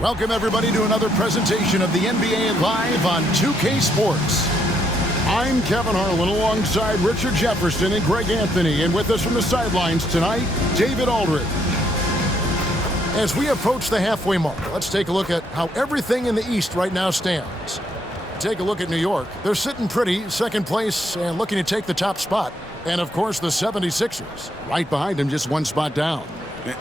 Welcome, everybody, to another presentation of the NBA Live on 2K Sports. I'm Kevin Harlan alongside Richard Jefferson and Greg Anthony, and with us from the sidelines tonight, David Aldridge. As we approach the halfway mark, let's take a look at how everything in the East right now stands. Take a look at New York. They're sitting pretty, second place, and looking to take the top spot. And, of course, the 76ers. Right behind them, just one spot down.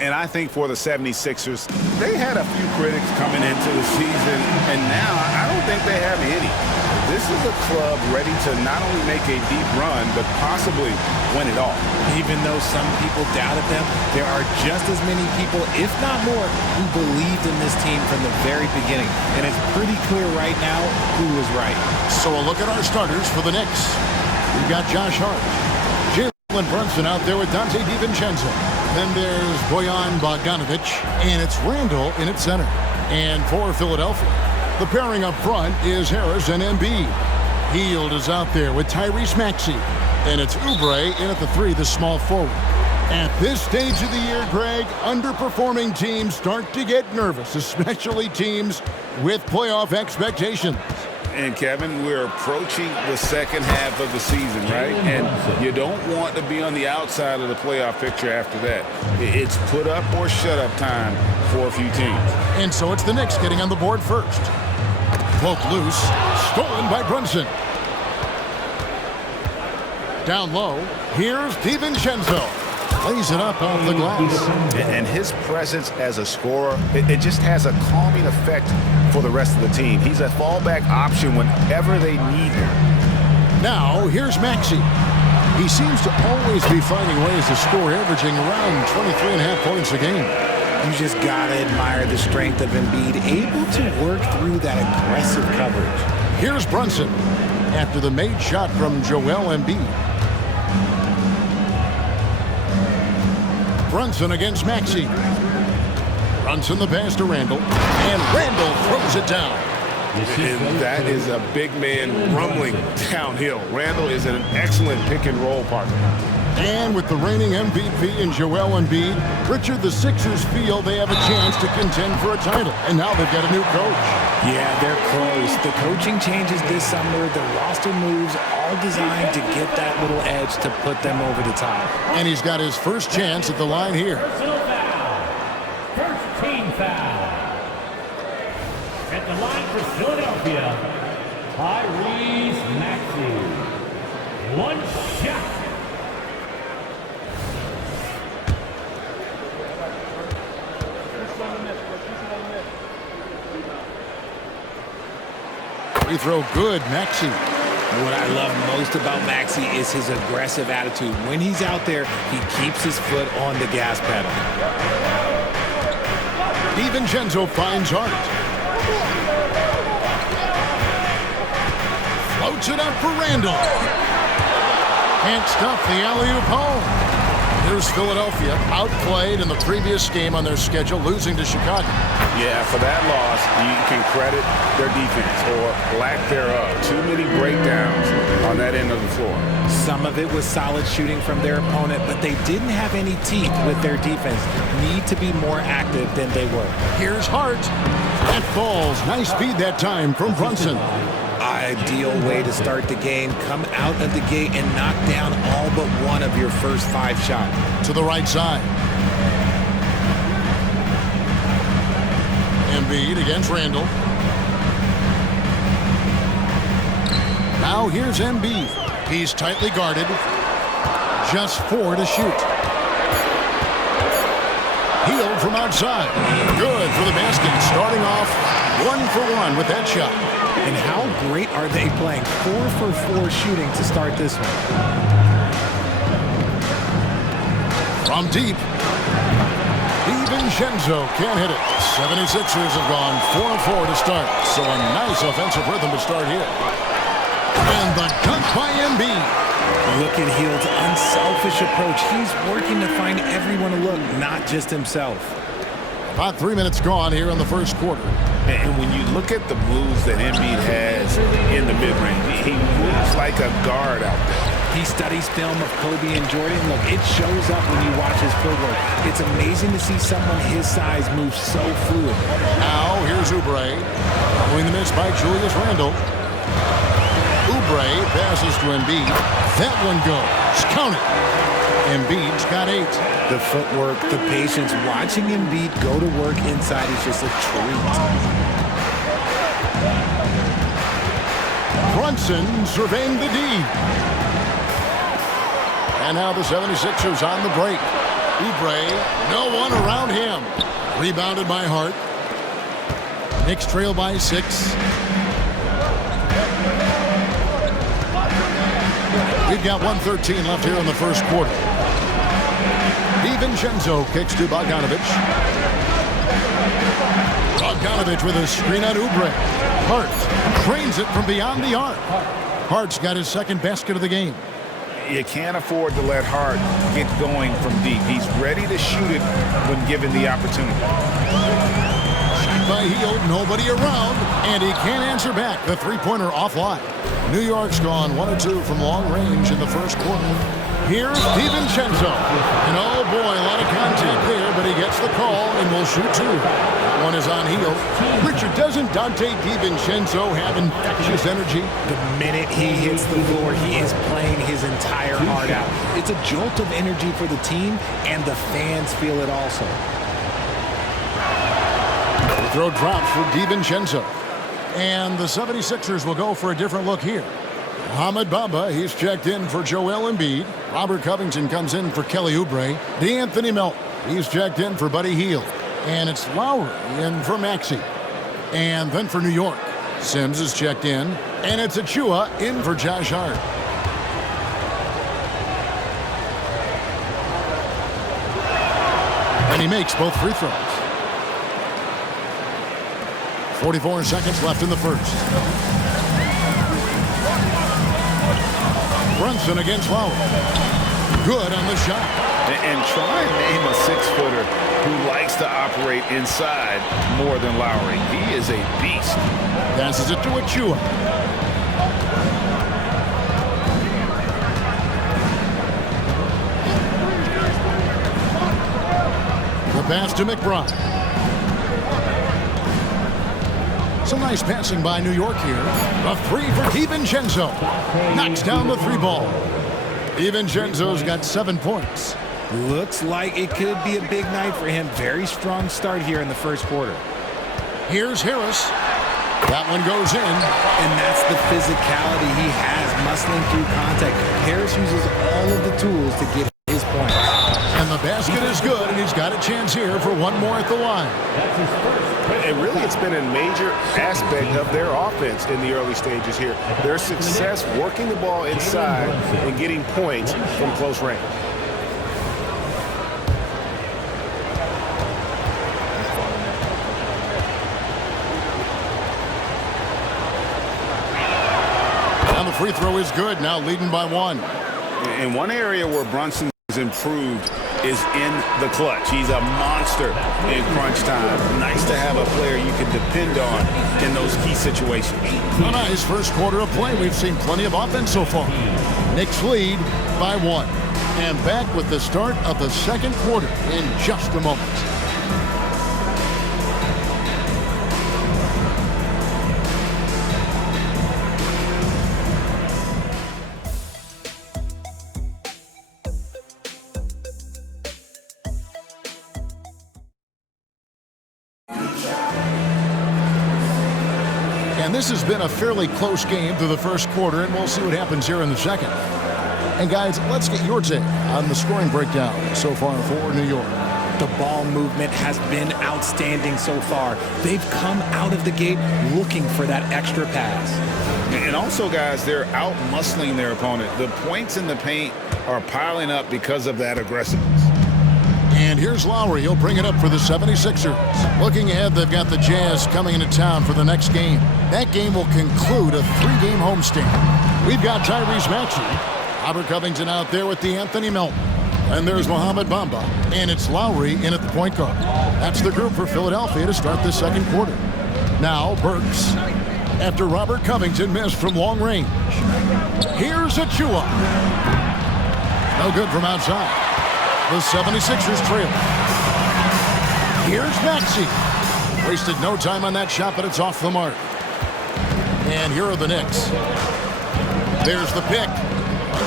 And I think for the 76ers, they had a few critics coming into the season, and now I don't think they have any. This is a club ready to not only make a deep run, but possibly win it all. Even though some people doubted them, there are just as many people, if not more, who believed in this team from the very beginning. And it's pretty clear right now who was right. So a look at our starters for the Knicks. We've got Josh Hart, Jalen Brunson out there with Dante DiVincenzo. Then there's Bojan Bogdanovic, and it's Randall in at center. And for Philadelphia, the pairing up front is Harris and Embiid. Hield is out there with Tyrese Maxey. And it's Oubre in at the 3, the small forward. At this stage of the year, Greg, underperforming teams start to get nervous, especially teams with playoff expectations. And, Kevin, we're approaching the second half of the season, right? And you don't want to be on the outside of the playoff picture after that. It's put up or shut up time for a few teams. And so it's the Knicks getting on the board first. Poke loose, stolen by Brunson. Down low, here's DiVincenzo. Lays it up off the glass. And his presence as a scorer, it just has a calming effect for the rest of the team. He's a fallback option whenever they need him. Now, here's Maxey. He seems to always be finding ways to score, averaging around 23.5 points a game. You just gotta admire the strength of Embiid, able to work through that aggressive coverage. Here's Brunson after the made shot from Joel Embiid. Brunson against Maxey. Brunson the pass to Randall, and Randall throws it down. And that is a big man rumbling downhill. Randall is an excellent pick-and-roll partner. And with the reigning MVP in Joel Embiid, Richard, the Sixers feel they have a chance to contend for a title. And now they've got a new coach. Yeah, they're close. The coaching changes this summer. The roster moves all designed to get that little edge to put them over the top. And he's got his first chance at the line here. First team foul. At the line for Philadelphia, Tyrese Maxey. One shot. Free throw good, Maxey. What I love most about Maxey is his aggressive attitude. When he's out there, he keeps his foot on the gas pedal. DiVincenzo finds Hart. Floats it up for Randall. Can't stuff the alley-oop home. Here's Philadelphia, outplayed in the previous game on their schedule, losing to Chicago. Yeah, for that loss, you can credit their defense or lack thereof. Too many breakdowns on that end of the floor. Some of it was solid shooting from their opponent, but they didn't have any teeth with their defense. Need to be more active than they were. Here's Hart. That falls. Nice speed that time from Brunson. Ideal way to start the game. Come out of the gate and knock down all but one of your first 5 shots. To the right side. Embiid against Randall. Now here's Embiid. He's tightly guarded. Just 4 to shoot. Hield from outside. Good for the basket. Starting off 1 for 1 with that shot. And how great are they playing? 4 for 4 shooting to start this one. From deep. DiVincenzo can't hit it. 76ers have gone 4-4 to start. So a nice offensive rhythm to start here. And the dunk by Embiid. Look at Hield's unselfish approach. He's working to find everyone to look, not just himself. About 3 minutes gone here in the first quarter. And when you look at the moves that Embiid has in the mid-range, he moves like a guard out there. He studies film of Kobe and Jordan. Look, it shows up when you watch his footwork. It's amazing to see someone his size move so fluid. Now, here's Oubre. Following the miss by Julius Randle. Oubre passes to Embiid. That one goes. Count it. Embiid's got 8. The footwork, the patience, watching Embiid go to work inside is just a treat. Brunson surveying the D. And now the 76ers on the break. Oubre, no one around him. Rebounded by Hart. Knicks trail by 6. We've got 1:13 left here in the first quarter. DiVincenzo kicks to Bogdanovic. Bogdanovic with a screen on Oubre. Hart trains it from beyond the arc. Hart's got his second basket of the game. You can't afford to let Hart get going from deep. He's ready to shoot it when given the opportunity. Shot by Hield, nobody around, and he can't answer back. The three-pointer offline. New York's gone 1 of 2 from long range in the first quarter. Here's DiVincenzo. And oh boy, a lot of contact there, but he gets the call and will shoot 2. That one is on Hield. Richard, doesn't Dante DiVincenzo have infectious energy? The minute he hits the floor, he is playing his entire heart out. It's a jolt of energy for the team, and the fans feel it also. The throw drops for DiVincenzo. And the 76ers will go for a different look here. Mohamed Bamba, he's checked in for Joel Embiid. Robert Covington comes in for Kelly Oubre. DeAnthony Melton, he's checked in for Buddy Hield. And it's Lowry in for Maxey. And then for New York, Sims is checked in. And it's Achua in for Josh Hart. And he makes both free throws. 44 seconds left in the first. Brunson against Lowry. Good on the shot. And try and name a 6-footer who likes to operate inside more than Lowry. He is a beast. Passes it to Achua. The pass to McBride. Some nice passing by New York here. A 3 for DiVincenzo. Knocks down the 3 ball. DiVincenzo's got 7 points. Looks like it could be a big night for him. Very strong start here in the first quarter. Here's Harris. That one goes in. And that's the physicality he has, muscling through contact. Harris uses all of the tools to get his points. And the basket is good, and he's got a chance here for one more at the line. And really, it's been a major aspect of their offense in the early stages here. Their success working the ball inside and getting points from close range. And the free throw is good, now leading by 1. In one area where Brunson has improved is in the clutch. He's a monster in crunch time. Nice to have a player you can depend on in those key situations. A nice first quarter of play. We've seen plenty of offense so far. Knicks lead by 1. And back with the start of the second quarter in just a moment. And this has been a fairly close game through the first quarter, and we'll see what happens here in the second. And guys, let's get your take on the scoring breakdown so far for New York. The ball movement has been outstanding so far. They've come out of the gate looking for that extra pass. And also, guys, they're out-muscling their opponent. The points in the paint are piling up because of that aggressiveness. And here's Lowry. He'll bring it up for the 76ers. Looking ahead, they've got the Jazz coming into town for the next game. That game will conclude a 3-game homestand. We've got Tyrese Maxey. Robert Covington out there with DeAnthony Melton. And there's Mohamed Bamba. And it's Lowry in at the point guard. That's the group for Philadelphia to start this second quarter. Now, Burks. after Robert Covington missed from long range. Here's Achua. No good from outside. The 76ers trail. Here's Maxey. Wasted no time on that shot, but it's off the mark. And here are the Knicks. There's the pick.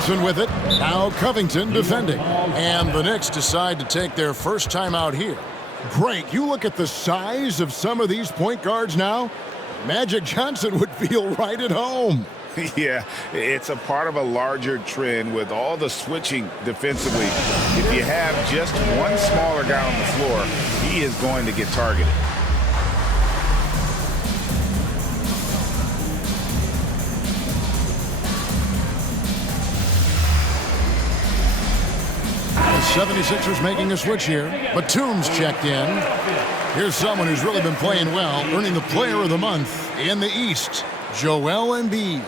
Brunson with it. Now Covington defending. And the Knicks decide to take their first time out here. Greg, you look at the size of some of these point guards now. Magic Johnson would feel right at home. Yeah, it's a part of a larger trend with all the switching defensively. If you have just one smaller guy on the floor, he is going to get targeted. The 76ers making a switch here. Batum's checked in. Here's someone who's really been playing well, earning the Player of the Month in the East, Joel Embiid.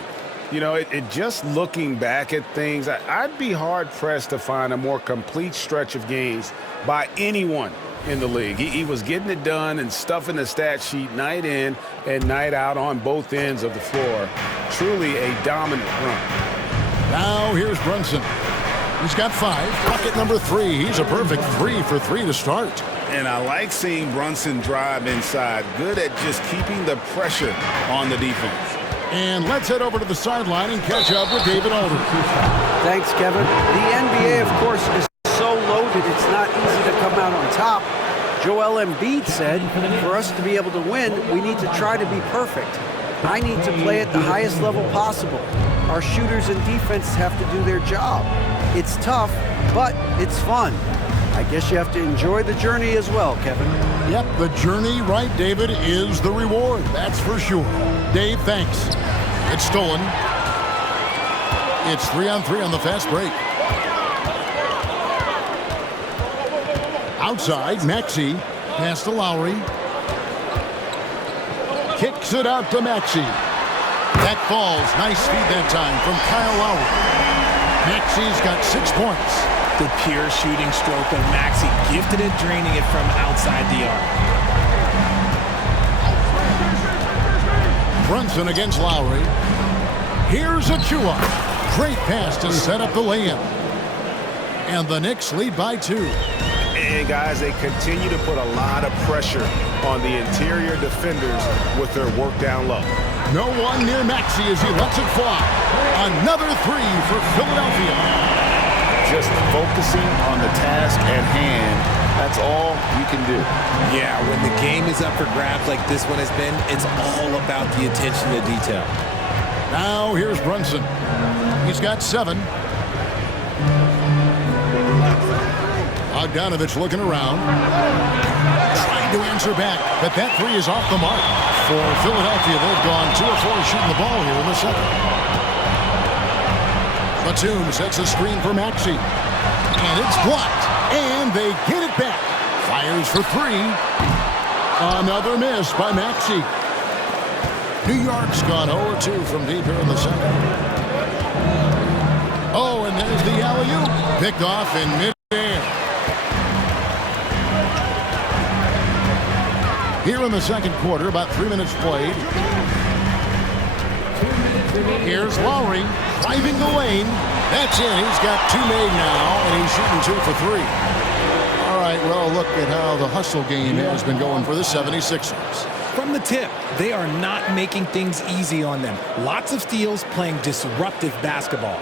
You know, just looking back at things, I'd be hard-pressed to find a more complete stretch of games by anyone in the league. He was getting it done and stuffing the stat sheet night in and night out on both ends of the floor. Truly a dominant run. Now here's Brunson. He's got 5. Bucket number 3. He's a perfect 3 for 3 to start. And I like seeing Brunson drive inside. Good at just keeping the pressure on the defense. And let's head over to the sideline and catch up with David Aldridge. Thanks, Kevin. The NBA, of course, is so loaded it's not easy to come out on top. Joel Embiid said, for us to be able to win, we need to try to be perfect. I need to play at the highest level possible. Our shooters and defense have to do their job. It's tough, but it's fun. I guess you have to enjoy the journey as well, Kevin. Yep, the journey, right, David, is the reward. That's for sure. Dave, thanks. It's stolen. It's 3-on-3 on the fast break. Outside, Maxey. Pass to Lowry. Kicks it out to Maxey. That falls. Nice feed that time from Kyle Lowry. Maxey's got 6 points. The pure shooting stroke of Maxey, gifted at draining it from outside the arc. Brunson against Lowry. Here's Achua. Great pass to set up the layup. And the Knicks lead by 2. And guys, they continue to put a lot of pressure on the interior defenders with their work down low. No one near Maxey as he lets it fly. Another 3 for Philadelphia. Just focusing on the task at hand, that's all you can do. Yeah, when the game is up for grabs like this one has been, it's all about the attention to detail. Now here's Brunson. He's got 7. Bogdanovich looking around. Trying to answer back, but that 3 is off the mark. For Philadelphia, they've gone 2 of 4 shooting the ball here in the second. Batum sets a screen for Maxey. And it's blocked. And they get it back. Fires for 3. Another miss by Maxey. New York's gone 0-2 from deep here in the second. Oh, and there's the alley-oop. Picked off in mid-air. Here in the second quarter, about 3 minutes played. Here's Lowry. Driving the lane. That's it. He's got 2 made now, and he's shooting 2 for 3. All right, well, look at how the hustle game has been going for the 76ers. From the tip, they are not making things easy on them. Lots of steals, playing disruptive basketball.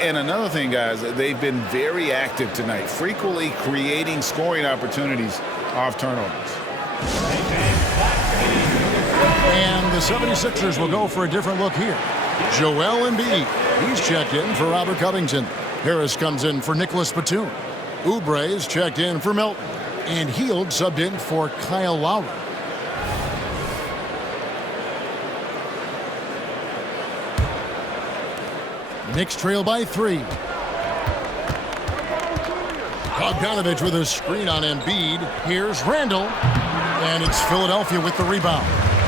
And another thing, guys, they've been very active tonight, frequently creating scoring opportunities off turnovers. And the 76ers will go for a different look here. Joel Embiid. He's checked in for Robert Covington. Harris comes in for Nicholas Batum. Oubre is checked in for Melton. And Hield subbed in for Kyle Lowry. Knicks trail by 3. Bogdanovich with a screen on Embiid. Here's Randall. And it's Philadelphia with the rebound.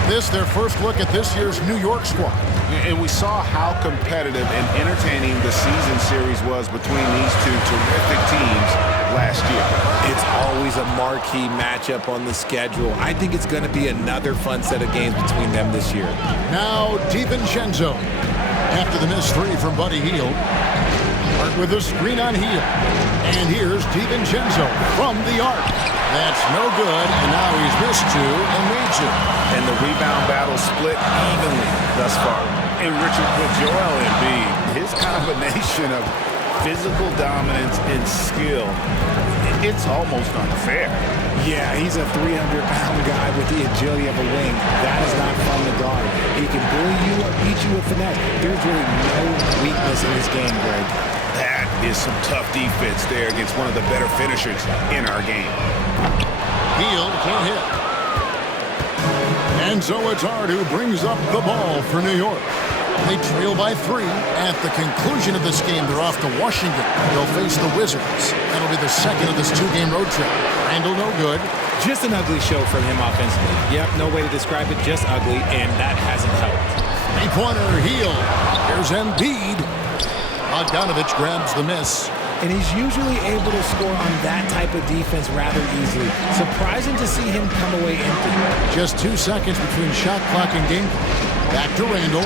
This, their first look at this year's New York squad. And we saw how competitive and entertaining the season series was between these two terrific teams last year. It's always a marquee matchup on the schedule. I think it's going to be another fun set of games between them this year. Now DiVincenzo. After the missed three from Buddy Hield. Hart with a screen on Hield. And here's DiVincenzo from the arc. That's no good, and now he's missed two and made two. And the rebound battle split evenly thus far. And Richard, with Joel Embiid, his combination of physical dominance and skill, it's almost unfair. Yeah, he's a 300-pound guy with the agility of a wing. That is not fun to guard. He can bully you or beat you with finesse. There's really no weakness in this game, Greg. That is some tough defense there against one of the better finishers in our game. Hield can't hit. And so it's Hart who brings up the ball for New York. They trail by 3. At the conclusion of this game, they're off to Washington. They'll face the Wizards. That'll be the second of this 2-game road trip. Randall no good. Just an ugly show from him offensively. Yep, no way to describe it, just ugly, and that hasn't helped. 3-pointer, Hield. Here's Embiid. Bogdanovich grabs the miss. And he's usually able to score on that type of defense rather easily. Surprising to see him come away empty. Just 2 seconds between shot clock and game clock. Back to Randall.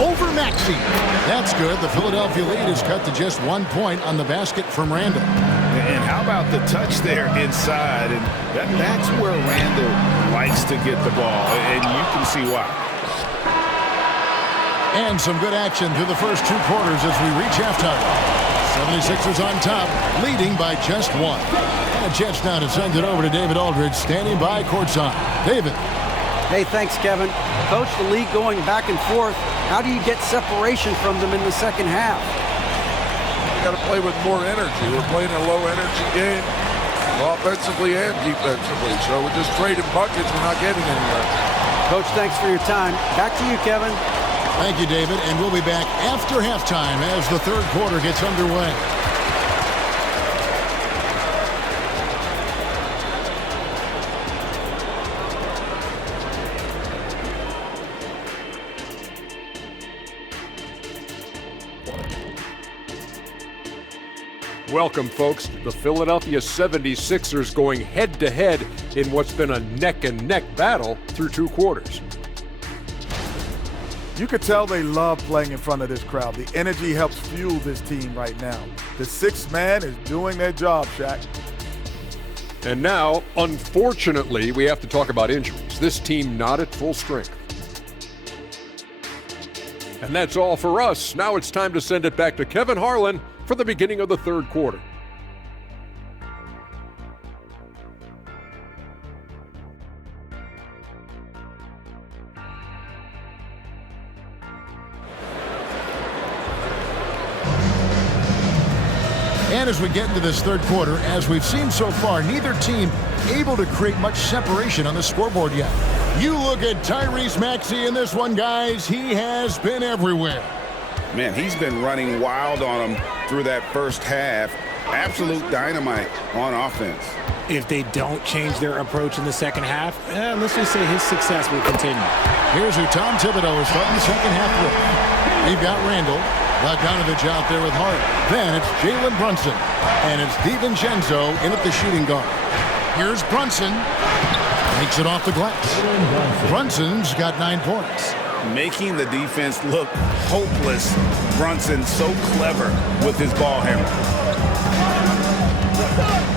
Over Maxey. That's good. The Philadelphia lead is cut to just 1 point on the basket from Randall. And how about the touch there inside? And that's where Randall likes to get the ball, and you can see why. And some good action through the first 2 quarters as we reach halftime. 76ers on top, leading by just 1. And a chance now to send it over to David Aldridge, standing by courtside. David. Hey, thanks, Kevin. Coach, the league going back and forth. How do you get separation from them in the second half? You got to play with more energy. We're playing a low-energy game, offensively and defensively. So we're just trading buckets. We're not getting anywhere. Coach, thanks for your time. Back to you, Kevin. Thank you, David, and we'll be back after halftime as the third quarter gets underway. Welcome, folks. The Philadelphia 76ers going head-to-head in what's been a neck-and-neck battle through 2 quarters. You could tell they love playing in front of this crowd. The energy helps fuel this team right now. The sixth man is doing their job, Shaq. And now, unfortunately, we have to talk about injuries. This team not at full strength. And that's all for us. Now it's time to send it back to Kevin Harlan for the beginning of the third quarter. And as we get into this third quarter, as we've seen so far, neither team able to create much separation on the scoreboard yet. You look at Tyrese Maxey in this one, guys. He has been everywhere. Man, he's been running wild on them through that first half. Absolute dynamite on offense. If they don't change their approach in the second half, let's just say his success will continue. Here's who Tom Thibodeau is starting the second half with. We've got Randall. Bogdanovich out there with Hart. Then it's Jalen Brunson. And it's DiVincenzo in at the shooting guard. Here's Brunson. Takes it off the glass. Brunson's got 9 points. Making the defense look hopeless. Brunson so clever with his ball handle.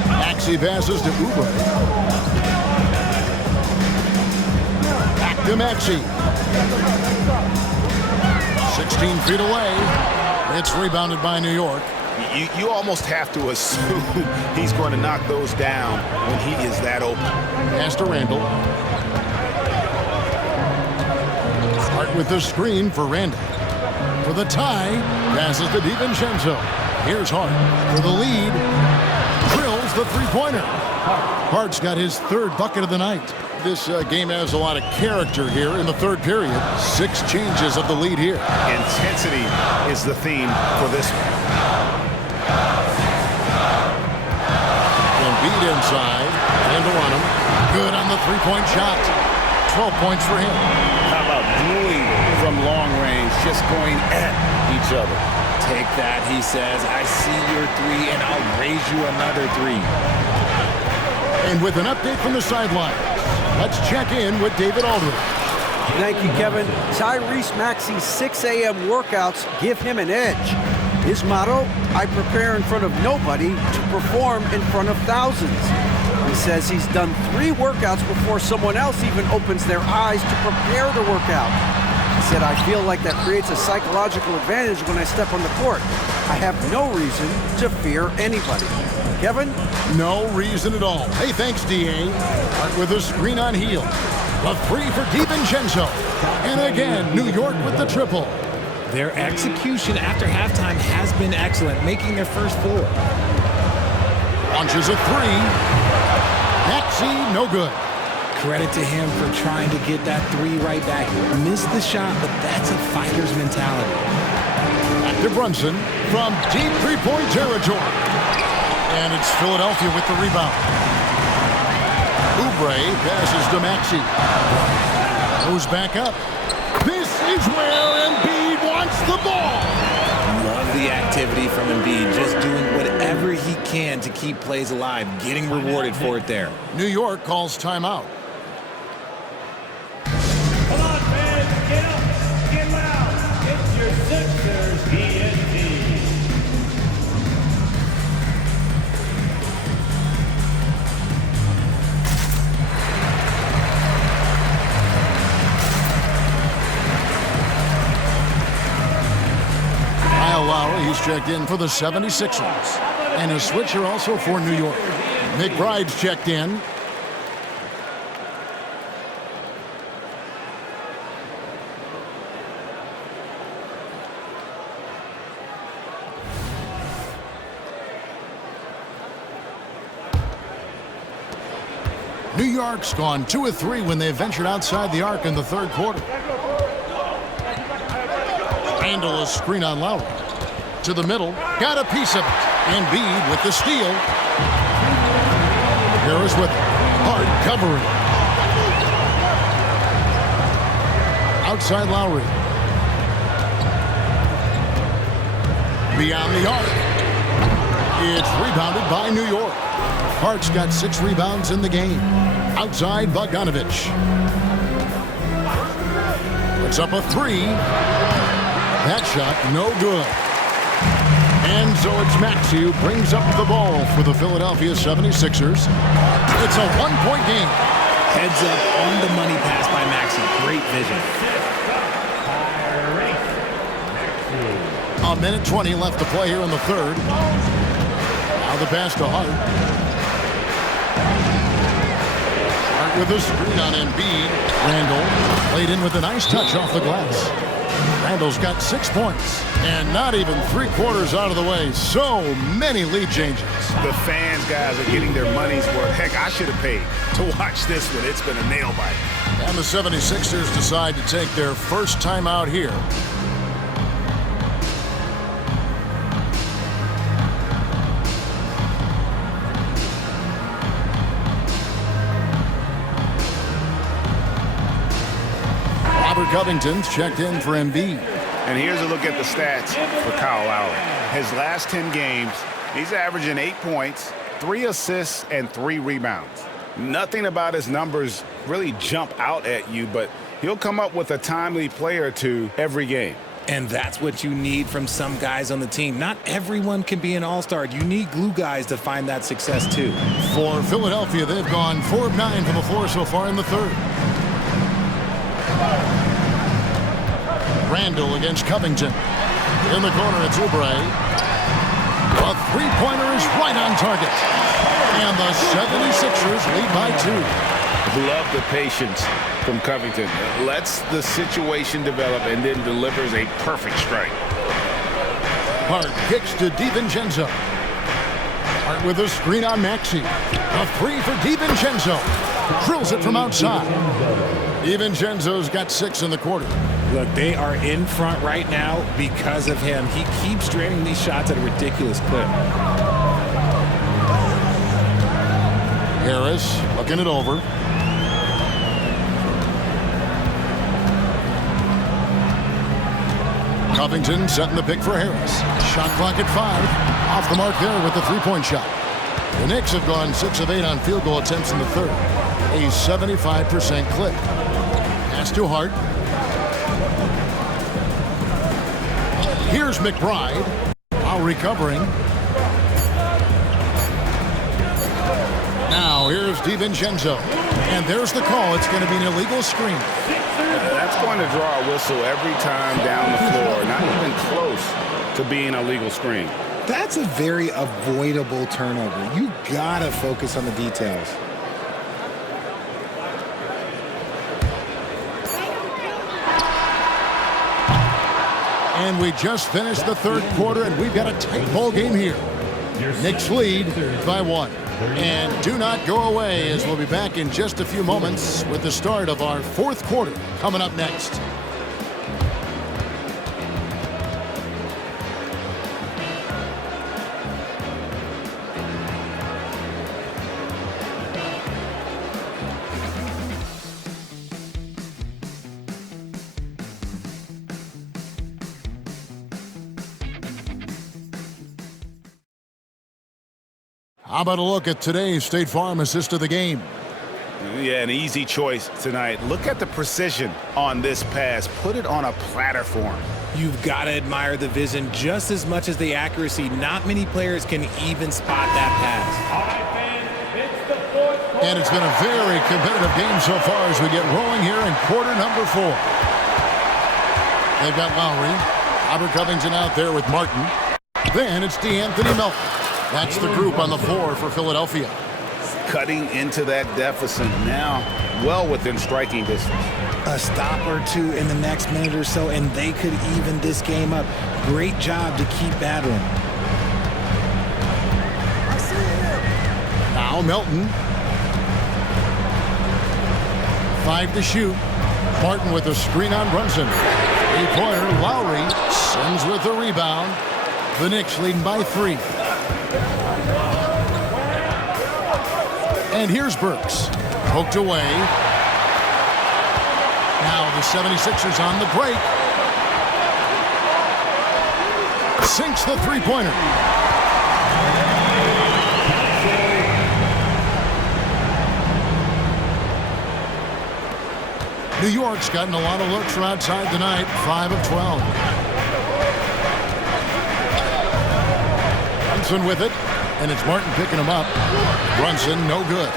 Maxey passes to Oubre. Back to Maxey. 16 feet away. It's rebounded by New York. You almost have to assume he's going to knock those down when he is that open. Pass to Randall. Start with the screen for Randall. For the tie, passes to DiVincenzo. Here's Hart for the lead. Drills the three-pointer. Hart's got his 3rd bucket of the night. This game has a lot of character here in the third period. 6 changes of the lead here. Intensity is the theme for this one. Embiid inside. Randall on him. Good on the three-point shot. 12 points for him. How about dueling from long range, just going at each other. Take that, he says. I see your three, and I'll raise you another three. And with an update from the sideline, let's check in with David Aldridge. Thank you, Kevin. Tyrese Maxey's 6 a.m. workouts give him an edge. His motto, I prepare in front of nobody to perform in front of thousands. He says he's done 3 workouts before someone else even opens their eyes to prepare the workout. He said, I feel like that creates a psychological advantage when I step on the court. I have no reason to fear anybody. Kevin? No reason at all. Hey, thanks, D.A. Hart with a screen on heel. A 3 for DiVincenzo. And again, New York with the triple. Their execution after halftime has been excellent, making their first 4. Launches a 3. Maxey, no good. Credit to him for trying to get that 3 right back. Missed the shot, but that's a fighter's mentality. Back to Brunson from deep three-point territory. And it's Philadelphia with the rebound. Oubre passes to Maxey. Goes back up. This is where Embiid wants the ball. Love the activity from Embiid, just doing whatever he can to keep plays alive, getting rewarded for it there. New York calls timeout. Come on, fans, get up, get loud. It's your Sixers ENT. Lowry, he's checked in for the 76ers. And a switcher also for New York. McBride's checked in. New York's gone 2 of 3 when they ventured outside the arc in the third quarter. Handle a screen on Lowry. To the middle, got a piece of it. Embiid with the steal. Harris with hard covering. Outside Lowry. Beyond the arc. It's rebounded by New York. Hart's got 6 rebounds in the game. Outside Bogdanovich. Puts up a 3. That shot no good. And so it's Maxey who brings up the ball for the Philadelphia 76ers. It's a 1-point game. Heads up on the money pass by Maxey. Great vision. A minute 20 left to play here in the third. Now the pass to Hart. Hart with a screen on Embiid. Randall played in with a nice touch off the glass. Randall's got 6 points, and not even 3/4 out of the way. So many lead changes. The fans, guys, are getting their money's worth. Heck, I should have paid to watch this one. It's been a nail bite. And the 76ers decide to take their first time out here. Covington's checked in for Embiid. And here's a look at the stats for Kyle Lowry. His last 10 games, he's averaging 8 points, 3 assists, and 3 rebounds. Nothing about his numbers really jump out at you, but he'll come up with a timely play or two every game. And that's what you need from some guys on the team. Not everyone can be an all-star. You need glue guys to find that success, too. For Philadelphia, they've gone 4 of 9 from the floor so far in the third. Randall against Covington. In the corner, it's Oubre. A 3-pointer is right on target. And the 76ers lead by 2. Love the patience from Covington. Lets the situation develop and then delivers a perfect strike. Hart kicks to DiVincenzo. Hart with a screen on Maxey. A 3 for DiVincenzo. Drills it from outside. DiVincenzo's got 6 in the quarter. Look, they are in front right now because of him. He keeps draining these shots at a ridiculous clip. Harris looking it over. Covington setting the pick for Harris. Shot clock at 5. Off the mark there with the three-point shot. The Knicks have gone 6 of 8 on field goal attempts in the third. A 75% clip. Pass to Hart. Here's McBride. While recovering. Now here's DiVincenzo. And there's the call. It's going to be an illegal screen. That's going to draw a whistle every time down the floor. Not even close to being a legal screen. That's a very avoidable turnover. You gotta focus on the details. And we just finished the third quarter, and we've got a tight ball game here. Knicks lead by 1. And do not go away, as we'll be back in just a few moments with the start of our fourth quarter coming up next. How about a look at today's State Farm assist of the game? Yeah, an easy choice tonight. Look at the precision on this pass. Put it on a platter for him. You've got to admire the vision just as much as the accuracy. Not many players can even spot that pass. And it's been a very competitive game so far as we get rolling here in quarter number 4. They've got Lowry. Robert Covington out there with Martin. Then it's DeAnthony Melton. That's the group on the floor for Philadelphia. Cutting into that deficit now, well within striking distance. A stop or two in the next minute or so, and they could even this game up. Great job to keep battling. Now Melton. 5 to shoot. Martin with a screen on Brunson. 3-pointer. Lowry sends with the rebound. The Knicks leading by 3. And here's Burks. Poked away. Now the 76ers on the break. Sinks the three-pointer. New York's gotten a lot of looks from outside tonight. 5 of 12. Brunson with it. And it's Martin picking him up. Brunson, no good.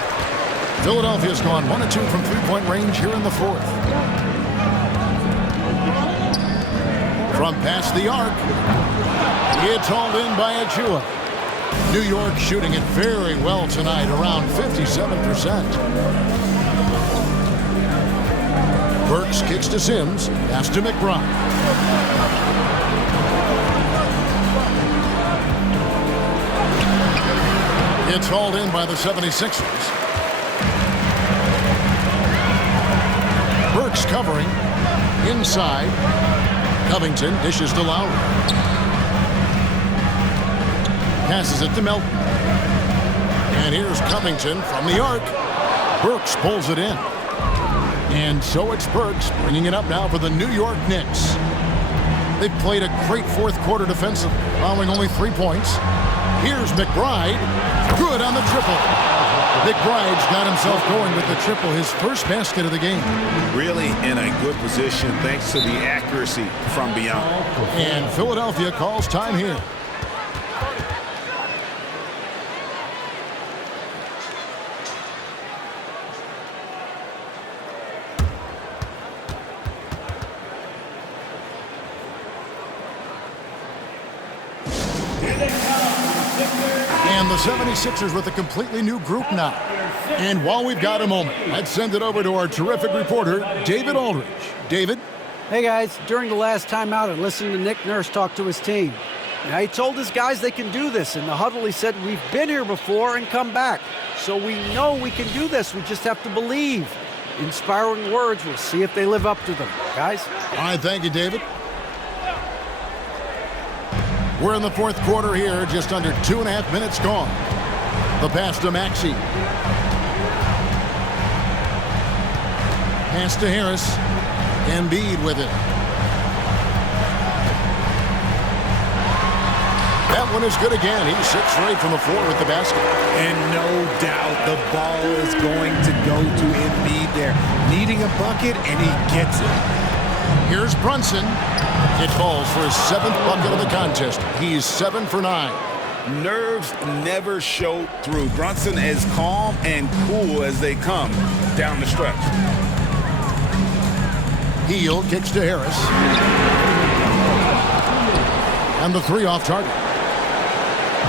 Philadelphia's gone 1 of 2 from three-point range here in the fourth. From past the arc. It's hauled in by Achua. New York shooting it very well tonight, around 57%. Burks kicks to Sims. Pass to McBride. It's hauled in by the 76ers. Burks covering. Inside. Covington dishes to Lowry. Passes it to Melton. And here's Covington from the arc. Burks pulls it in. And so it's Burks bringing it up now for the New York Knicks. They've played a great fourth quarter defensively, allowing only 3 points. Here's McBride. Good on the triple. McBride's got himself going with the triple, his first basket of the game. Really in a good position thanks to the accuracy from beyond. And Philadelphia calls time here. And the 76ers with a completely new group now. And while we've got a moment, let's send it over to our terrific reporter, David Aldridge. David? Hey, guys. During the last timeout, I listened to Nick Nurse talk to his team. Now, he told his guys they can do this. In the huddle, he said, we've been here before and come back. So we know we can do this. We just have to believe. Inspiring words. We'll see if they live up to them. Guys? All right, thank you, David. We're in the fourth quarter here, just under 2.5 minutes gone. The pass to Maxey. Pass to Harris. Embiid with it. that one is good again. He's 6 straight from the floor with the basket. And no doubt the ball is going to go to Embiid there. Needing a bucket, and he gets it. Here's Brunson. It falls for his 7th bucket of the contest. He's 7 for 9. Nerves never show through. Brunson as calm and cool as they come down the stretch. Heel kicks to Harris. And the 3 off target.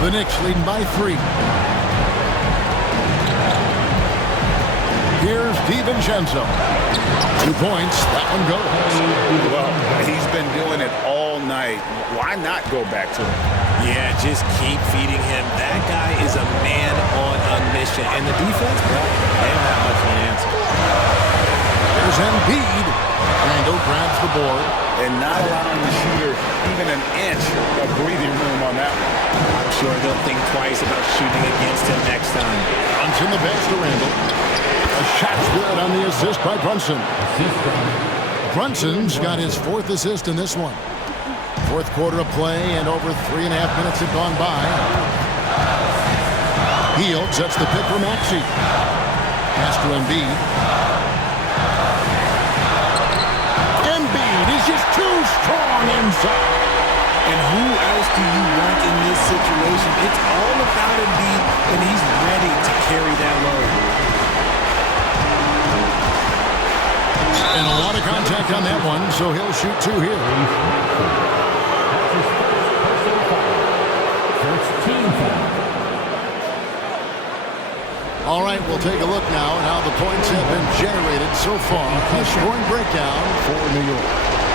The Knicks leading by 3. Here's DiVincenzo. 2 points. That one goes. Well, he's been doing it all night. Why not go back to him? Yeah, just keep feeding him. That guy is a man on a mission. And the defense, well, they don't have much of an answer. There's Embiid. Randall grabs the board. And not allowing the shooter even an inch of breathing room on that one. I'm sure they'll think twice about shooting against him next time. Brunson the pass to Randall. A shot's good on the assist by Brunson. Brunson's got his 4th assist in this one. 4th quarter of play, and over 3.5 minutes have gone by. Heel sets the pick for Maxey. Pass to Embiid. Embiid is just too strong inside. And who else do you want in this situation? It's all about Embiid, and he's ready to carry that load. And a lot of contact on that one, so he'll shoot 2 here. All right, we'll take a look now at how the points have been generated so far. A scoring breakdown for New York.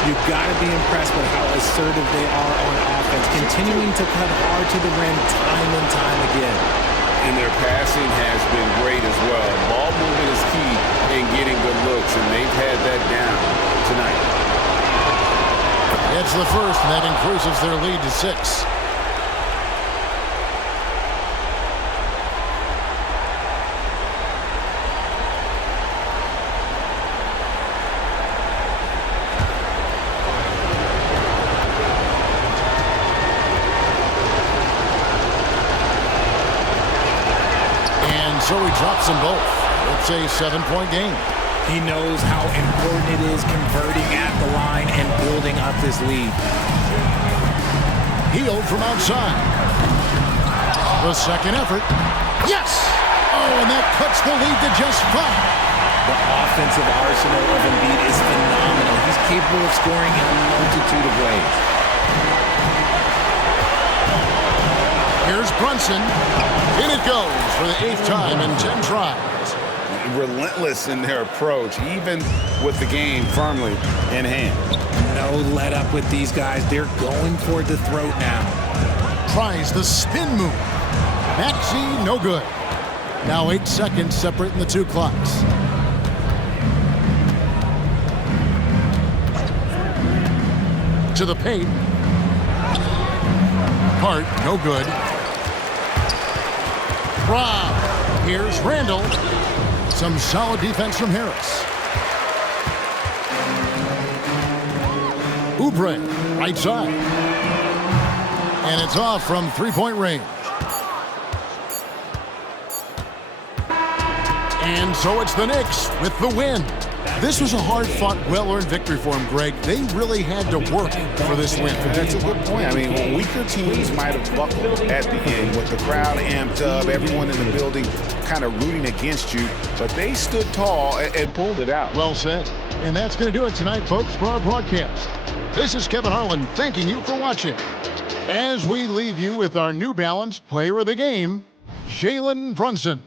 You've got to be impressed with how assertive they are on offense, continuing to cut hard to the rim time and time again. And their passing has been great as well. Ball movement is key in getting good looks, and they've had that down tonight. It's the first, and that increases their lead to 6. So he drops them both. It's a 7-point game. He knows how important it is converting at the line and building up this lead. Heel from outside. The second effort. Yes! Oh, and that cuts the lead to just 5. The offensive arsenal of Embiid is phenomenal. He's capable of scoring in a multitude of ways. Here's Brunson. In it goes for the 8th time in 10 tries. Relentless in their approach, even with the game firmly in hand. No let up with these guys. They're going for the throat now. Tries the spin move. Maxey, no good. Now 8 seconds separating the 2 clocks. To the paint. Hart, no good. Rob. Here's Randall. Some solid defense from Harris. Oubre, right side. And it's off from 3-point range. And so it's the Knicks with the win. This was a hard-fought, well-earned victory for them, Greg. They really had to work for this win. That's a good point. I mean, weaker teams might have buckled at the end with the crowd amped up, everyone in the building kind of rooting against you, but they stood tall and pulled it out. Well said. And that's going to do it tonight, folks, for our broadcast. This is Kevin Harlan thanking you for watching. As we leave you with our New Balance player of the game, Jalen Brunson.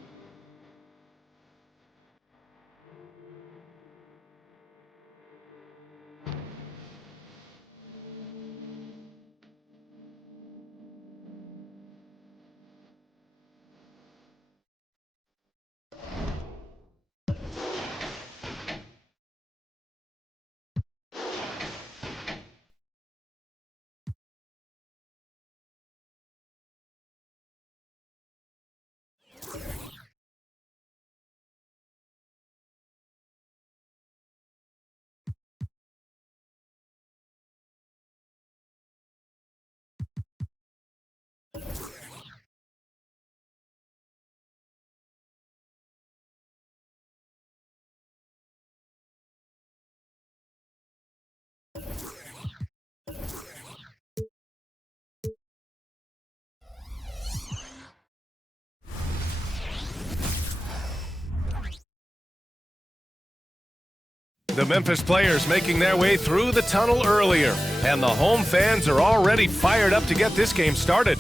The Memphis players making their way through the tunnel earlier, and the home fans are already fired up to get this game started.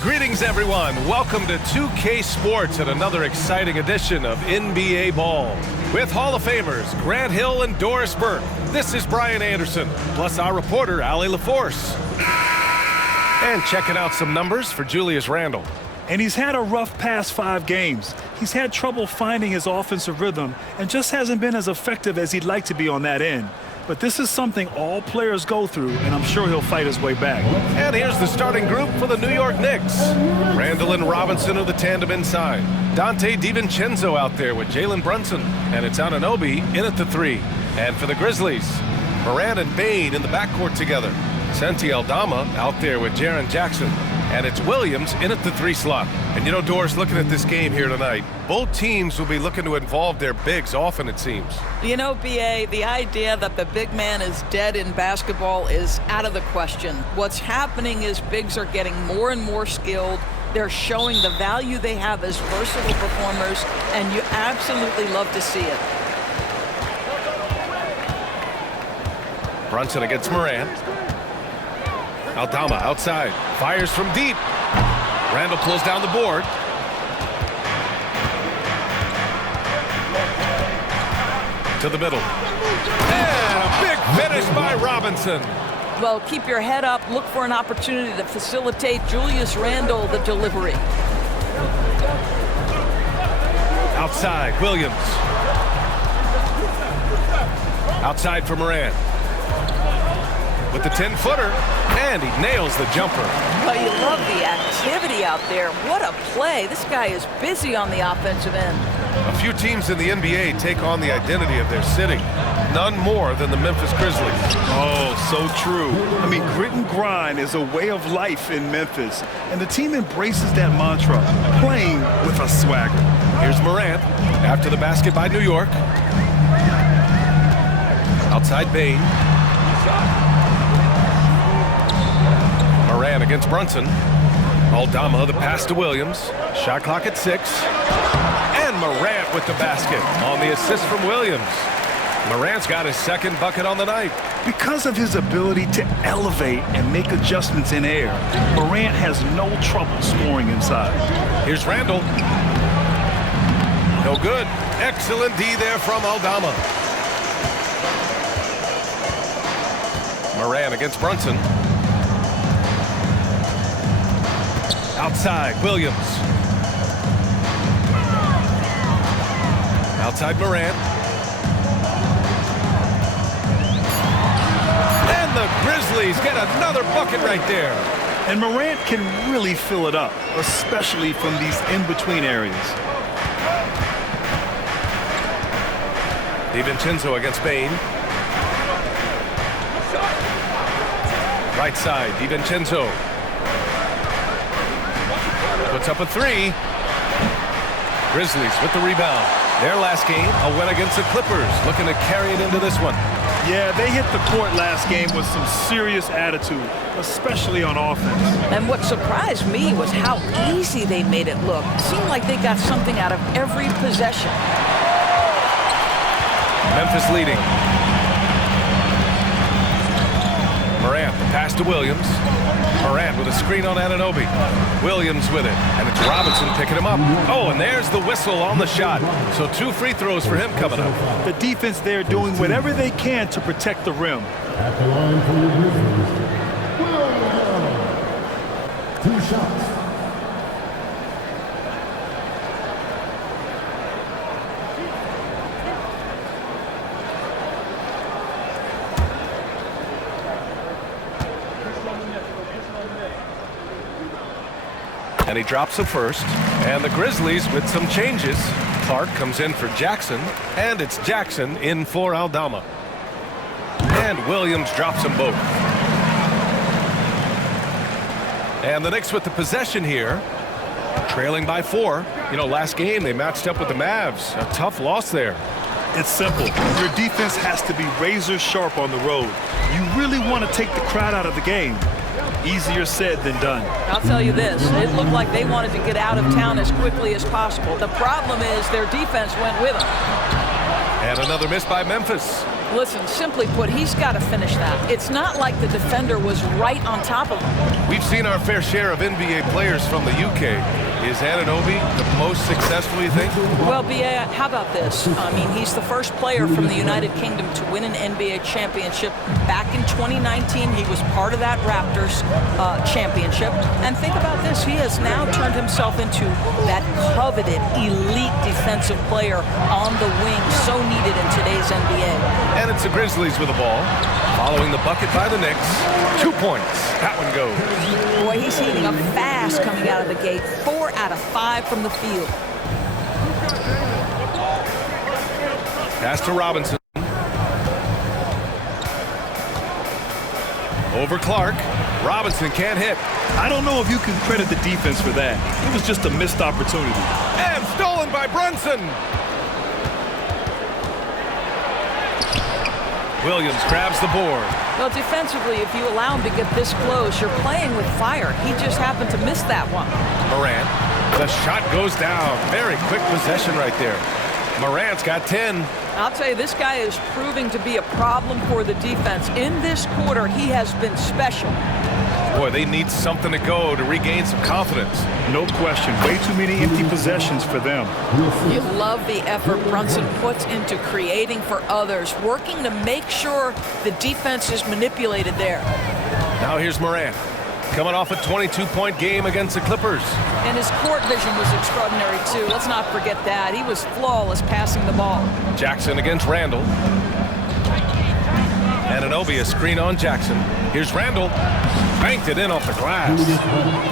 Greetings, everyone. Welcome to 2K Sports and another exciting edition of NBA Ball. With Hall of Famers Grant Hill and Doris Burke, this is Brian Anderson, plus our reporter, Allie LaForce. And checking out some numbers for Julius Randle. And he's had a rough past 5 games. He's had trouble finding his offensive rhythm and just hasn't been as effective as he'd like to be on that end. But this is something all players go through, and I'm sure he'll fight his way back. And here's the starting group for the New York Knicks. Randle and Robinson are the tandem inside. Dante DiVincenzo out there with Jalen Brunson. And it's Anunoby in at the 3. And for the Grizzlies, Morant and Bane in the backcourt together. Santi Aldama out there with Jaren Jackson. And it's Williams in at the 3 slot. And you know, Doris, looking at this game here tonight, both teams will be looking to involve their bigs often, it seems. You know, B.A., the idea that the big man is dead in basketball is out of the question. What's happening is bigs are getting more and more skilled. They're showing the value they have as versatile performers, and you absolutely love to see it. Brunson against Morant. Aldama outside, fires from deep. Randle pulls down the board. To the middle. And a big finish by Robinson. Well, keep your head up. Look for an opportunity to facilitate Julius Randle the delivery. Outside, Williams. Outside for Morant. With the 10-footer, and he nails the jumper. Well, you love the activity out there. What a play. This guy is busy on the offensive end. A few teams in the NBA take on the identity of their city. None more than the Memphis Grizzlies. Oh, so true. I mean, grit and grind is a way of life in Memphis, and the team embraces that mantra, playing with a swagger. Here's Morant after the basket by New York. Outside Bane. Morant against Brunson. Aldama, the pass to Williams. Shot clock at 6. And Morant with the basket on the assist from Williams. Morant's got his second bucket on the night. Because of his ability to elevate and make adjustments in air, Morant has no trouble scoring inside. Here's Randle. No good. Excellent D there from Aldama. Morant against Brunson. Outside, Williams. Outside, Morant. And the Grizzlies get another bucket right there. And Morant can really fill it up, especially from these in-between areas. DiVincenzo against Bane. Right side, DiVincenzo. Puts up a 3. Grizzlies with the rebound. Their last game, a win against the Clippers, looking to carry it into this one. Yeah, they hit the court last game with some serious attitude, especially on offense. And what surprised me was how easy they made it look. It seemed like they got something out of every possession. Memphis leading. Morant, the pass to Williams. Morant with a screen on Anunoby. Williams with it, and it's Robinson picking him up. Oh, and there's the whistle on the shot. So 2 free throws for him coming up. The defense there doing whatever they can to protect the rim. At the line for the Grizzlies. 2 shots. And he drops the first. And the Grizzlies with some changes. Clark comes in for Jackson. And it's Jackson in for Aldama. And Williams drops them both. And the Knicks with the possession here. Trailing by 4. You know, last game they matched up with the Mavs. A tough loss there. It's simple. Your defense has to be razor sharp on the road. You really want to take the crowd out of the game. Easier said than done. I'll tell you this, it looked like they wanted to get out of town as quickly as possible. The problem is their defense went with them. And another miss by Memphis. Listen, simply put, he's got to finish that. It's not like the defender was right on top of him. We've seen our fair share of NBA players from the UK. Is Anunoby the most successful, you think? Well, B.A., how about this? I mean, he's the first player from the United Kingdom to win an NBA championship. Back in 2019, he was part of that Raptors championship. And think about this. He has now turned himself into that coveted, elite defensive player on the wing, so needed in today's NBA. And it's the Grizzlies with the ball. Following the bucket by the Knicks. 2 points. That one goes. Boy, he's heating up fast coming out of the gate. 4 out of 5 from the field. Pass to Robinson. Over Clark. Robinson can't hit. I don't know if you can credit the defense for that. It was just a missed opportunity. And stolen by Brunson. Williams grabs the board. Well, defensively, if you allow him to get this close, you're playing with fire. He just happened to miss that one. Morant. The shot goes down. Very quick possession right there. Morant's got 10. I'll tell you, this guy is proving to be a problem for the defense. In this quarter, he has been special. Boy, they need something to go to regain some confidence. No question. Way too many empty possessions for them. You love the effort Brunson puts into creating for others, working to make sure the defense is manipulated there. Now here's Morant. Coming off a 22-point game against the Clippers. And his court vision was extraordinary, too. Let's not forget that. He was flawless passing the ball. Jackson against Randall. Anunoby, a screen on Jackson. Here's Randall. Banked it in off the glass.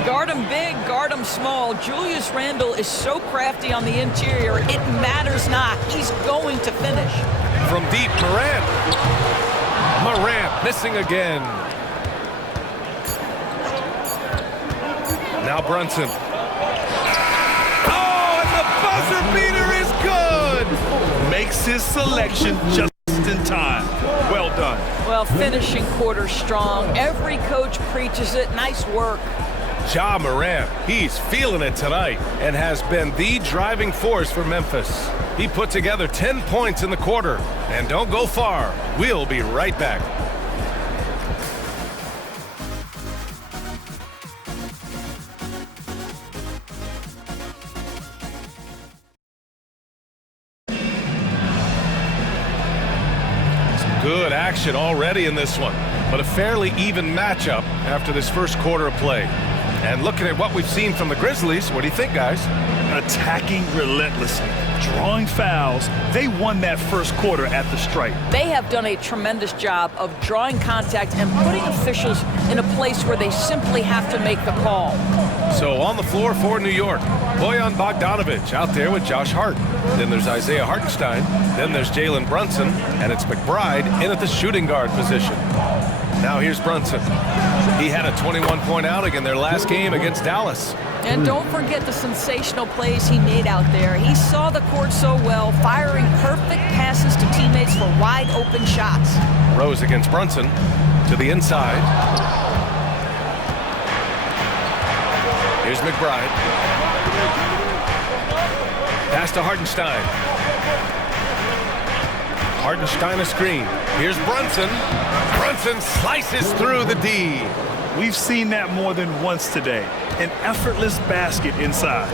Guard him big, guard him small. Julius Randle is so crafty on the interior, it matters not. He's going to finish. From deep, Morant. Morant missing again. Now Brunson. Oh, and the buzzer beater is good. Makes his selection just in time. Well done. Well, finishing quarter strong. Every coach preaches it. Nice work. Ja Morant, he's feeling it tonight and has been the driving force for Memphis. He put together 10 points in the quarter. And don't go far. We'll be right back. Good action already in this one, but a fairly even matchup after this first quarter of play. And looking at what we've seen from the Grizzlies, what do you think, guys? Attacking relentlessly, drawing fouls. They won that first quarter at the stripe. They have done a tremendous job of drawing contact and putting officials in a place where they simply have to make the call. So on the floor for New York, Bojan Bogdanovic out there with Josh Hart. Then there's Isaiah Hartenstein. Then there's Jalen Brunson. And it's McBride in at the shooting guard position. Now here's Brunson. He had a 21-point outing in their last game against Dallas. And don't forget the sensational plays he made out there. He saw the court so well, firing perfect passes to teammates for wide-open shots. Rose against Brunson to the inside. Here's McBride. Pass to Hartenstein. Hartenstein a screen. Here's Brunson. Brunson slices through the D. We've seen that more than once today. An effortless basket inside.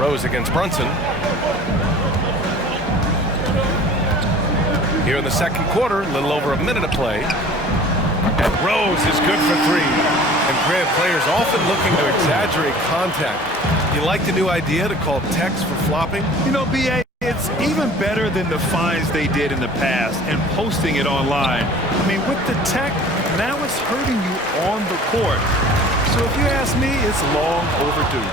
Rose against Brunson. Here in the second quarter, a little over a minute of play. And Rose is good for three. And Grant, players often looking to exaggerate contact. You like the new idea to call techs for flopping? You know, B.A., it's even better than the fines they did in the past and posting it online. I mean, with the tech, now it's hurting you on the court. So if you ask me, it's long overdue.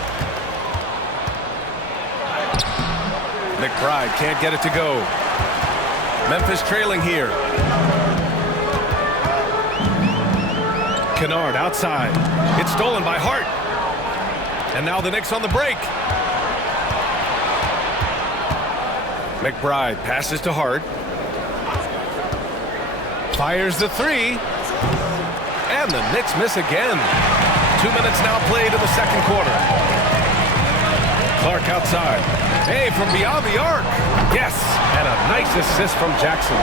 McBride can't get it to go. Memphis trailing here. Kennard outside. It's stolen by Hart. And now the Knicks on the break. McBride passes to Hart. Fires the three. And the Knicks miss again. 2 minutes now played in the second quarter. Clark outside. Hey, from beyond the arc. Yes, and a nice assist from Jackson.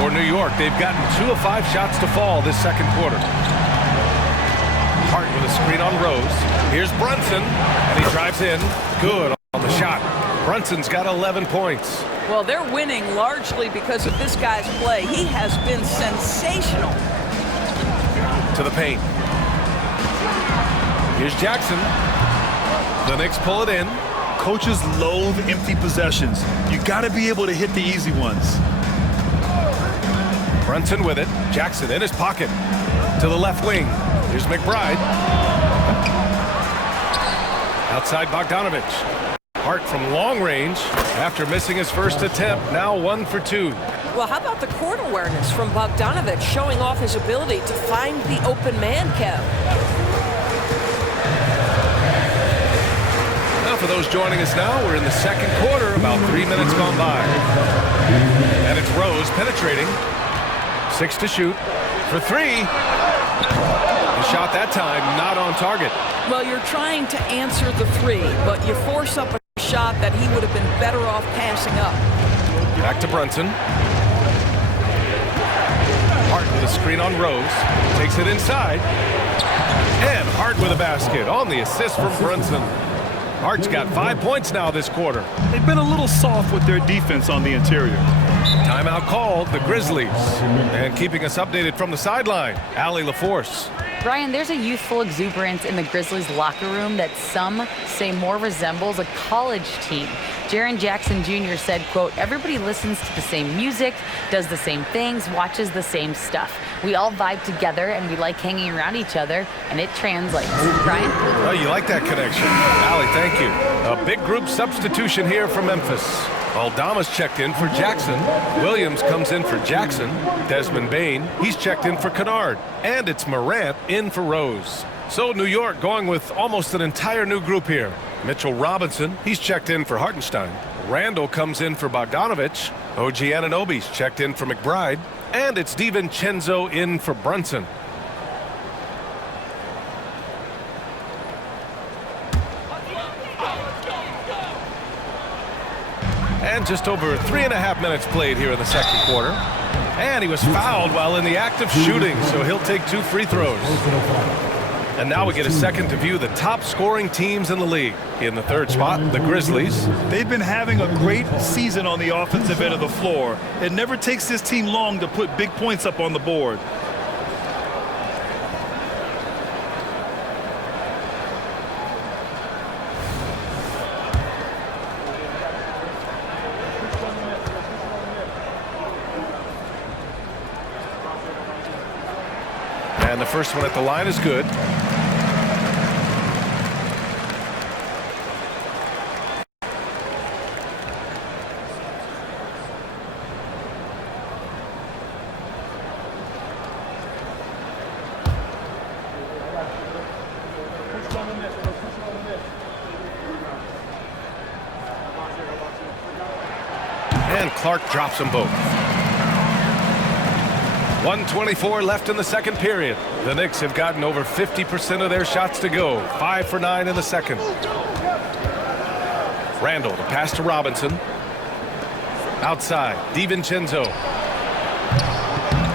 For New York, they've gotten 2 of 5 shots to fall this second quarter. Hart with a screen on Rose. Here's Brunson, and he drives in. Good on the shot. Brunson's got 11 points. Well, they're winning largely because of this guy's play. He has been sensational. To the paint. Here's Jackson. The Knicks pull it in. Coaches loathe empty possessions. You got to be able to hit the easy ones. Brunson with it. Jackson in his pocket. To the left wing. Here's McBride. Outside Bogdanovich. Hart from long range after missing his first attempt. Now 1 for 2. Well, how about the court awareness from Bogdanovich, showing off his ability to find the open man, Kev? Now for those joining us now, we're in the second quarter, about 3 minutes gone by. And it's Rose penetrating. 6 to shoot. For 3. The shot that time not on target. Well, you're trying to answer the 3, but you force up a shot that he would have been better off passing up. Back to Brunson. Hart with a screen on Rose. Takes it inside. And Hart with a basket on the assist from Brunson. Hart's got 5 points now this quarter. They've been a little soft with their defense on the interior. Timeout called, the Grizzlies. And keeping us updated from the sideline, Allie LaForce. Brian, there's a youthful exuberance in the Grizzlies locker room that some say more resembles a college team. Jaren Jackson Jr. said, quote, everybody listens to the same music, does the same things, watches the same stuff. We all vibe together and we like hanging around each other, and it translates. Brian? Oh, you like that connection. Allie, thank you. A big group substitution here from Memphis. Aldama's checked in for Jackson. Williams comes in for Jackson. Desmond Bain, he's checked in for Kennard. And it's Morant in for Rose. So New York going with almost an entire new group here. Mitchell Robinson, he's checked in for Hartenstein. Randall comes in for Bogdanovich. OG Anunoby's checked in for McBride. And it's DiVincenzo in for Brunson. And just over 3.5 minutes played here in the second quarter. And he was fouled while in the act of shooting, so he'll take 2 free throws. And now we get a second to view the top scoring teams in the league. In the third spot, the Grizzlies. They've been having a great season on the offensive end of the floor. It never takes this team long to put big points up on the board. And the first one at the line is good. And Clark drops them both. 1:24 left in the second period. The Knicks have gotten over 50% of their shots to go. 5 for 9 in the second. Randall, the pass to Robinson. Outside, DiVincenzo.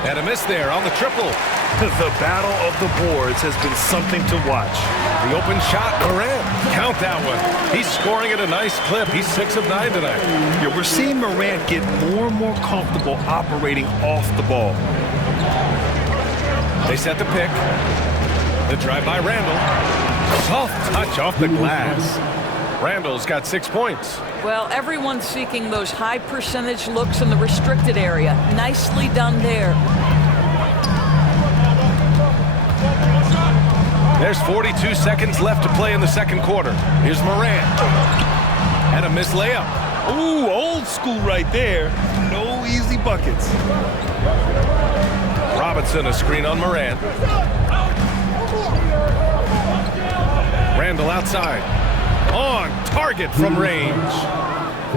And a miss there on the triple. The battle of the boards has been something to watch. The open shot, Morant. Count that one. He's scoring at a nice clip. He's 6 of 9 tonight. Yeah, we're seeing Morant get more and more comfortable operating off the ball. They set the pick. The drive by Randall. Soft touch off the glass. Randall's got 6 points. Well, everyone's seeking those high percentage looks in the restricted area. Nicely done there. There's 42 seconds left to play in the second quarter. Here's Morant. And a missed layup. Ooh, old school right there. No easy buckets. Robinson, a screen on Morant. Randall outside. On target from range.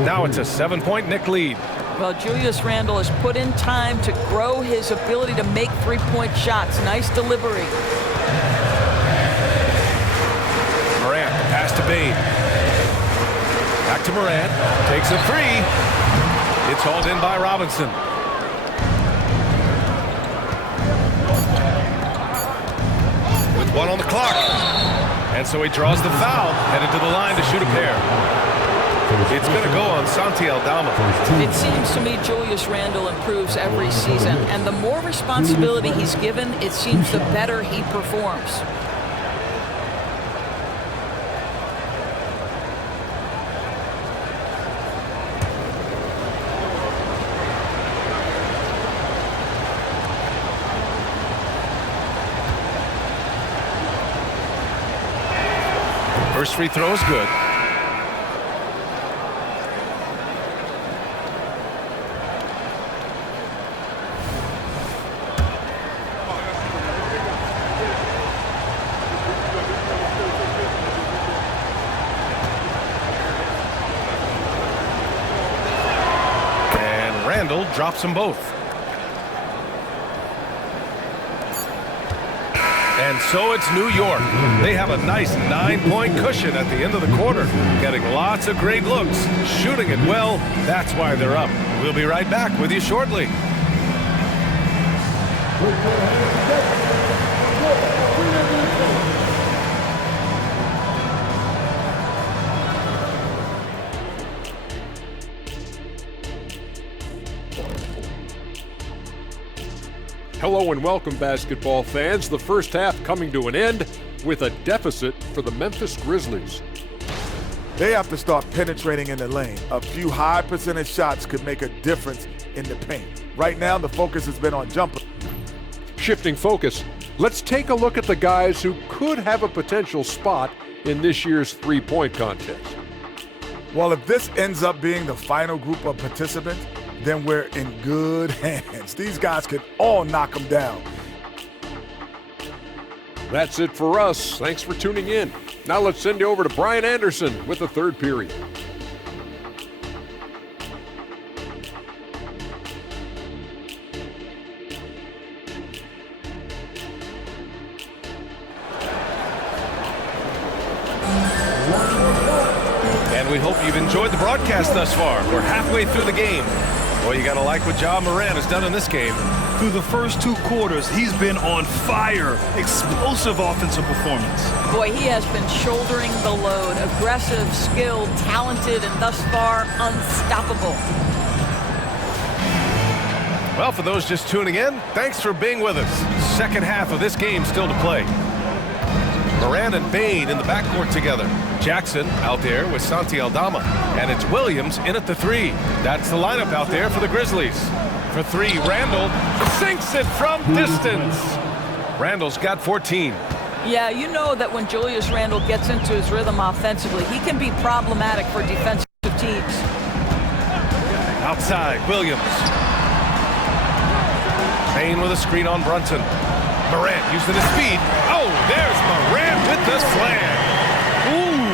Now it's a 7-point Knick lead. Well, Julius Randle has put in time to grow his ability to make three-point shots. Nice delivery. Morant, pass to Bane. Back to Morant, takes a three. It's hauled in by Robinson. With 1 on the clock. And so he draws the foul, headed to the line to shoot a pair. It's going to go on Santi Aldama. It seems to me Julius Randle improves every season, and the more responsibility he's given, it seems the better he performs. First free throw is good. And Randle drops them both. And so it's New York. They have a nice 9-point cushion at the end of the quarter, getting lots of great looks, shooting it well. That's why they're up. We'll be right back with you shortly. Hello and welcome, basketball fans. The first half coming to an end with a deficit for the Memphis Grizzlies. They have to start penetrating in the lane. A few high percentage shots could make a difference in the paint. Right now, the focus has been on jumper. Shifting focus, let's take a look at the guys who could have a potential spot in this year's three-point contest. Well, if this ends up being the final group of participants, then we're in good hands. These guys could all knock them down. That's it for us. Thanks for tuning in. Now let's send you over to Brian Anderson with the third period. And we hope you've enjoyed the broadcast thus far. We're halfway through the game. Boy, you got to like what Ja Morant has done in this game. Through the first 2 quarters, he's been on fire. Explosive offensive performance. Boy, he has been shouldering the load. Aggressive, skilled, talented, and thus far unstoppable. Well, for those just tuning in, thanks for being with us. Second half of this game still to play. Morant and Bane in the backcourt together. Jackson out there with Santi Aldama. And it's Williams in at the 3. That's the lineup out there for the Grizzlies. For 3, Randle sinks it from distance. Randle's got 14. Yeah, you know that when Julius Randle gets into his rhythm offensively, he can be problematic for defensive teams. Outside, Williams. Bane with a screen on Brunson. Morant using his speed. Oh, there's Morant with the slam. Ooh,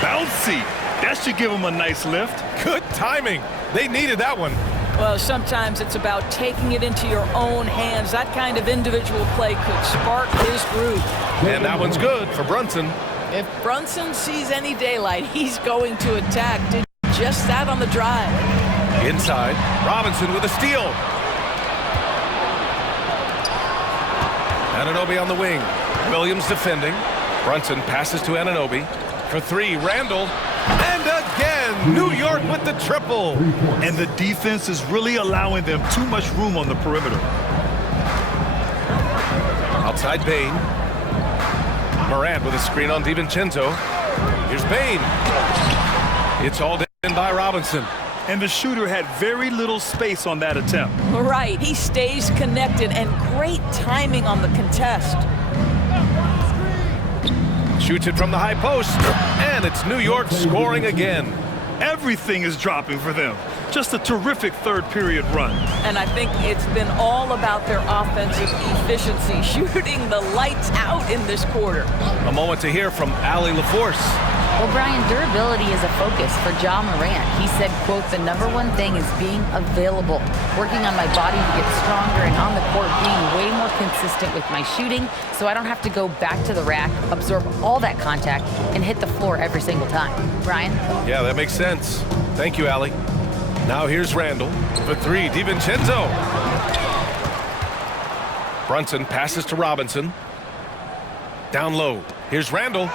bouncy. That should give him a nice lift. Good timing. They needed that one. Well, sometimes it's about taking it into your own hands. That kind of individual play could spark his groove. And that one's good for Brunson. If Brunson sees any daylight, he's going to attack. Did just that on the drive. Inside, Robinson with a steal. Anunoby on the wing. Williams defending. Brunson passes to Anunoby. For 3, Randle. And again, New York with the triple. And the defense is really allowing them too much room on the perimeter. Outside Bane. Morant with a screen on DiVincenzo. Here's Bane. It's all in by Robinson. And the shooter had very little space on that attempt. Right, he stays connected, and great timing on the contest. Shoots it from the high post, and it's New York scoring again. Everything is dropping for them. Just a terrific third period run. And I think it's been all about their offensive efficiency, shooting the lights out in this quarter. A moment to hear from Allie LaForce. Well, Brian, durability is a focus for Ja Morant. He said, quote, the #1 thing is being available, working on my body to get stronger and on the court being way more consistent with my shooting so I don't have to go back to the rack, absorb all that contact, and hit the floor every single time. Brian? Yeah, that makes sense. Thank you, Allie. Now here's Randall for three. DiVincenzo. Brunson passes to Robinson. Down low. Here's Randall.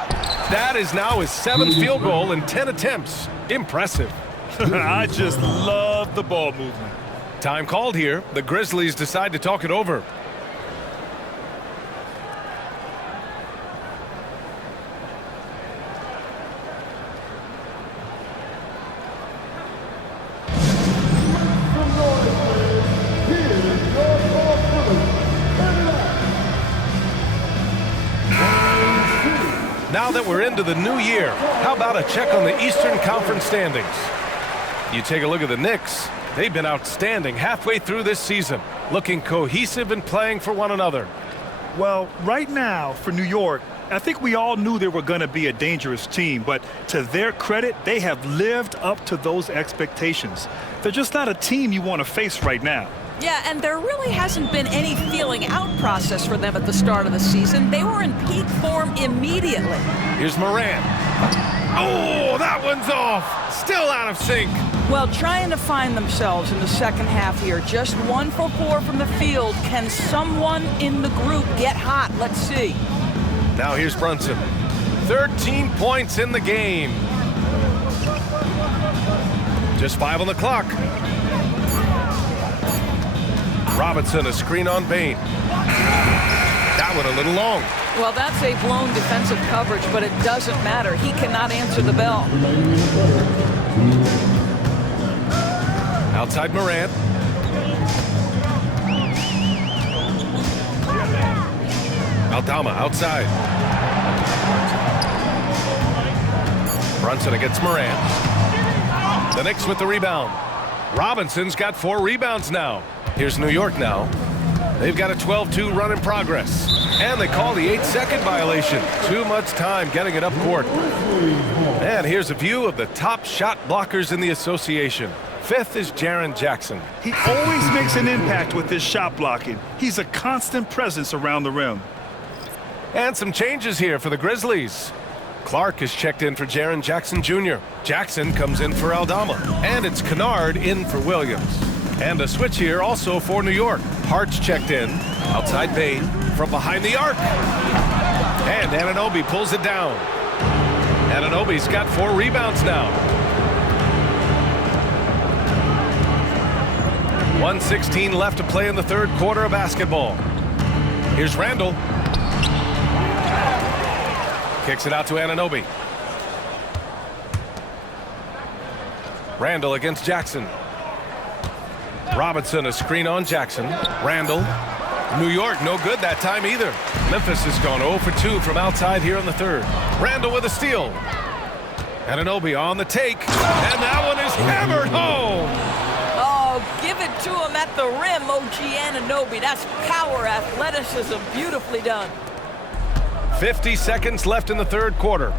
That is now his 7th field goal in 10 attempts. Impressive. I just love the ball movement. Time called here. The Grizzlies decide to talk it over. Now that we're into the new year, how about a check on the Eastern Conference standings? You take a look at the Knicks. They've been outstanding halfway through this season, looking cohesive and playing for one another. Well, right now, for New York, I think we all knew they were going to be a dangerous team, but to their credit, they have lived up to those expectations. They're just not a team you want to face right now. Yeah, and there really hasn't been any feeling out process for them at the start of the season. They were in peak form immediately. Here's Morant. Oh, that one's off. Still out of sync. Well, trying to find themselves in the second half here. Just 1 for 4 from the field. Can someone in the group get hot? Let's see. Now here's Brunson. 13 points in the game. Just 5 on the clock. Robinson, a screen on Bain. That one a little long. Well, that's a blown defensive coverage, but it doesn't matter. He cannot answer the bell. Outside Morant. Aldama outside. Brunson against Morant. The Knicks with the rebound. Robinson's got 4 rebounds now. Here's New York now. They've got a 12-2 run in progress. And they call the 8-second violation. Too much time getting it up court. And here's a view of the top shot blockers in the association. 5th is Jaren Jackson. He always makes an impact with his shot blocking. He's a constant presence around the rim. And some changes here for the Grizzlies. Clark is checked in for Jaren Jackson Jr. Jackson comes in for Aldama. And it's Kennard in for Williams. And a switch here also for New York. Hart's checked in. Outside Bain from behind the arc. And Anunoby pulls it down. Anunoby's got 4 rebounds now. 1:16 left to play in the third quarter of basketball. Here's Randall. Kicks it out to Anunoby. Randall against Jackson. Robinson, a screen on Jackson. Randall. New York, no good that time either. Memphis has gone 0 for 2 from outside here in the third. Randall with a steal. Anunoby on the take. And that one is hammered home. Oh, give it to him at the rim, OG Anunoby. That's power, athleticism, beautifully done. 50 seconds left in the third quarter.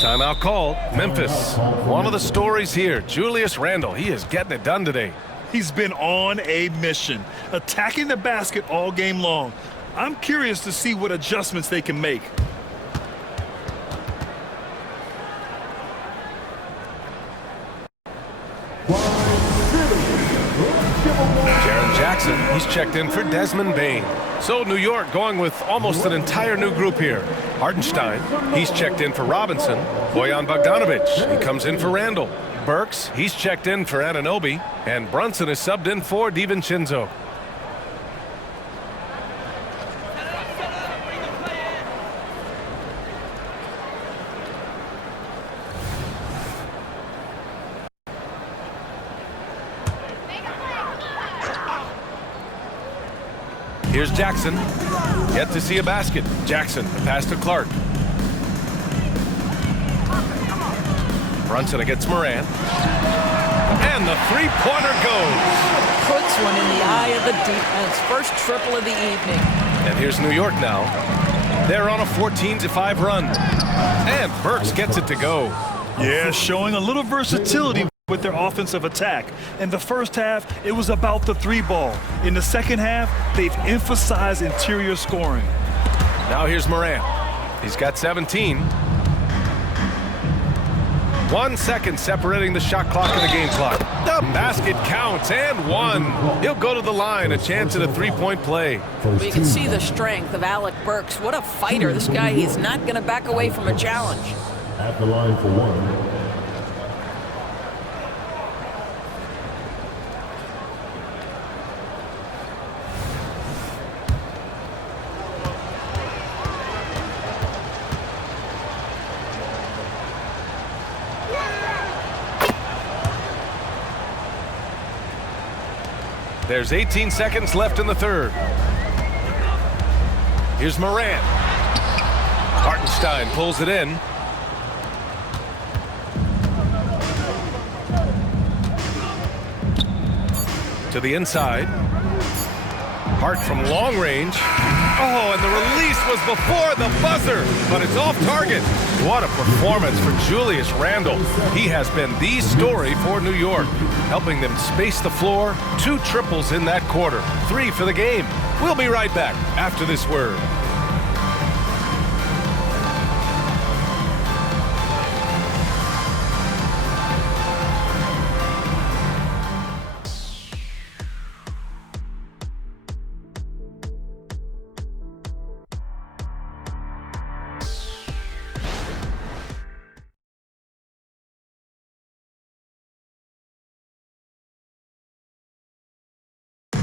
Timeout called. Memphis. One of the stories here, Julius Randle. He is getting it done today. He's been on a mission, attacking the basket all game long. I'm curious to see what adjustments they can make. Jaren Jackson, he's checked in for Desmond Bain. So New York going with almost an entire new group here. Hartenstein, he's checked in for Robinson. Bojan Bogdanovic, he comes in for Randall. Burks, he's checked in for Anunoby. And Brunson is subbed in for DiVincenzo. Here's Jackson. Yet to see a basket. Jackson, the pass to Clark. Brunson against Morant. And the three-pointer goes. Puts one in the eye of the defense. First triple of the evening. And here's New York now. They're on a 14-5 run. And Burks gets it to go. Yeah, showing a little versatility with their offensive attack. In the first half, it was about the three ball. In the second half, they've emphasized interior scoring. Now here's Morant. He's got 17. 1 second separating the shot clock and the game clock. The basket counts and one. He'll go to the line, a chance at a three-point play. Well, you can see the strength of Alec Burks. What a fighter. This guy, he's not going to back away from a challenge. At the line for one. There's 18 seconds left in the third. Here's Morant. Hartenstein pulls it in. To the inside. Hart from long range. Oh, and the release was before the buzzer, but it's off target. What a performance for Julius Randle. He has been the story for New York, helping them space the floor. 2 triples in that quarter, 3 for the game. We'll be right back after this word.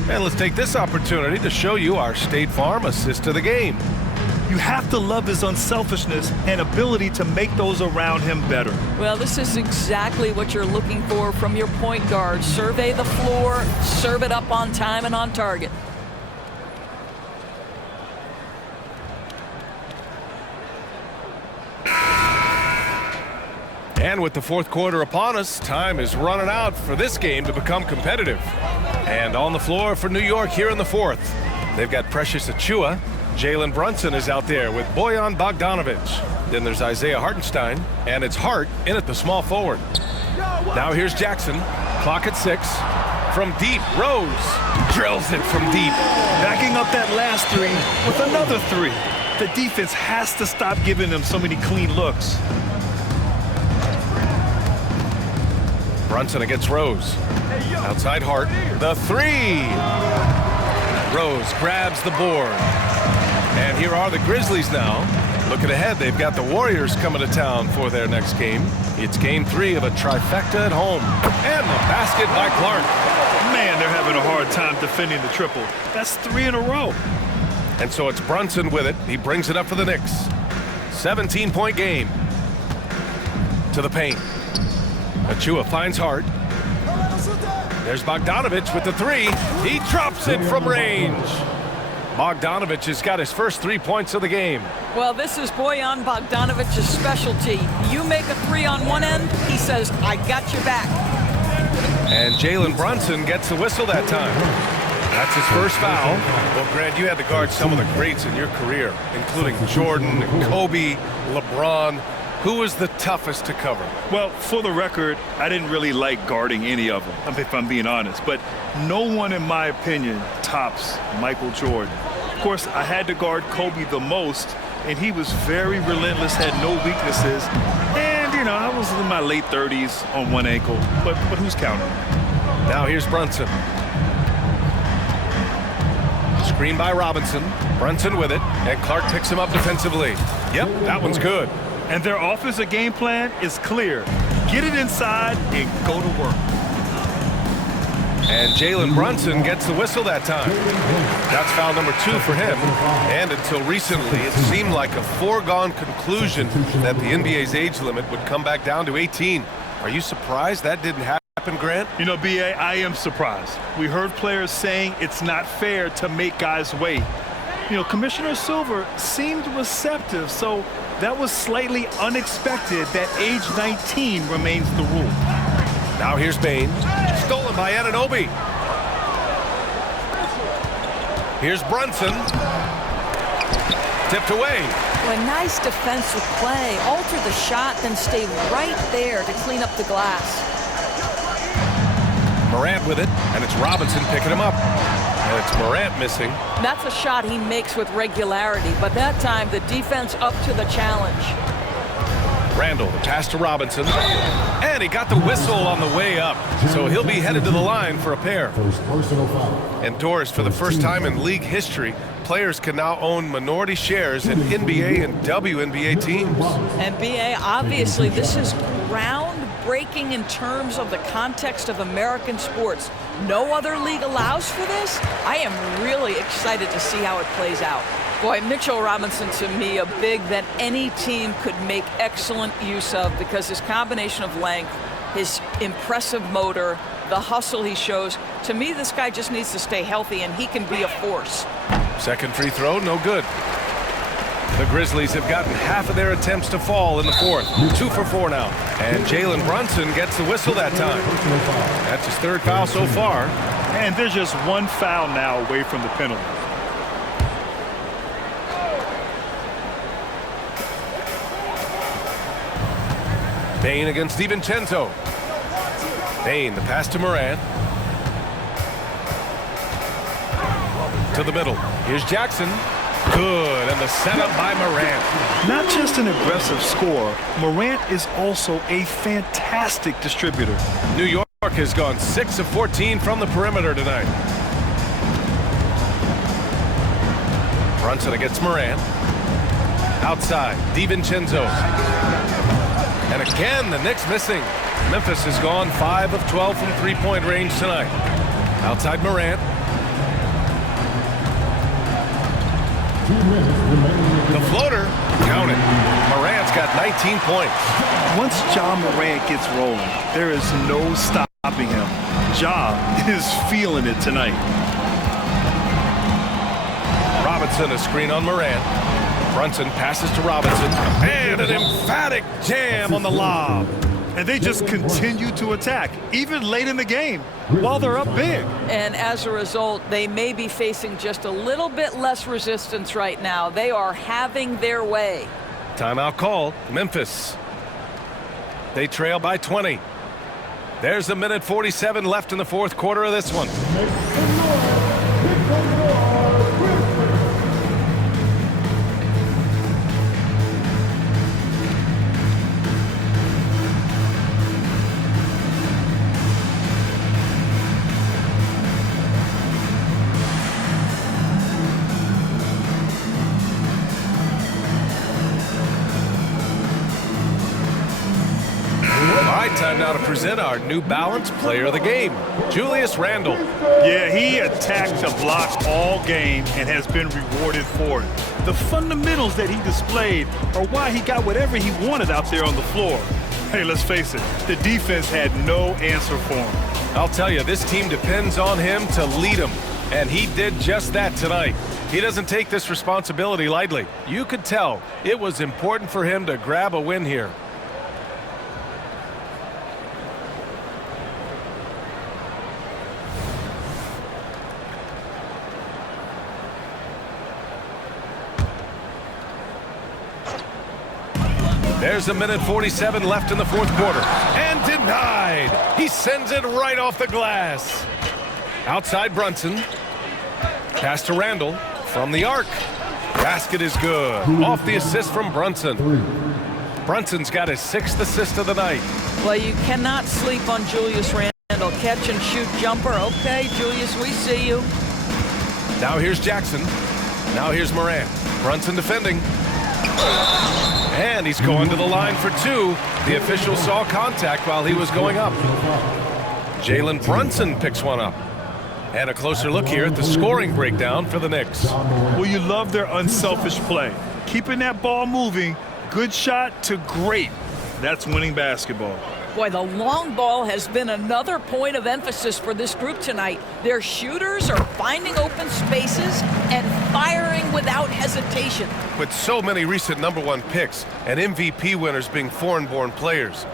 And let's take this opportunity to show you our State Farm assist to the game. You have to love his unselfishness and ability to make those around him better. Well, this is exactly what you're looking for from your point guard. Survey the floor, serve it up on time and on target. And with the fourth quarter upon us, time is running out for this game to become competitive. And on the floor for New York here in the fourth, they've got Precious Achiuwa. Jalen Brunson is out there with Bojan Bogdanovic. Then there's Isaiah Hartenstein, and it's Hart in at the small forward. Now here's Jackson, clock at 6. From deep, Rose drills it from deep. Backing up that last three with another 3. The defense has to stop giving them so many clean looks. Brunson against Rose. Outside Hart, the 3. Rose grabs the board. And here are the Grizzlies now. Looking ahead, they've got the Warriors coming to town for their next game. It's game 3 of a trifecta at home. And the basket by Clark. Man, they're having a hard time defending the triple. That's 3 in a row. And so it's Brunson with it. He brings it up for the Knicks. 17-point game. To the paint. Achiuwa finds Hart. There's Bogdanovic with the 3. He drops it from range. Bogdanovic has got his first 3 points of the game. Well, this is Bojan Bogdanovic's specialty. You make a 3 on one end, he says, I got your back. And Jalen Brunson gets the whistle that time. That's his first foul. Well, Grant, you had to guard some of the greats in your career, including Jordan, Kobe, LeBron. Who was the toughest to cover? Well, for the record, I didn't really like guarding any of them, if I'm being honest. But no one, in my opinion, tops Michael Jordan. Of course, I had to guard Kobe the most, and he was very relentless, had no weaknesses. And, you know, I was in my late 30s on one ankle, but who's counting? Now here's Brunson. Screen by Robinson. Brunson with it, and Clark picks him up defensively. Yep, that one's good. And their offensive game plan is clear. Get it inside and go to work. And Jalen Brunson gets the whistle that time. That's foul number 2 for him. And until recently, it seemed like a foregone conclusion that the NBA's age limit would come back down to 18. Are you surprised that didn't happen, Grant? You know, B.A., I am surprised. We heard players saying it's not fair to make guys wait. You know, Commissioner Silver seemed receptive, so that was slightly unexpected that age 19 remains the rule. Now here's Bane. Stolen by Anunoby. Here's Brunson. Tipped away. Well, a nice defensive play. Alter the shot, then stay right there to clean up the glass. Morant with it, and it's Robinson picking him up. And it's Morant missing. That's a shot he makes with regularity, but that time the defense up to the challenge. Randall, the pass to Robinson. And he got the whistle on the way up. So he'll be headed to the line for a pair. And Doris, for the first time in league history, players can now own minority shares in NBA and WNBA teams. And BA, obviously, this is groundbreaking in terms of the context of American sports. No other league allows for this. I am really excited to see how it plays out. Boy, Mitchell Robinson, to me, a big that any team could make excellent use of because his combination of length, his impressive motor, the hustle he shows. To me, this guy just needs to stay healthy, and he can be a force. Second free throw, no good. The Grizzlies have gotten half of their attempts to fall in the fourth. 2 for 4 now. And Jalen Brunson gets the whistle that time. That's his third foul so far. And there's just one foul now away from the penalty. Bain against DiVincenzo. Bain, the pass to Morant. To the middle. Here's Jackson. Good, and the setup by Morant. Not just an aggressive scorer, Morant is also a fantastic distributor. New York has gone 6 of 14 from the perimeter tonight. Brunson against Morant. Outside, DiVincenzo. And again, the Knicks missing. Memphis has gone 5 of 12 from three-point range tonight. Outside Morant. The floater, count it. Morant's got 19 points. Once Ja Morant gets rolling, there is no stopping him. Ja is feeling it tonight. Robinson, a screen on Morant. Brunson passes to Robinson. And an emphatic jam on the lob. And they just continue to attack, even late in the game, while they're up big. And as a result, they may be facing just a little bit less resistance right now. They are having their way. Timeout called. Memphis. They trail by 20. There's a minute 47 left in the fourth quarter of this one. Time now to present our New Balance Player of the Game, Julius Randle. Yeah, he attacked the block all game and has been rewarded for it. The fundamentals that he displayed are why he got whatever he wanted out there on the floor. Hey, let's face it, the defense had no answer for him. I'll tell you, this team depends on him to lead them, and he did just that tonight. He doesn't take this responsibility lightly. You could tell it was important for him to grab a win here. There's a minute 47 left in the fourth quarter. And denied. He sends it right off the glass. Outside Brunson. Pass to Randall from the arc. Basket is good. Off the assist from Brunson. Brunson's got his 6th assist of the night. Well, you cannot sleep on Julius Randle. Catch and shoot jumper. Okay, Julius, we see you. Now here's Jackson. Now here's Morant. Brunson defending. And he's going to the line for 2. The official saw contact while he was going up. Jalen Brunson picks one up. And a closer look here at the scoring breakdown for the Knicks. Well, you love their unselfish play. Keeping that ball moving, good shot to great. That's winning basketball. Boy, the long ball has been another point of emphasis for this group tonight. Their shooters are finding open spaces and firing without hesitation. With so many recent #1 picks and MVP winners being foreign-born players,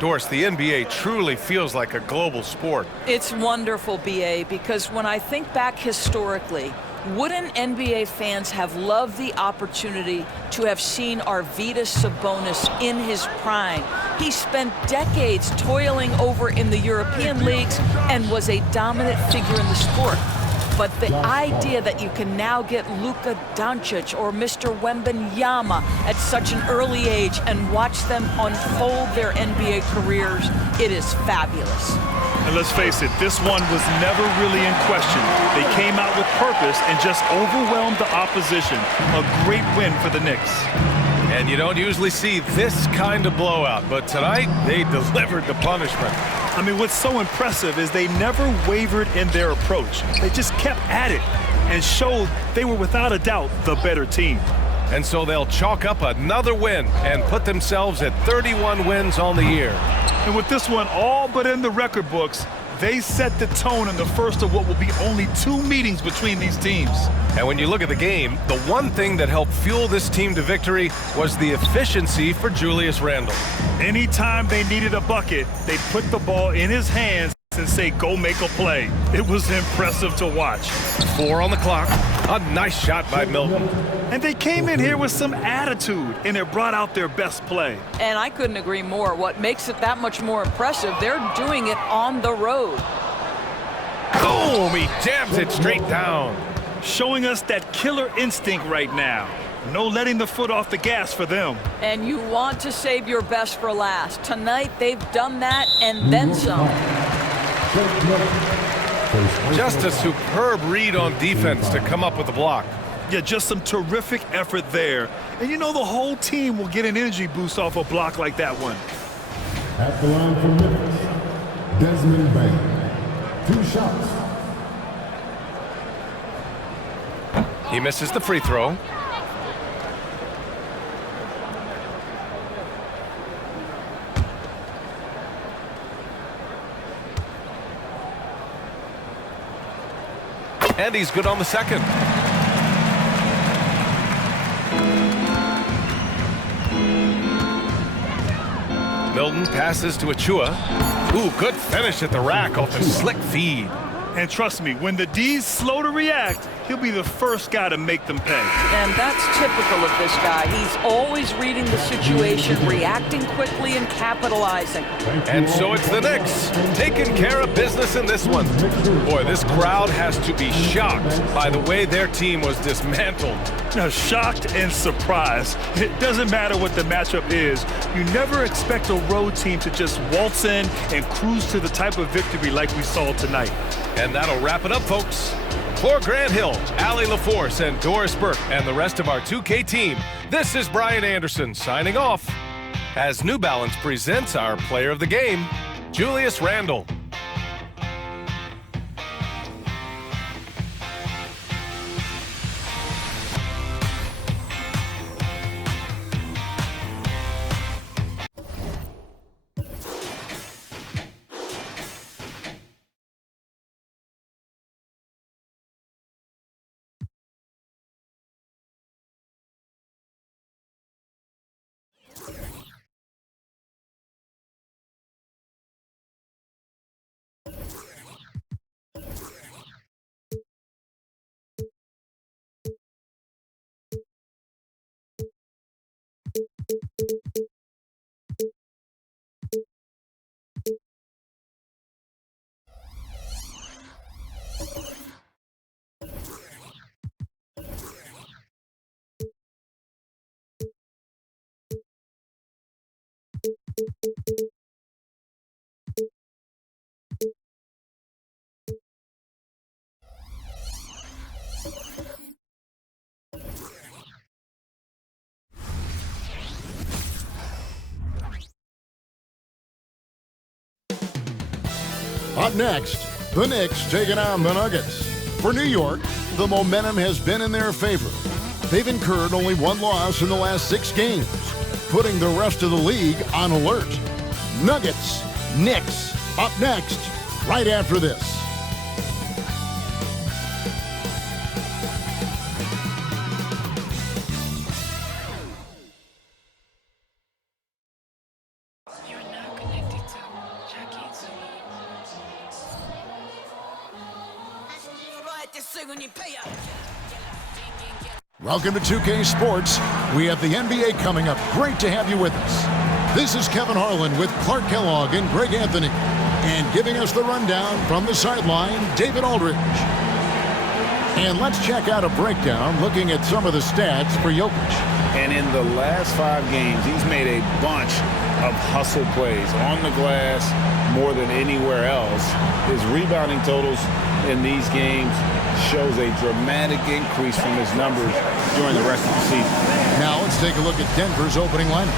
Doris, the NBA truly feels like a global sport. It's wonderful, BA, because when I think back historically, Wouldn't NBA fans have loved the opportunity to have seen Arvydas Sabonis in his prime? He spent decades toiling over in the European leagues and was a dominant figure in the sport. But the idea that you can now get Luka Doncic or Mr. Wembanyama at such an early age and watch them unfold their NBA careers, it is fabulous. And let's face it, this one was never really in question. They came out with purpose and just overwhelmed the opposition. A great win for the Knicks. And you don't usually see this kind of blowout, but tonight they delivered the punishment. I mean, what's so impressive is they never wavered in their approach. They just kept at it and showed they were without a doubt the better team. And so they'll chalk up another win and put themselves at 31 wins on the year. And with this one all but in the record books, they set the tone in the first of what will be only 2 meetings between these teams. And when you look at the game, the one thing that helped fuel this team to victory was the efficiency for Julius Randle. Anytime they needed a bucket, they'd put the ball in his hands and say, go make a play. It was impressive to watch. 4 on the clock. A nice shot by Milton. And they came in here with some attitude, and it brought out their best play. And I couldn't agree more. What makes it that much more impressive, they're doing it on the road. Boom! He jams it straight down. Showing us that killer instinct right now. No letting the foot off the gas for them. And you want to save your best for last. Tonight, they've done that and then some. Just a superb read on defense to come up with the block. Yeah, just some terrific effort there. And you know the whole team will get an energy boost off a block like that one. At the line for Memphis, Desmond Bain. 2 shots. He misses the free throw. And he's good on the second. Milton passes to Achua. Ooh, good finish at the rack off the slick feed. And trust me, when the D's slow to react, he'll be the first guy to make them pay. And that's typical of this guy. He's always reading the situation, reacting quickly and capitalizing. And so it's the Knicks taking care of business in this one. Boy, this crowd has to be shocked by the way their team was dismantled. Now, shocked and surprised. It doesn't matter what the matchup is. You never expect a road team to just waltz in and cruise to the type of victory like we saw tonight. And that'll wrap it up, folks. For Grant Hill, Allie LaForce, and Doris Burke, and the rest of our 2K team, this is Brian Anderson signing off as New Balance presents our player of the game, Julius Randle. Up next, the Knicks taking on the Nuggets. For New York, the momentum has been in their favor. They've incurred only 1 loss in the last 6 games, putting the rest of the league on alert. Nuggets, Knicks, up next, right after this. When you pay up. Welcome to 2K Sports. We have the NBA coming up. Great to have you with us. This is Kevin Harlan with Clark Kellogg and Greg Anthony. And giving us the rundown from the sideline, David Aldridge. And let's check out a breakdown looking at some of the stats for Jokic. And in the last 5 games, he's made a bunch of hustle plays on the glass more than anywhere else. His rebounding totals in these games shows a dramatic increase from his numbers during the rest of the season. Now let's take a look at Denver's opening lineup.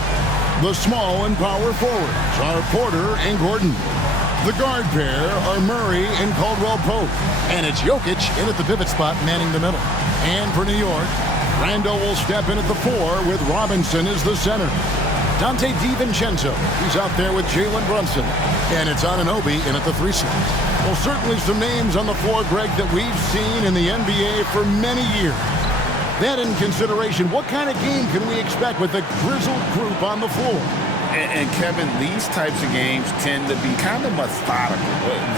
The small and power forwards are Porter and Gordon. The guard pair are Murray and Caldwell Pope. And it's Jokic in at the pivot spot, manning the middle. And for New York, Randle will step in at the 4 with Robinson as the center. Dante DiVincenzo, he's out there with Jalen Brunson. And it's Anunoby in at the 3 slot. Well, certainly some names on the floor, Greg, that we've seen in the NBA for many years. That in consideration, what kind of game can we expect with the grizzled group on the floor? And Kevin, these types of games tend to be kind of methodical.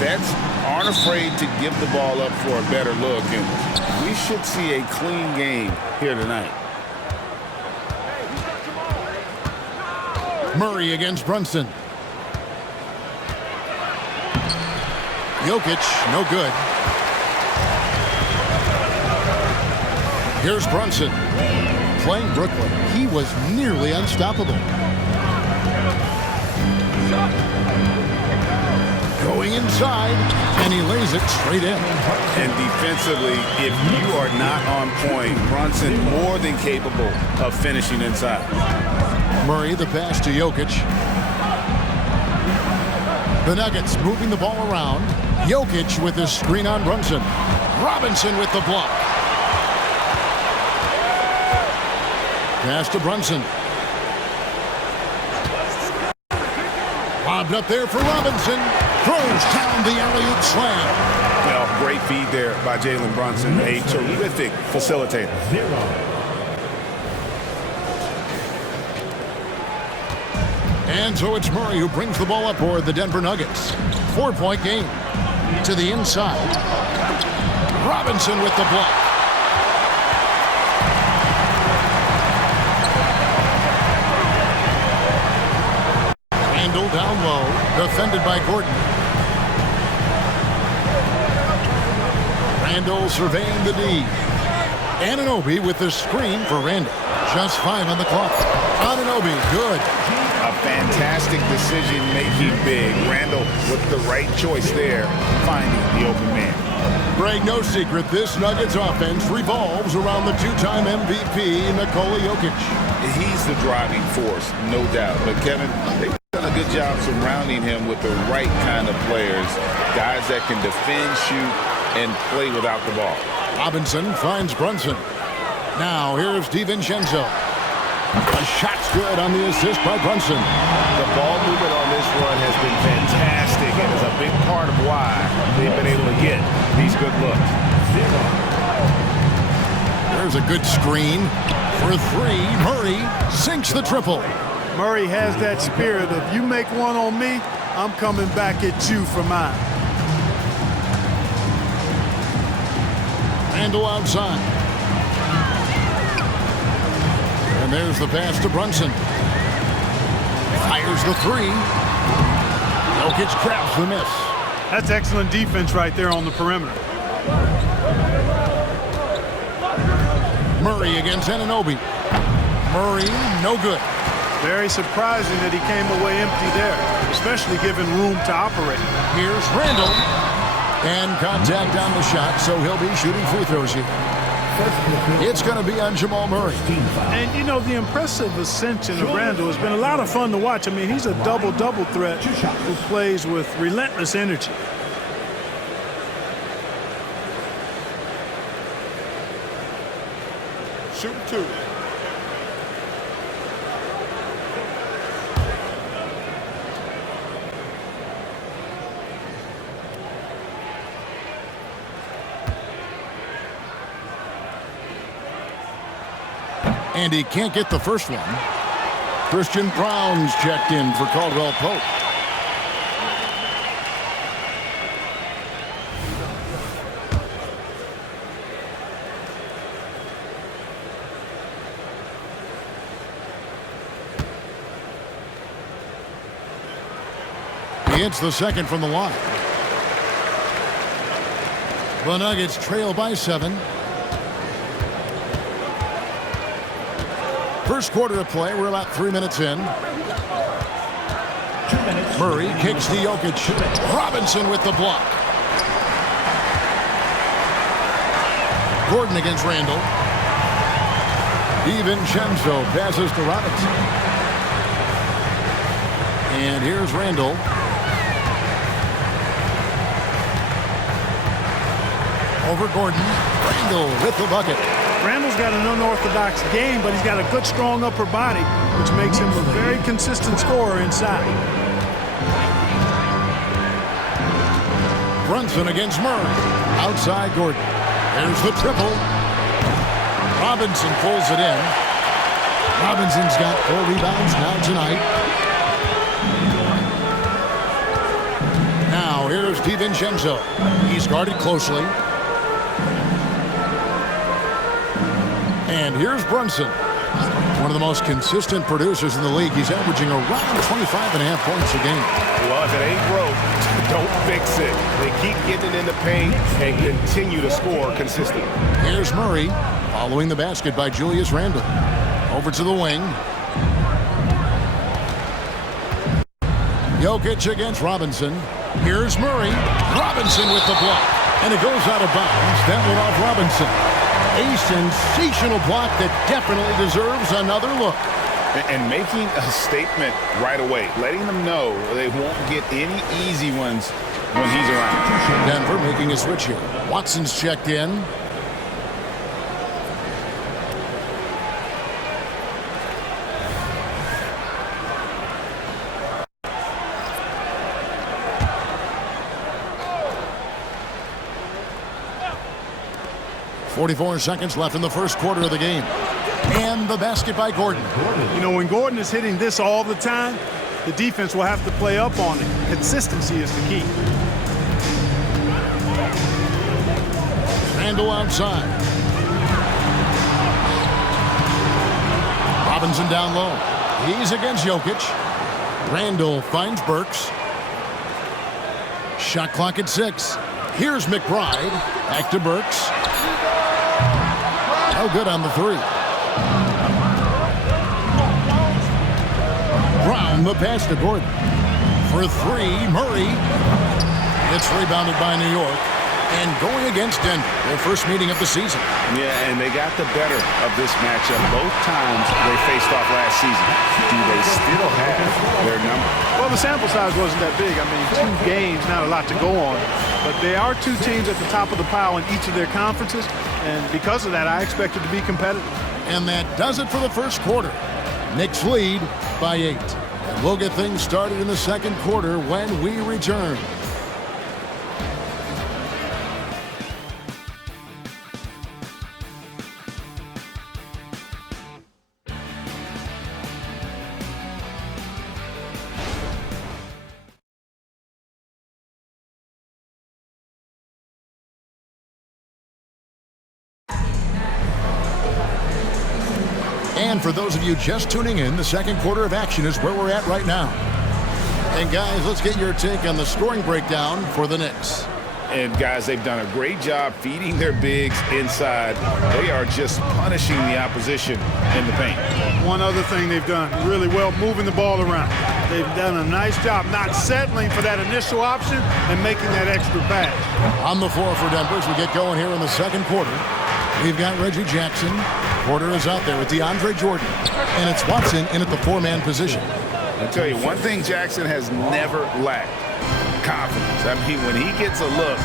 Vets aren't afraid to give the ball up for a better look, and we should see a clean game here tonight. Murray against Brunson. Jokic, no good. Here's Brunson. Playing Brooklyn, he was nearly unstoppable. Going inside, and he lays it straight in. And defensively, if you are not on point, Brunson more than capable of finishing inside. Murray, the pass to Jokic. The Nuggets moving the ball around. Jokic with the screen on Brunson. Robinson with the block. Pass to Brunson. Lobbed up there for Robinson. Throws down the alley-oop slam. Well, great feed there by Jalen Brunson. A terrific facilitator. And so it's Murray who brings the ball up for the Denver Nuggets. 4-point game. To the inside. Robinson with the block. Randle down low. Defended by Gordon. Randle surveying the D. Anunoby with the screen for Randle. Just 5 on the clock. Anunoby, good. A fantastic decision-making big. Randle with the right choice there, finding the open man. Greg, no secret, this Nuggets offense revolves around the 2-time MVP, Nikola Jokic. He's the driving force, no doubt. But Kevin, they've done a good job surrounding him with the right kind of players. Guys that can defend, shoot, and play without the ball. Robinson finds Brunson. Now here's DiVincenzo. A shot's good on the assist by Brunson. The ball movement on this run has been fantastic and is a big part of why they've been able to get these good looks. There's a good screen for 3. Murray sinks the triple. Murray has that spirit of you make one on me, I'm coming back at you for mine. Randle outside. And there's the pass to Brunson. Fires the 3. Jokic crafts the miss. That's excellent defense right there on the perimeter. Murray against Anunoby. Murray, no good. Very surprising that he came away empty there, especially given room to operate. Here's Randle. And contact on the shot, so he'll be shooting free throws here. It's going to be on Jamal Murray. And, you know, the impressive ascension of Randle has been a lot of fun to watch. I mean, he's a double-double threat who plays with relentless energy. Shoot 2. And he can't get the first one. Christian Brown's checked in for Caldwell Pope. He hits the second from the line. The Nuggets trail by 7. First quarter of play. We're about 3 minutes in. Murray kicks to Jokic. Robinson with the block. Gordon against Randall. DiVincenzo passes to Robinson. And here's Randall. Over Gordon. Randall with the bucket. Randall's got an unorthodox game, but he's got a good, strong upper body, which makes him a very consistent scorer inside. Brunson against Murray. Outside Gordon. There's the triple. Robinson pulls it in. Robinson's got 4 rebounds now tonight. Now here's DiVincenzo. He's guarded closely. And here's Brunson. One of the most consistent producers in the league. He's averaging around 25.5 points a game. Well, if it ain't broke, don't fix it. They keep getting it in the paint and continue to score consistently. Here's Murray following the basket by Julius Randle. Over to the wing. Jokic against Robinson. Here's Murray. Robinson with the block. And it goes out of bounds. That went off Robinson. A sensational block that definitely deserves another look. And making a statement right away, letting them know they won't get any easy ones when he's around. Denver making a switch here. Watson's checked in. .44 seconds left in the first quarter of the game. And the basket by Gordon. You know, when Gordon is hitting this all the time, the defense will have to play up on it. Consistency is the key. Randall outside. Robinson down low. He's against Jokic. Randall finds Burks. Shot clock at 6. Here's McBride. Back to Burks. No good on the 3. Brown the pass to Gordon. For 3, Murray. It's rebounded by New York. And going against Denver, their first meeting of the season. Yeah, and they got the better of this matchup both times they faced off last season. Do they still have their number? Well, the sample size wasn't that big. I mean, 2 games, not a lot to go on. But they are 2 teams at the top of the pile in each of their conferences. And because of that, I expect it to be competitive. And that does it for the first quarter. Knicks lead by 8. And we'll get things started in the second quarter when we return. And for those of you just tuning in, the second quarter of action is where we're at right now. And guys, let's get your take on the scoring breakdown for the Knicks. And guys, they've done a great job feeding their bigs inside. They are just punishing the opposition in the paint. One other thing they've done really well, moving the ball around. They've done a nice job not settling for that initial option and making that extra pass. On the floor for Denver as we get going here in the second quarter. We've got Reggie Jackson. Porter is out there with DeAndre Jordan. And it's Watson in at the 4-man position. I'll tell you, one thing Jackson has never lacked: confidence. I mean, when he gets a look,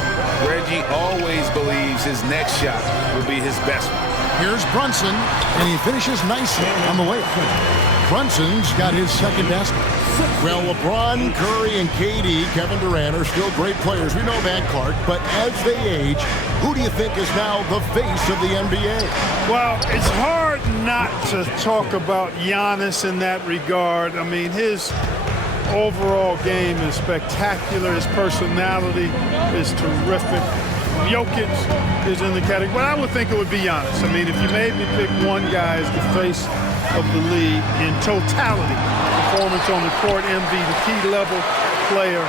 Reggie always believes his next shot will be his best one. Here's Brunson, and he finishes nicely on the layup. Brunson's got his second basket. Well, LeBron, Curry, and KD, Kevin Durant, are still great players. We know that, Clark. But as they age, who do you think is now the face of the NBA? Well, it's hard not to talk about Giannis in that regard. I mean, his overall game is spectacular. His personality is terrific. Jokic is in the category, but I would think it would be Giannis. I mean, if you made me pick one guy as the face of the league in totality, performance on the court, MVP, level, player,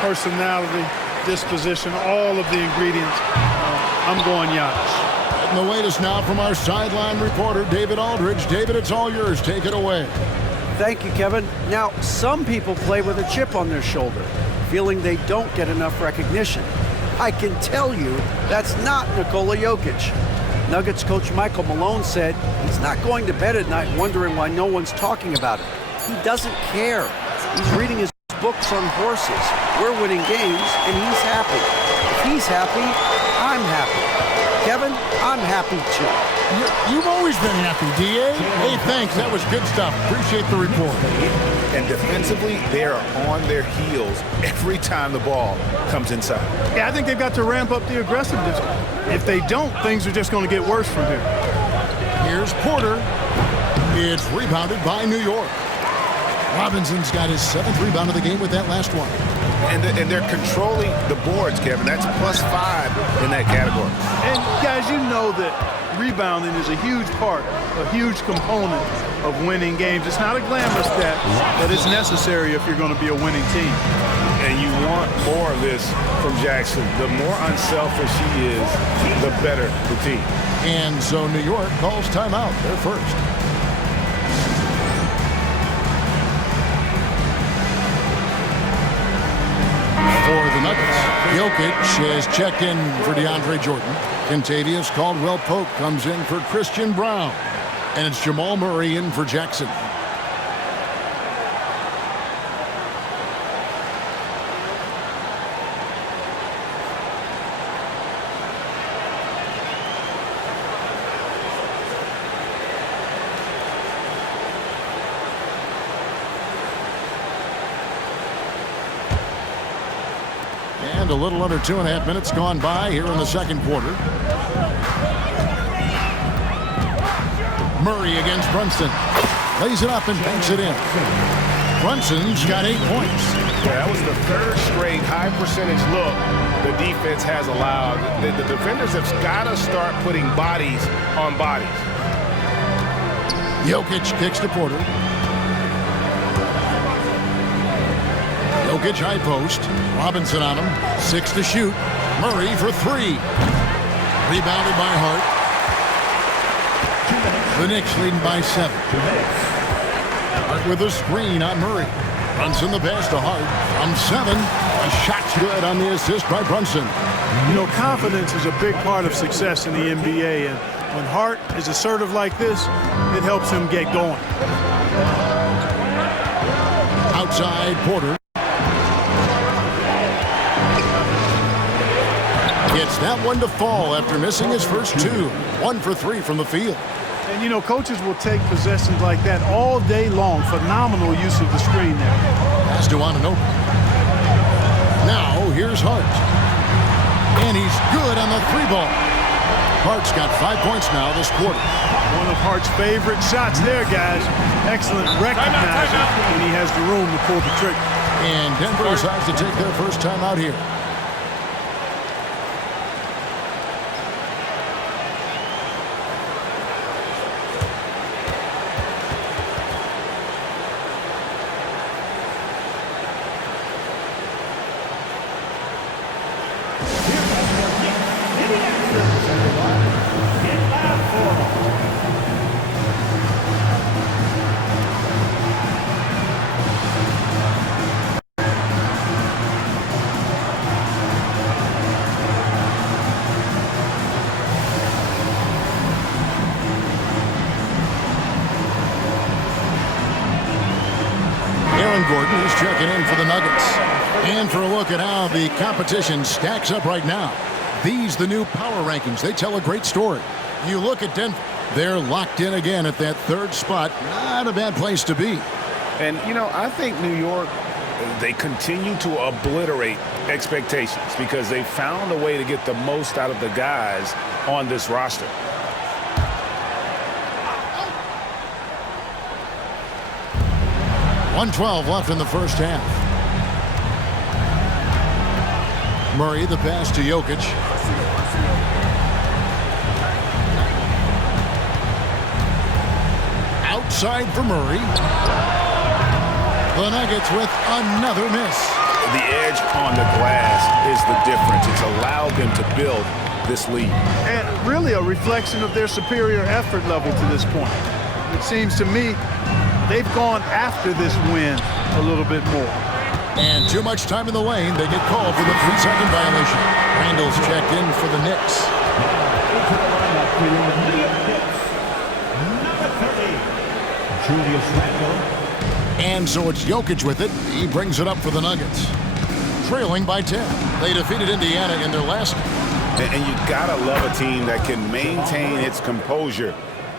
personality, disposition, all of the ingredients. I'm going Giannis. And the latest now from our sideline reporter, David Aldridge. David, it's all yours. Take it away. Thank you, Kevin. Now, some people play with a chip on their shoulder, feeling they don't get enough recognition. I can tell you that's not Nikola Jokic. Nuggets coach Michael Malone said he's not going to bed at night wondering why no one's talking about it. He doesn't care. He's reading his books on horses. We're winning games, and he's happy. If he's happy, I'm happy. Kevin, I'm happy too. You've always been happy, D.A. Hey, thanks. That was good stuff. Appreciate the report. And defensively, they are on their heels every time the ball comes inside. Yeah, I think they've got to ramp up the aggressiveness. If they don't, things are just going to get worse from here. Here's Porter. It's rebounded by New York. Robinson's got his 7th rebound of the game with that last one. And they're controlling the boards, Kevin. That's +5 in that category. And guys, you know that rebounding is a huge part, a huge component of winning games. It's not a glamorous stat, but it's necessary if you're going to be a winning team. And you want more of this from Jackson. The more unselfish he is, the better the team. And so New York calls timeout. They're first. For the Nuggets, Jokic has checked in for DeAndre Jordan. Kentavious Caldwell-Pope comes in for Christian Brown. And it's Jamal Murray in for Jackson. And a little under 2.5 minutes gone by here in the second quarter. Murray against Brunson. Lays it up and banks it in. Brunson's got 8 points. Yeah, that was the 3rd straight high percentage look the defense has allowed. The defenders have got to start putting bodies on bodies. Jokic kicks to Porter. Jokic high post. Robinson on him. 6 to shoot. Murray for 3. Rebounded by Hart. The Knicks leading by 7. Hart with a screen on Murray. Brunson the pass to Hart. From 7. A shot's good on the assist by Brunson. You know, confidence is a big part of success in the NBA, and when Hart is assertive like this, it helps him get going. Outside Porter. Gets that one to fall after missing his first 2. 1 for 3 from the field. And, you know, coaches will take possessions like that all day long. Phenomenal use of the screen there. Pass to Anunoby. Now, here's Hart. And he's good on the 3-ball. Hart's got 5 points now this quarter. One of Hart's favorite shots there, guys. Excellent recognizing when he has the room to pull the trigger. And Denver decides to take their first time out here. Gordon is checking in for the Nuggets. And for a look at how the competition stacks up right now. These, the new power rankings, they tell a great story. You look at Denver, they're locked in again at that 3rd spot. Not a bad place to be. And, you know, I think New York, they continue to obliterate expectations because they found a way to get the most out of the guys on this roster. .112 left in the first half. Murray, the pass to Jokic. Outside for Murray. The Nuggets with another miss. edge on the glass is the difference. It's allowed them to build this lead. And really a reflection of their superior effort level to this point. It seems to me they've gone after this win a little bit more. And too much time in the lane. They get called for the 3-second violation. Randall's checked in for the Knicks. And so it's Jokic with it. He brings it up for the Nuggets. Trailing by 10. They defeated Indiana in their last game. And you gotta love a team that can maintain its composure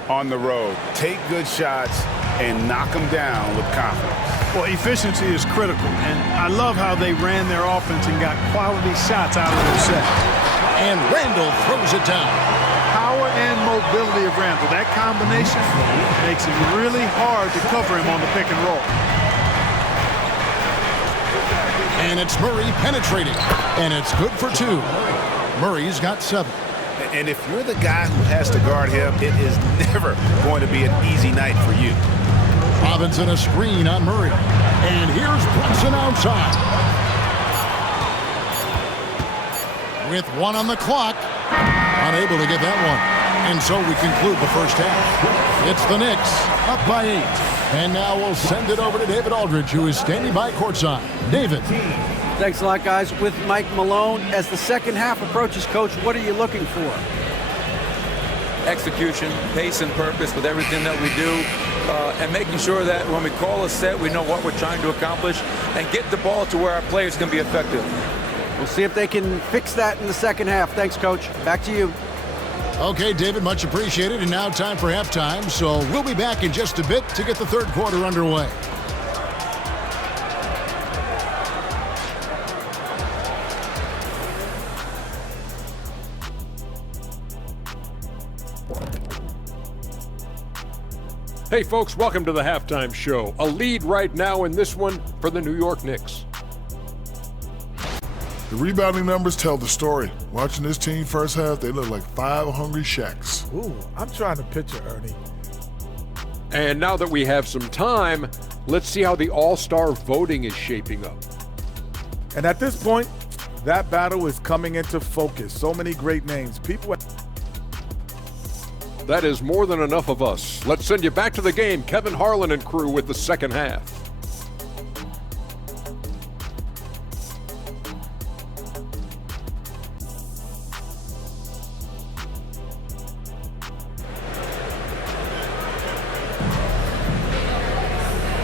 on the road. Take good shots and knock them down with confidence. Well, efficiency is critical, and I love how they ran their offense and got quality shots out of their set. And Randall throws it down. Power and mobility of Randall. That combination makes it really hard to cover him on the pick and roll. And it's Murray penetrating. And it's good for 2. Murray's got 7. And if you're the guy who has to guard him, it is never going to be an easy night for you. Robinson a screen on Murray. And here's Brunson outside. With 1 on the clock. Unable to get that one. And so we conclude the first half. It's the Knicks up by 8. And now we'll send it over to David Aldridge, who is standing by courtside. David. Thanks a lot, guys. With Mike Malone, as the second half approaches, Coach, what are you looking for? Execution, pace, and purpose with everything that we do, and making sure that when we call a set, we know what we're trying to accomplish and get the ball to where our players can be effective. We'll see if they can fix that in the second half. Thanks, Coach. Back to you. Okay, David, much appreciated. And now time for halftime. So we'll be back in just a bit to get the third quarter underway. Hey folks, welcome to the halftime show. A lead right now in this one for the New York Knicks. The rebounding numbers tell the story. Watching this team first half, they look like 5 hungry Shaqs. Ooh, I'm trying to picture Ernie. And now that we have some time, let's see how the All-Star voting is shaping up. And at this point, that battle is coming into focus. So many great names. People. That is more than enough of us. Let's send you back to the game. Kevin Harlan and crew with the second half.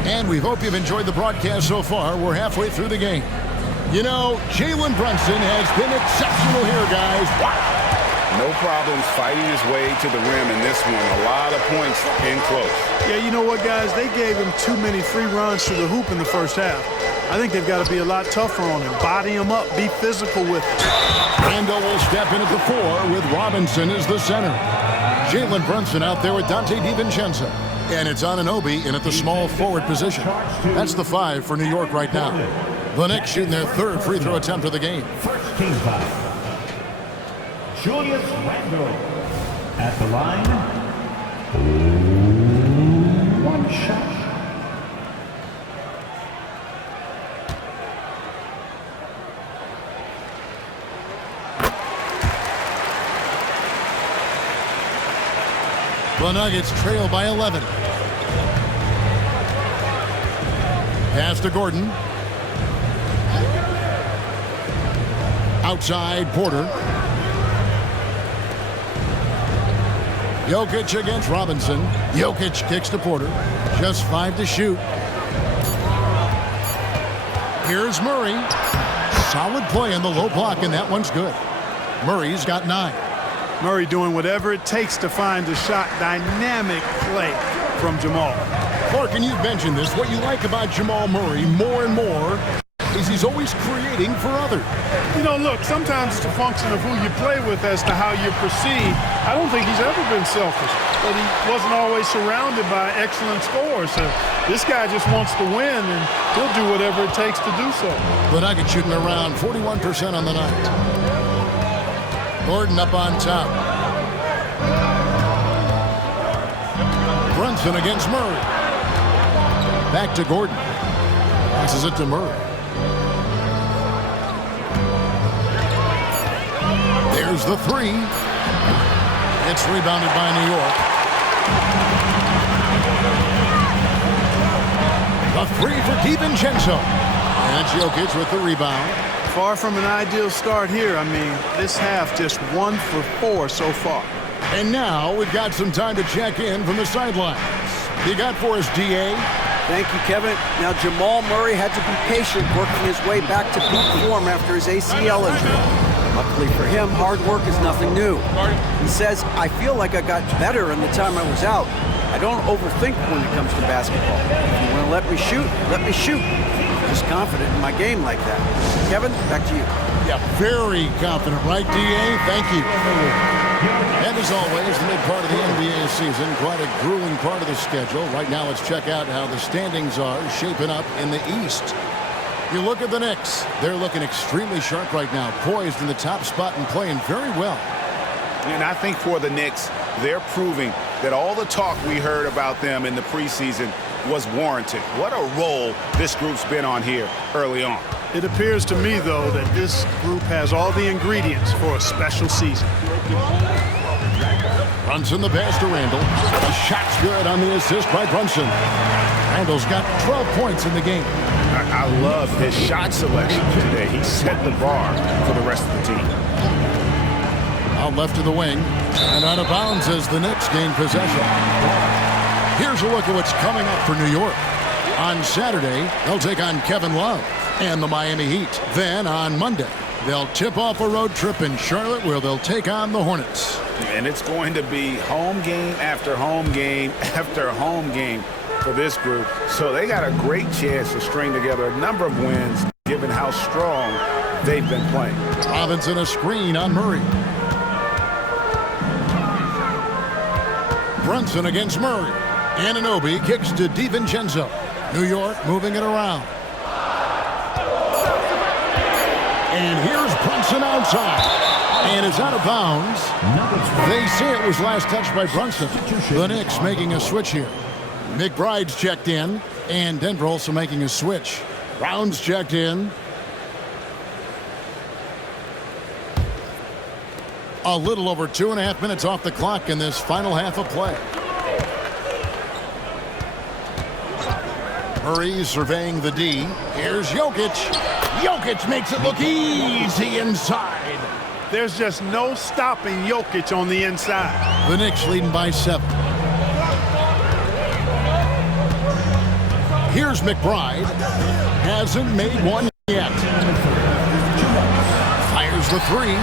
And we hope you've enjoyed the broadcast so far. We're halfway through the game. You know, Jalen Brunson has been exceptional here, guys. Wow. No problems fighting his way to the rim in this one. A lot of points in close. Yeah, you know what, guys? They gave him too many free runs to the hoop in the first half. I think they've got to be a lot tougher on him. Body him up. Be physical with him. Randall will step in at the 4 with Robinson as the center. Jalen Brunson out there with Dante DiVincenzo. And it's Anunoby in at the small forward position. That's the 5 for New York right now. The Knicks shooting their third free throw attempt of the game. First team foul. Julius Randle at the line. 1 shot. The Nuggets trail by 11. Pass to Gordon. Outside Porter. Jokic against Robinson. Jokic kicks to Porter. Just 5 to shoot. Here's Murray. Solid play in the low block, and that one's good. Murray's got 9. Murray doing whatever it takes to find a shot. Dynamic play from Jamal. Clark, and you've mentioned this. What you like about Jamal Murray more and more is he's always creating for others. You know, look, sometimes it's a function of who you play with as to how you're perceived. I don't think he's ever been selfish, but he wasn't always surrounded by excellent scores. So this guy just wants to win, and he'll do whatever it takes to do so. The Nuggets shooting around 41% on the night. Gordon up on top. Brunson against Murray. Back to Gordon. Passes it to Murray. Here's the three. It's rebounded by New York. The three for DiVincenzo. And Jokic with the rebound. Far from an ideal start here. I mean, this half just 1 for 4 so far. And now we've got some time to check in from the sidelines. You got for us, DA? Thank you, Kevin. Now, Jamal Murray had to be patient working his way back to peak form after his ACL injury. Luckily for him, hard work is nothing new. He says, I feel like I got better in the time I was out. I don't overthink when it comes to basketball. If you want to let me shoot, let me shoot. I'm just confident in my game like that. Kevin, back to you. Yeah, very confident, right, DA? Thank you. And as always, the mid part of the NBA season, quite a grueling part of the schedule. Right now, let's check out how the standings are shaping up in the East. You look at the Knicks. They're looking extremely sharp right now, poised in the top spot and playing very well. And I think for the Knicks, they're proving that all the talk we heard about them in the preseason was warranted. What a role this group's been on here early on. It appears to me, though, that this group has all the ingredients for a special season. Brunson the pass to Randall. The shot's good on the assist by Brunson. Randall's got 12 points in the game. I love his shot selection today. He set the bar for the rest of the team. Out left to the wing. And out of bounds as the Knicks gain possession. Here's a look at what's coming up for New York. On Saturday, they'll take on Kevin Love and the Miami Heat. Then on Monday, they'll tip off a road trip in Charlotte where they'll take on the Hornets. And it's going to be home game after home game after home game for this group. So they got a great chance to string together a number of wins given how strong they've been playing. Robinson a screen on Murray. Brunson against Murray. Anunoby kicks to DiVincenzo. New York moving it around. And here's Brunson outside. And it's out of bounds. They say it was last touched by Brunson. The Knicks making a switch here. McBride's checked in. And Denver also making a switch. Brown's checked in. A little over 2.5 minutes off the clock in this final half of play. Murray surveying the D. Here's Jokic. Jokic makes it look easy inside. There's just no stopping Jokic on the inside. The Knicks leading by 7. Here's McBride. Hasn't made one yet. Fires the three.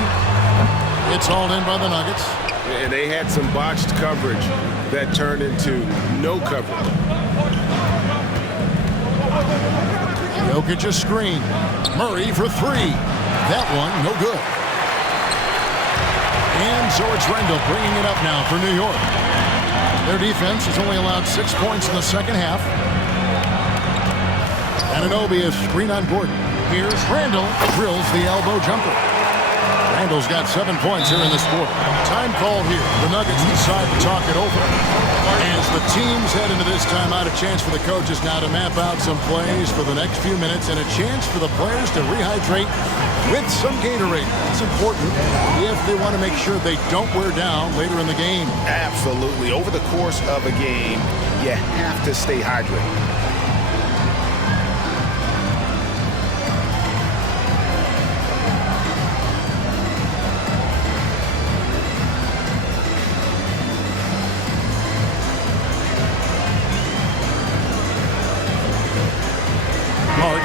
It's all in by the Nuggets. And they had some botched coverage that turned into no coverage. Jokic a screen. Murray for three. That one, no good. And so it's Randall bringing it up now for New York. Their defense has only allowed 6 points in the second half. Anunoby a screen on Gordon. Here's Randall. Drills the elbow jumper. Randall's got 7 points here in this quarter. Time call here. The Nuggets decide to talk it over. As the teams head into this timeout, a chance for the coaches now to map out some plays for the next few minutes and a chance for the players to rehydrate with some Gatorade. It's important if they want to make sure they don't wear down later in the game. Absolutely. Over the course of a game, you have to stay hydrated.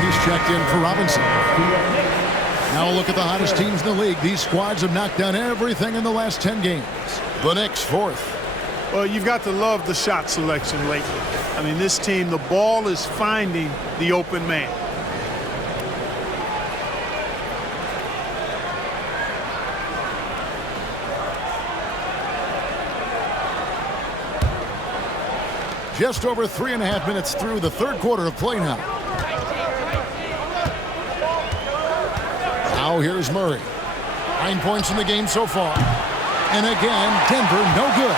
He's checked in for Robinson. Now a look at the hottest teams in the league. These squads have knocked down everything in the last 10 games. The Knicks 4th. Well, you've got to love the shot selection lately. I mean, this team, the ball is finding the open man. Just over 3.5 minutes through the third quarter of play now. Now here's Murray. 9 points in the game so far. And again, Denver no good.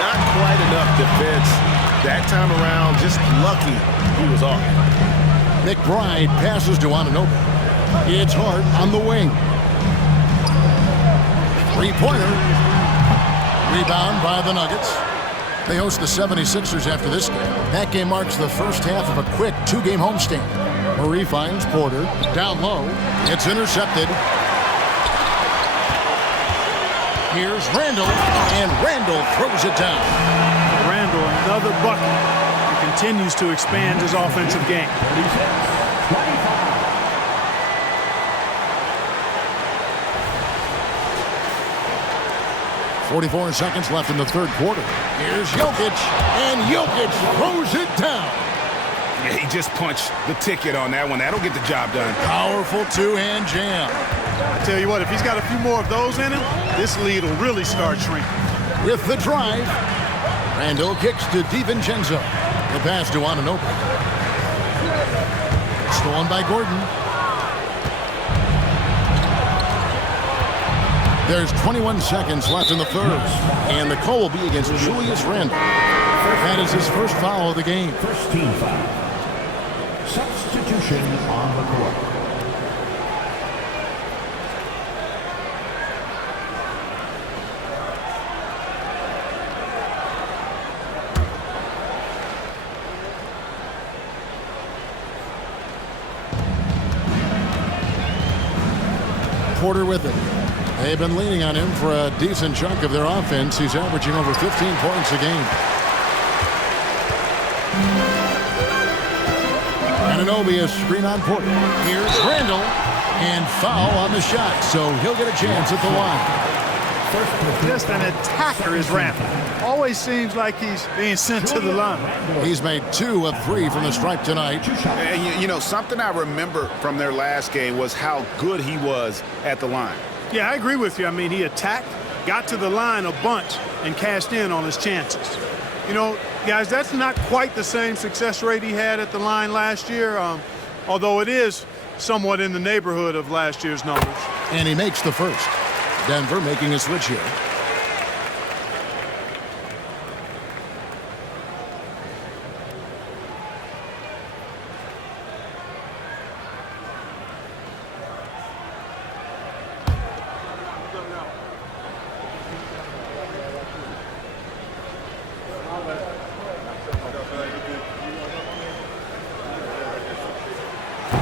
Not quite enough defense. That time around, just lucky he was off. McBride passes to Anunoby. It's Hart on the wing. Three-pointer. Rebound by the Nuggets. They host the 76ers after this game. That game marks the first half of a quick two-game homestand. Murray finds Porter. Down low. It's intercepted. Here's Randall, and Randall throws it down. Randall, another bucket. He continues to expand his offensive game. 44 seconds left in the third quarter. Here's Jokic, and Jokic throws it down. Yeah, he just punched the ticket on that one. That'll get the job done. Powerful two-hand jam. I tell you what, if he's got a few more of those in him, this lead will really start shrinking. With the drive, Randall kicks to DiVincenzo. The pass to Anunoby. Stolen by Gordon. There's 21 seconds left in the third, and the call will be against Julius Randle. That is his first foul of the game. First team foul. Substitution on the court. Porter with it. They've been leaning on him for a decent chunk of their offense. He's averaging over 15 points a game. Anunoby is screen on Porter. Here's Randall, and foul on the shot, so he'll get a chance at the line. Just an attacker is Randall. Always seems like he's being sent to the line. He's made 2 of 3 from the stripe tonight. And you know, something I remember from their last game was how good he was at the line. Yeah, I agree with you. I mean, he attacked, got to the line a bunch, and cashed in on his chances. You know, guys, that's not quite the same success rate he had at the line last year, although it is somewhat in the neighborhood of last year's numbers. And he makes the first. Denver making a switch here.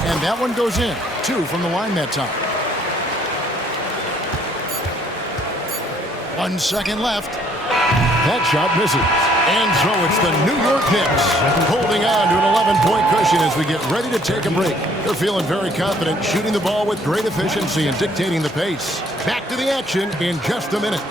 And that one goes in. 2 from the line that time. 1 second left. That shot misses. And so it's the New York Knicks holding on to an 11-point cushion as we get ready to take a break. They're feeling very confident, shooting the ball with great efficiency and dictating the pace. Back to the action in just a minute.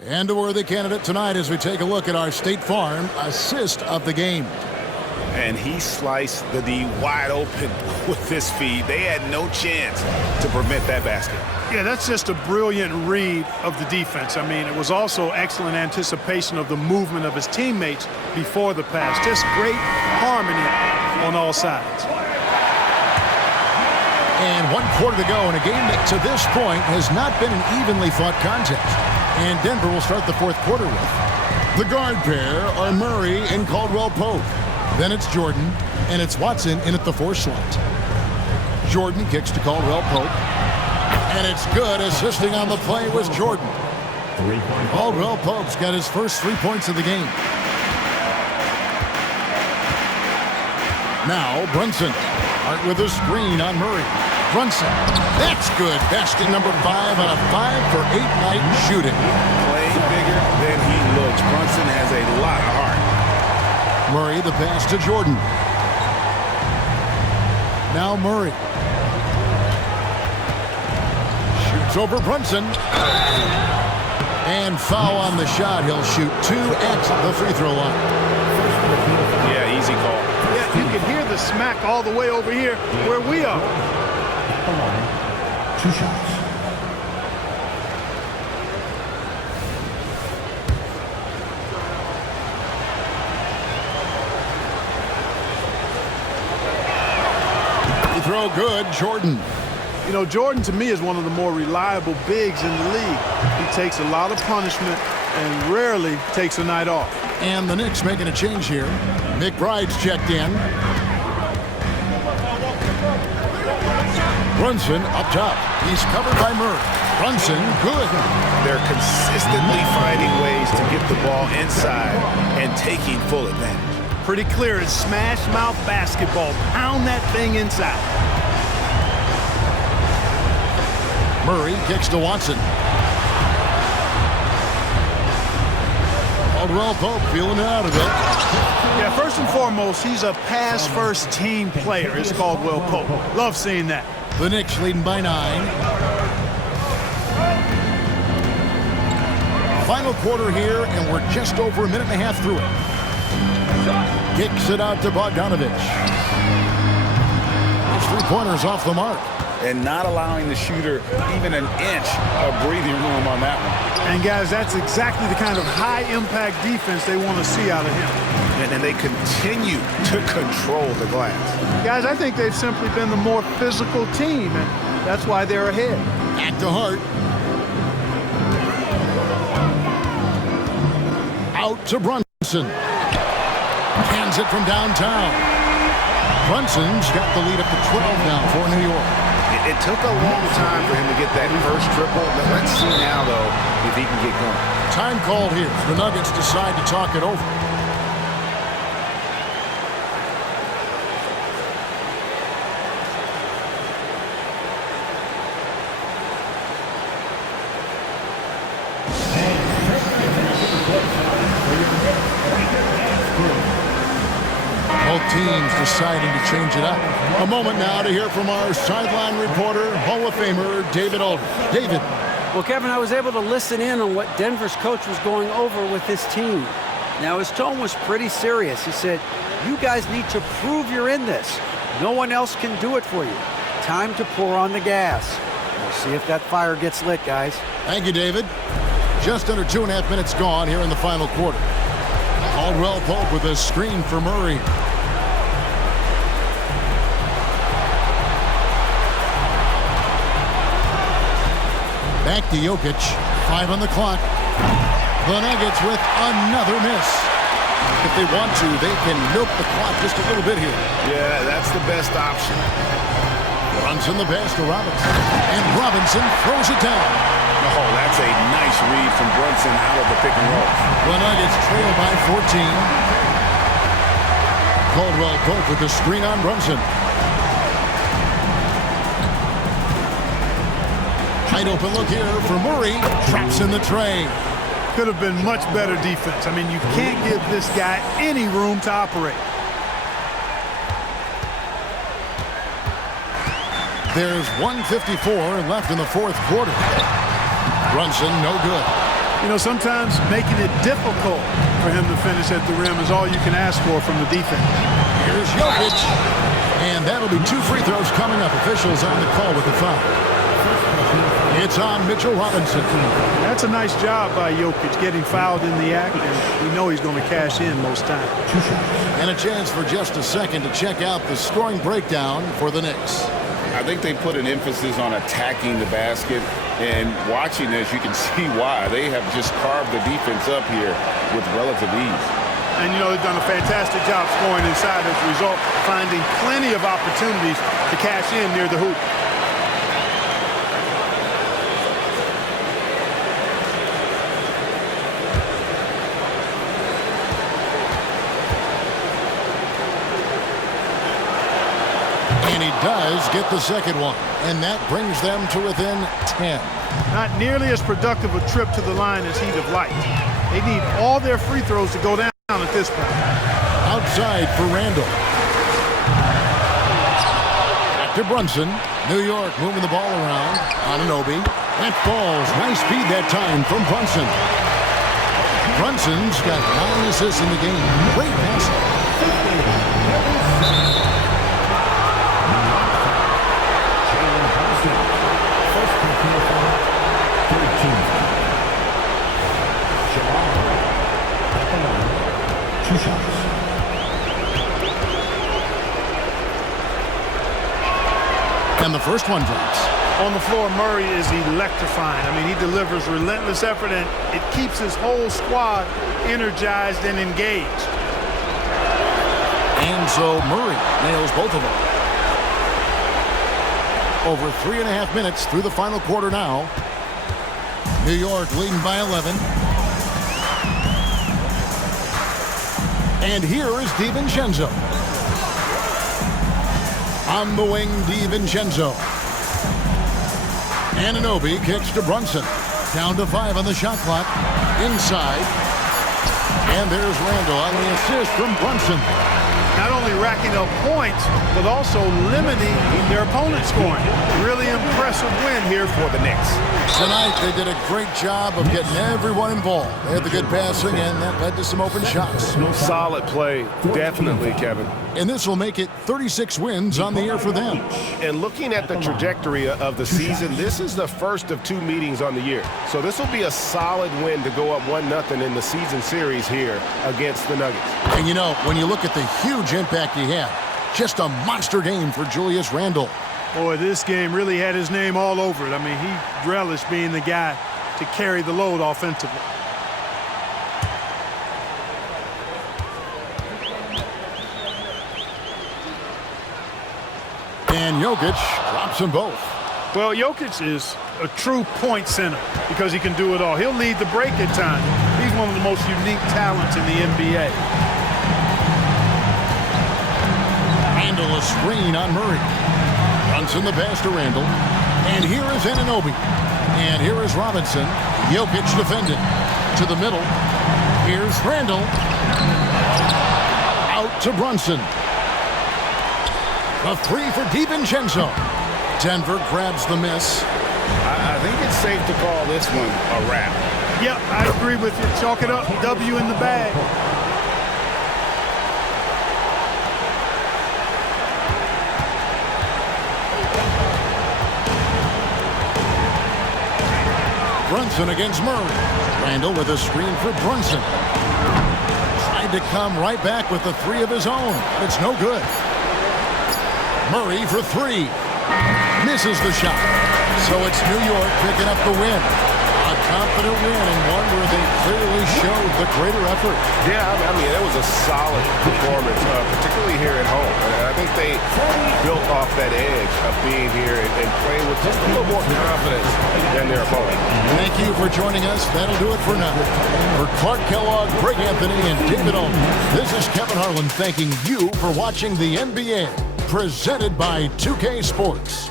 And a worthy candidate tonight as we take a look at our State Farm assist of the game. And he sliced the D wide open with this feed. They had no chance to prevent that basket. Yeah, that's just a brilliant read of the defense. I mean, it was also excellent anticipation of the movement of his teammates before the pass. Just great harmony on all sides. And 1 quarter to go in a game that to this point has not been an evenly fought contest. And Denver will start the fourth quarter with. The guard pair are Murray and Caldwell Pope. Then it's Jordan, and it's Watson in at the 4 slot. Jordan kicks to Caldwell Pope. And it's good. Assisting on the play was Jordan. Caldwell Pope's got his first 3 points of the game. Now Brunson. Hart with a screen on Murray. Brunson. That's good. Basket number 5 on a 5-for-8 night shooting. Playing bigger than he looks. Brunson has a lot of heart. Murray, the pass to Jordan. Now Murray. Shoots over Brunson. And foul on the shot. He'll shoot 2 at the free throw line. Yeah, easy call. Yeah, you can hear the smack all the way over here where we are. 2 shots. throw good. Jordan. You know, Jordan to me is one of the more reliable bigs in the league. He takes a lot of punishment and rarely takes a night off. And the Knicks making a change here. McBride's checked in. Brunson up top. He's covered by Murray. Brunson, good. They're consistently finding ways to get the ball inside and taking full advantage. Pretty clear, it's smash mouth basketball. Pound that thing inside. Murray kicks to Watson. Caldwell Pope feeling it out of it. Yeah, first and foremost, he's a pass-first team player. It's Caldwell Pope. Love seeing that. The Knicks leading by 9. Final quarter here, and we're just over a minute and a half through it. Kicks it out to Bogdanovich. His three-pointers off the mark. And not allowing the shooter even an inch of breathing room on that one. And guys, that's exactly the kind of high-impact defense they want to see out of him. And they continue to control the glass. Guys, I think they've simply been the more physical team, and that's why they're ahead. Back to Hart. Out to Brunson. Hands it from downtown. Brunson's got the lead up to 12 now for New York. It took a long time for him to get that first triple. Let's see now, though, if he can get going. Time called here. The Nuggets decide to talk it over. Both teams deciding to change it up. A moment now to hear from our sideline reporter, Hall of Famer David Aldridge. David. Well, Kevin, I was able to listen in on what Denver's coach was going over with his team. Now, his tone was pretty serious. He said, you guys need to prove you're in this. No one else can do it for you. Time to pour on the gas. We'll see if that fire gets lit, guys. Thank you, David. Just under 2.5 minutes gone here in the final quarter. Caldwell Pope with a screen for Murray. Back to Jokic. 5 on the clock. The Nuggets with another miss. If they want to, they can milk the clock just a little bit here. Yeah, that's the best option. Brunson the pass to Robinson. And Robinson throws it down. Oh, that's a nice read from Brunson out of the pick and roll. The Nuggets trail by 14. Caldwell Pope with the screen on Brunson. Wide open look here for Murray. Traps in the tray. Could have been much better defense. I mean, you can't give this guy any room to operate. There's 1:54 left in the fourth quarter. Brunson, no good. You know, sometimes making it difficult for him to finish at the rim is all you can ask for from the defense. Here's Jokic. And that'll be 2 free throws coming up. Officials on the call with the foul. It's on Mitchell Robinson. That's a nice job by Jokic getting fouled in the act, and we know he's going to cash in most times. And a chance for just a second to check out the scoring breakdown for the Knicks. I think they put an emphasis on attacking the basket, and watching this, you can see why. They have just carved the defense up here with relative ease. And, you know, they've done a fantastic job scoring inside as a result, finding plenty of opportunities to cash in near the hoop. And he does get the second one. And that brings them to within 10. Not nearly as productive a trip to the line as he'd have liked. They need all their free throws to go down at this point. Outside for Randall. Back to Brunson. New York moving the ball around. Anunoby. That falls. Nice speed that time from Brunson. Brunson's got 9 assists in the game. Great passing. And the first one drops. On the floor, Murray is electrifying. I mean, he delivers relentless effort, and it keeps his whole squad energized and engaged. And so Murray nails both of them. Over 3.5 minutes through the final quarter now. New York leading by 11. And here is DiVincenzo. On the wing, DiVincenzo. Anunoby kicks to Brunson. Down to 5 on the shot clock. Inside. And there's Randle on the assist from Brunson. Not only racking up points, but also limiting their opponent's scoring. Really impressive win here for the Knicks. Tonight, they did a great job of getting everyone involved. They had the good passing, and that led to some open shots. Solid play, definitely, Kevin. And this will make it 36 wins on the year for them. And looking at the trajectory of the season, this is the first of 2 meetings on the year. So this will be a solid win to go up 1-0 in the season series here against the Nuggets. And you know, when you look at the huge impact he had, just a monster game for Julius Randle. Boy, this game really had his name all over it. I mean, he relished being the guy to carry the load offensively. And Jokic drops them both. Well, Jokic is a true point center because he can do it all. He'll lead the break at times. He's one of the most unique talents in the NBA. Randle a screen on Murray. Brunson the pass to Randle. And here is Anunoby. And here is Robinson. Jokic defended. To the middle. Here's Randle. Out to Brunson. A 3 for DiVincenzo. Denver grabs the miss. I think it's safe to call this one a wrap. Yep, I agree with you. Chalk it up. W in the bag. Brunson against Murray. Randle with a screen for Brunson. Tried to come right back with the 3 of his own, but it's no good. Murray for 3. Misses the shot. So it's New York picking up the win. A confident win and one where they clearly showed the greater effort. Yeah, I mean, it was a solid performance, particularly here at home. And I think they built off that edge of being here and playing with just a little more confidence than their opponent. Thank you for joining us. That'll do it for now. For Clark Kellogg, Greg Anthony, and David Owen, this is Kevin Harlan thanking you for watching the NBA, presented by 2K Sports.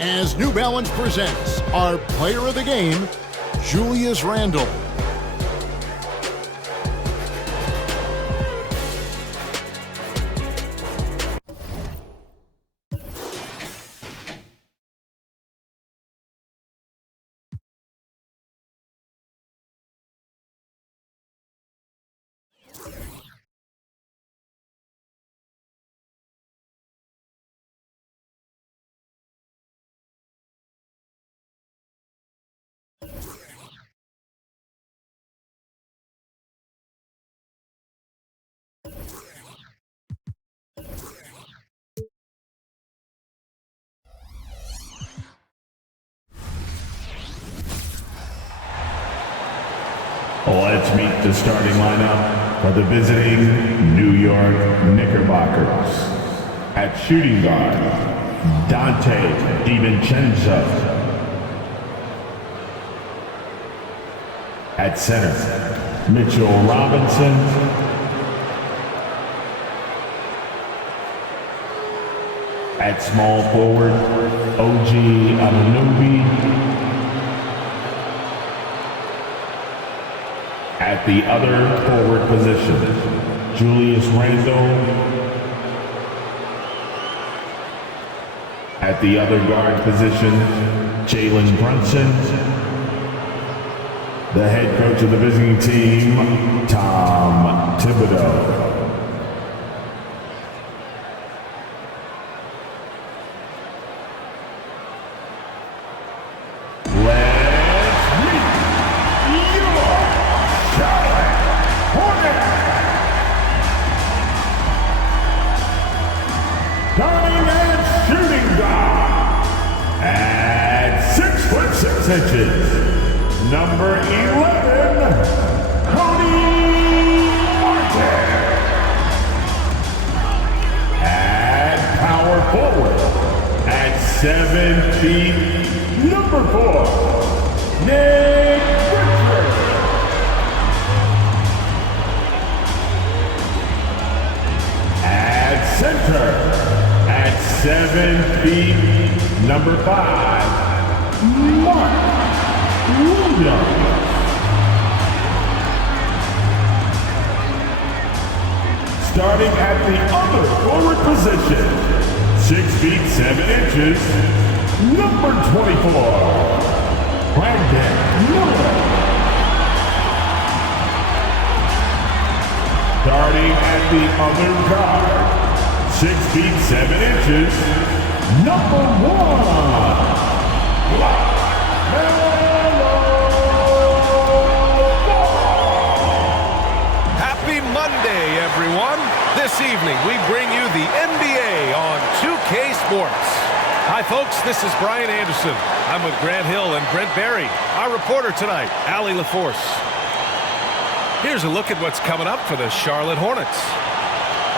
As New Balance presents our player of the game, Julius Randle. Let's meet the starting lineup for the visiting New York Knickerbockers. At shooting guard, Dante DiVincenzo. At center, Mitchell Robinson. At small forward, OG Anunoby. At the other forward position, Julius Randle. At the other guard position, Jalen Brunson. The head coach of the visiting team, Tom Thibodeau. Starting at shooting guard, inches, number 11, at power forward at 7 feet, number 4, Nick Richards. At center at 7 feet, number 5, Mark Williams. Starting at the other forward position, 6 feet 7 inches, number 24, Brandon Miller. Starting at the other guard, 6 feet 7 inches, number 1, Happy Monday, everyone. This evening, we bring you the NBA on 2K Sports. Hi, folks. This is Brian Anderson. I'm with Grant Hill and Brent Berry. Our reporter tonight, Allie LaForce. Here's a look at what's coming up for the Charlotte Hornets.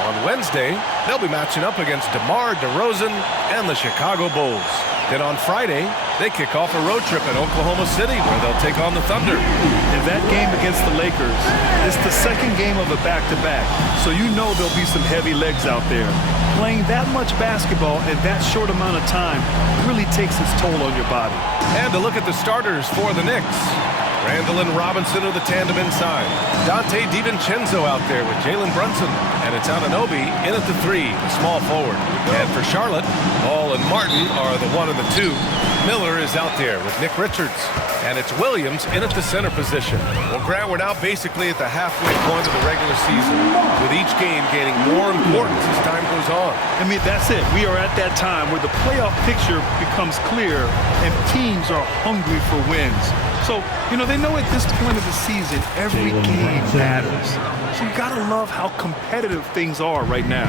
On Wednesday, they'll be matching up against DeMar DeRozan and the Chicago Bulls. Then on Friday, they kick off a road trip in Oklahoma City where they'll take on the Thunder. And that game against the Lakers is the second game of a back-to-back, so you know there'll be some heavy legs out there. Playing that much basketball in that short amount of time really takes its toll on your body. And to look at the starters for the Knicks. Randall and Robinson are the tandem inside. Donte DiVincenzo out there with Jalen Brunson. And it's Anunoby in at the 3, the small forward. And for Charlotte, Ball and Martin are the 1 and the 2. Miller is out there with Nick Richards. And it's Williams in at the center position. Well, Grant, we're now basically at the halfway point of the regular season, with each game gaining more importance as time goes on. I mean, that's it. We are at that time where the playoff picture becomes clear and teams are hungry for wins. So, you know, they know at this point of the season, every game matters. So you gotta love how competitive things are right now.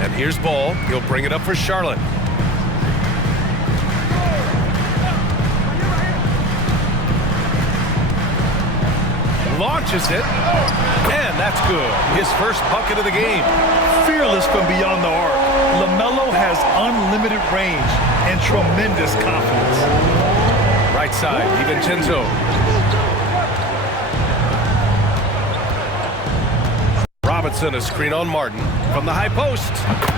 And here's Ball. He'll bring it up for Charlotte. Launches it, and that's good. His first bucket of the game. Fearless from beyond the arc. LaMelo has unlimited range and tremendous confidence. Right side, DiVincenzo. Robinson, a screen on Martin from the high post.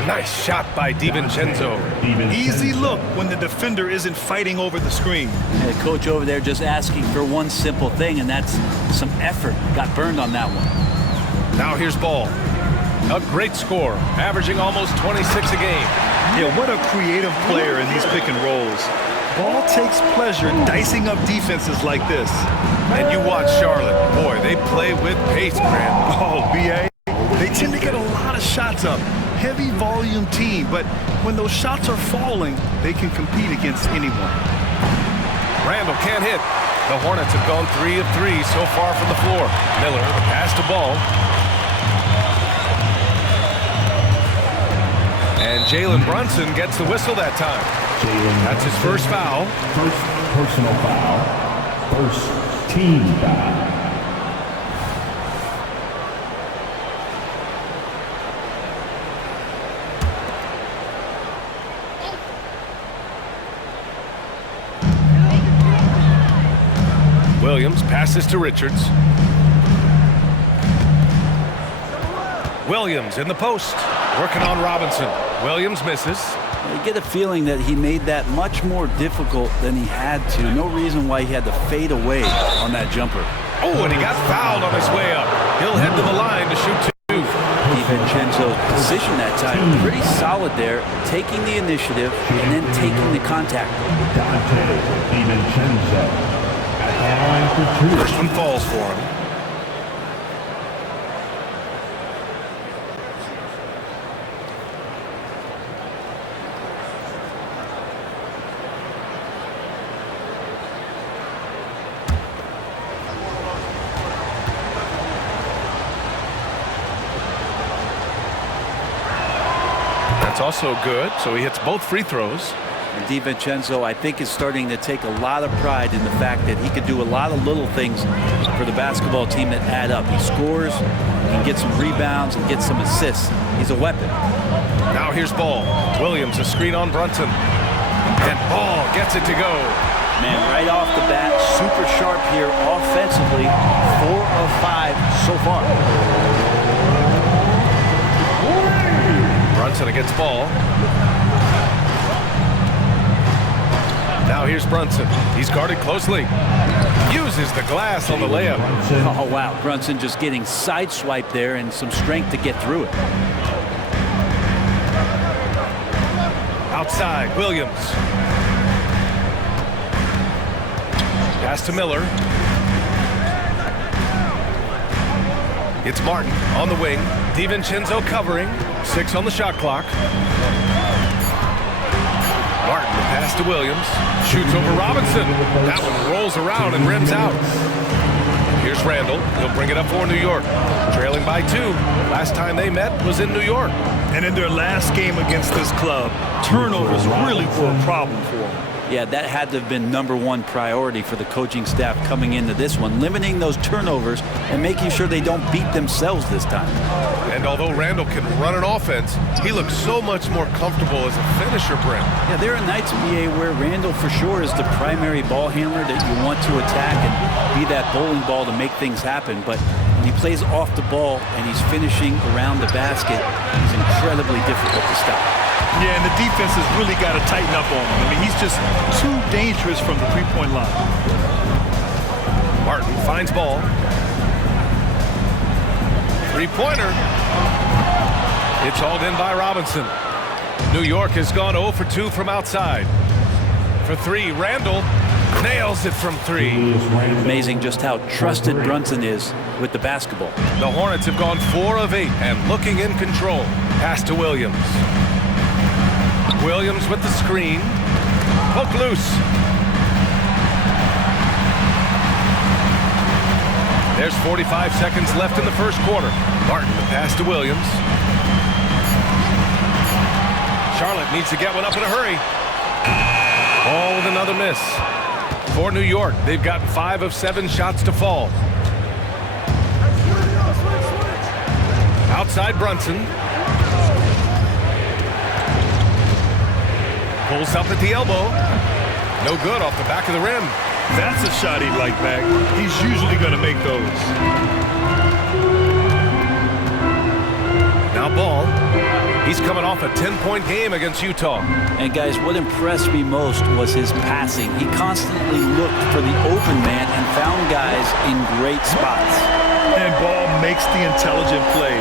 Nice shot by DiVincenzo. Easy look when the defender isn't fighting over the screen. The coach over there just asking for one simple thing, and that's some effort. Got burned on that one. Now here's Ball. A great score, averaging almost 26 a game. Yeah, what a creative player in these pick and rolls. Ball takes pleasure dicing up defenses like this. And you watch Charlotte. Boy, they play with pace, Grant. Oh, B.A. They tend to get a lot of shots up. Heavy volume team, but when those shots are falling, they can compete against anyone. Randall can't hit. The Hornets have gone 3 of 3 so far from the floor. Miller, the pass to Ball. And Jalen Brunson gets the whistle that time. That's his first foul. First personal foul. First team foul. Williams passes to Richards. Williams in the post, working on Robinson. Williams misses. You get a feeling that he made that much more difficult than he had to. No reason why he had to fade away on that jumper. Oh, and he got fouled on his way up. He'll head to the line to shoot 2. DiVincenzo's position that time, pretty solid there, taking the initiative and then taking the contact. DiVincenzo at the line for 2. First one falls for him. That's also good, so he hits both free throws. And DiVincenzo, I think, is starting to take a lot of pride in the fact that he could do a lot of little things for the basketball team that add up. He scores, he can get some rebounds, and get some assists. He's a weapon. Now here's Ball. Williams, a screen on Brunson. And Ball gets it to go. Man, right off the bat, super sharp here offensively. 4 of 5 so far. Brunson against Ball. Now here's Brunson. He's guarded closely. Uses the glass on the layup. Oh, wow. Brunson just getting sideswiped there and some strength to get through it. Outside, Williams. Pass to Miller. It's Martin on the wing. DiVincenzo covering. 6 on the shot clock. Martin, the pass to Williams. Shoots over Robinson. That one rolls around and rims out. Here's Randall. He'll bring it up for New York. Trailing by 2. Last time they met was in New York. And in their last game against this club, turnovers really were a problem for them. Yeah, that had to have been #1 priority for the coaching staff coming into this one, limiting those turnovers and making sure they don't beat themselves this time. And although Randall can run an offense, he looks so much more comfortable as a finisher, Brent. Yeah, there are nights, BA, where Randall for sure is the primary ball handler that you want to attack and be that bowling ball to make things happen. But when he plays off the ball and he's finishing around the basket, he's incredibly difficult to stop. Yeah, and the defense has really got to tighten up on him. I mean, he's just too dangerous from the three-point line. Martin finds Ball. Three-pointer. It's hauled in by Robinson. New York has gone 0 for 2 from outside. For 3, Randall nails it from 3. Amazing just how trusted Brunson is with the basketball. The Hornets have gone 4 of 8 and looking in control. Pass to Williams. Williams with the screen. Hook loose. There's 45 seconds left in the first quarter. Martin, the pass to Williams. Charlotte needs to get one up in a hurry. Ball with another miss. For New York, they've got 5 of 7 shots to fall. Outside Brunson. Pulls up at the elbow. No good off the back of the rim. That's a shot he'd like back. He's usually going to make those. Now Ball. He's coming off a 10-point game against Utah. And guys, what impressed me most was his passing. He constantly looked for the open man and found guys in great spots. And Ball makes the intelligent play,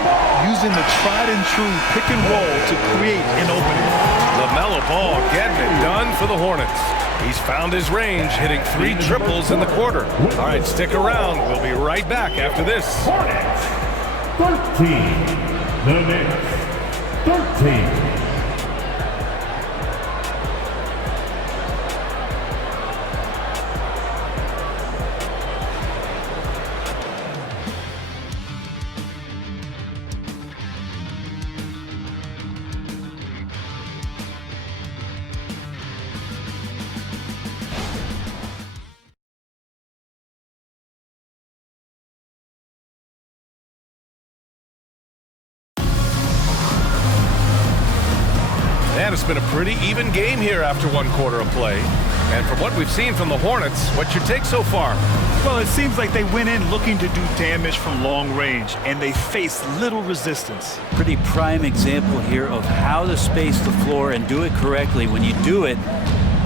using the tried and true pick and roll to create an opening. LaMelo Ball getting it done for the Hornets. He's found his range, hitting 3 triples in the quarter. All right, stick around. We'll be right back after this. Hornets 13, the Knicks 13. And it's been a pretty even game here after 1 quarter of play. And from what we've seen from the Hornets, what's your take so far? Well, it seems like they went in looking to do damage from long range, and they faced little resistance. Pretty prime example here of how to space the floor and do it correctly. When you do it,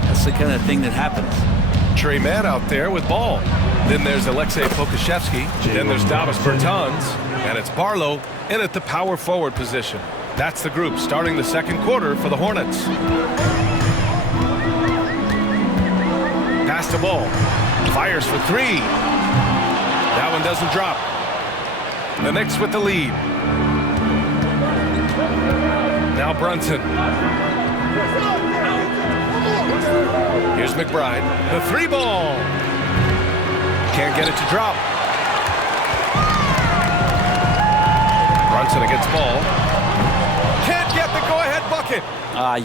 that's the kind of thing that happens. Trey Mann out there with Ball. Then there's Alexei Pokusevski. Then there's Davis Bertans. And it's Barlow in at the power forward position. That's the group starting the second quarter for the Hornets. Pass to Ball. Fires for 3. That one doesn't drop. The Knicks with the lead. Now Brunson. Here's McBride. The 3-ball. Can't get it to drop. Brunson against Ball. Can't get the go-ahead bucket.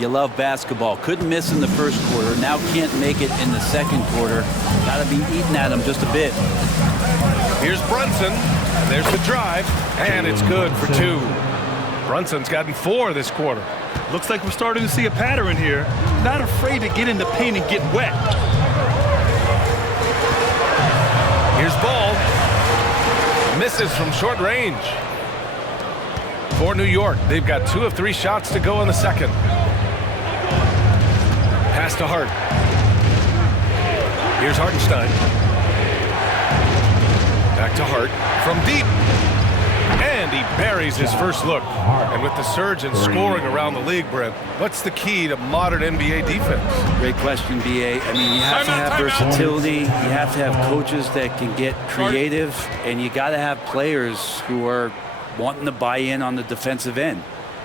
You love basketball. Couldn't miss in the first quarter. Now can't make it in the second quarter. Got to be eating at him just a bit. Here's Brunson. There's the drive, and it's good for 2. Brunson's gotten 4 this quarter. Looks like we're starting to see a pattern here. Not afraid to get in the paint and get wet. Here's Ball. Misses from short range. For New York, they've got 2 of 3 shots to go in the second. Pass to Hart. Here's Hartenstein. Back to Hart from deep. And he buries his first look. And with the surge in scoring around the league, Brent, what's the key to modern NBA defense? Great question, B.A. I mean, you have to have versatility. You have to have coaches that can get creative. And you got to have players who are wanting to buy in on the defensive end.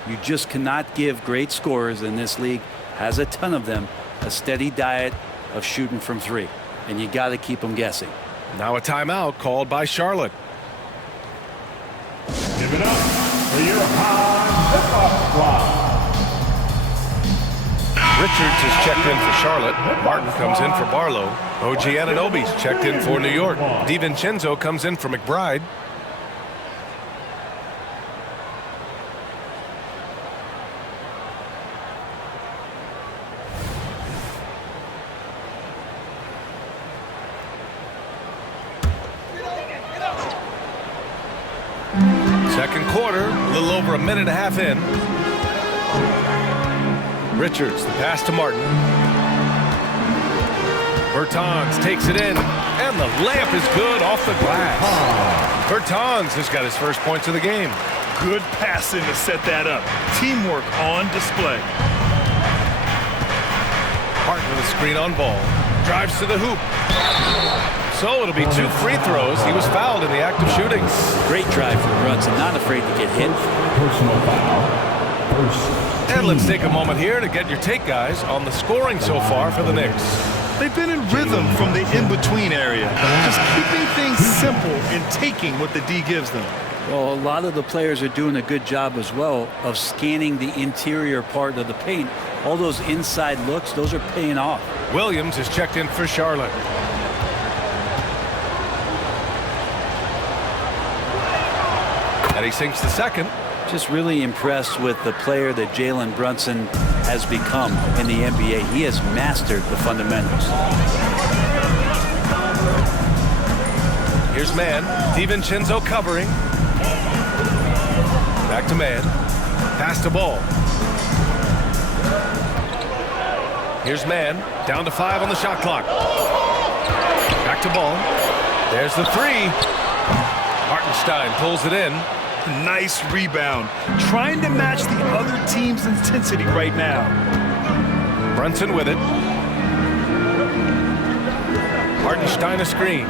You just cannot give great scorers, in this league has a ton of them, a steady diet of shooting from 3. And you got to keep them guessing. Now a timeout called by Charlotte. Give it up for your high hip-hop squad. Richards is checked in for Charlotte. Martin comes in for Barlow. OG Anunoby's checked in for New York. DiVincenzo comes in for McBride. Second quarter, a little over a minute and a half in. Richards, the pass to Martin. Bertans takes it in, and the layup is good off the glass. Bertans has got his first points of the game. Good passing to set that up. Teamwork on display. Hart with a screen on Ball. Drives to the hoop. So it'll be 2 free throws. He was fouled in the act of shooting. Great drive from Brunson. Not afraid to get hit. Personal foul. And let's take a moment here to get your take, guys, on the scoring so far for the Knicks. They've been in rhythm from the in-between area. Just keeping things simple and taking what the D gives them. Well, a lot of the players are doing a good job as well of scanning the interior part of the paint. All those inside looks, those are paying off. Williams is checked in for Charlotte. And he sinks the second. Just really impressed with the player that Jalen Brunson has become in the NBA. He has mastered the fundamentals. Here's man. DiVincenzo covering. Back to man. Pass to Ball. Here's man. Down to 5 on the shot clock. Back to Ball. There's the 3. Hartenstein pulls it in. Nice rebound. Trying to match the other team's intensity right now. Brunson with it. Hartenstein a screen.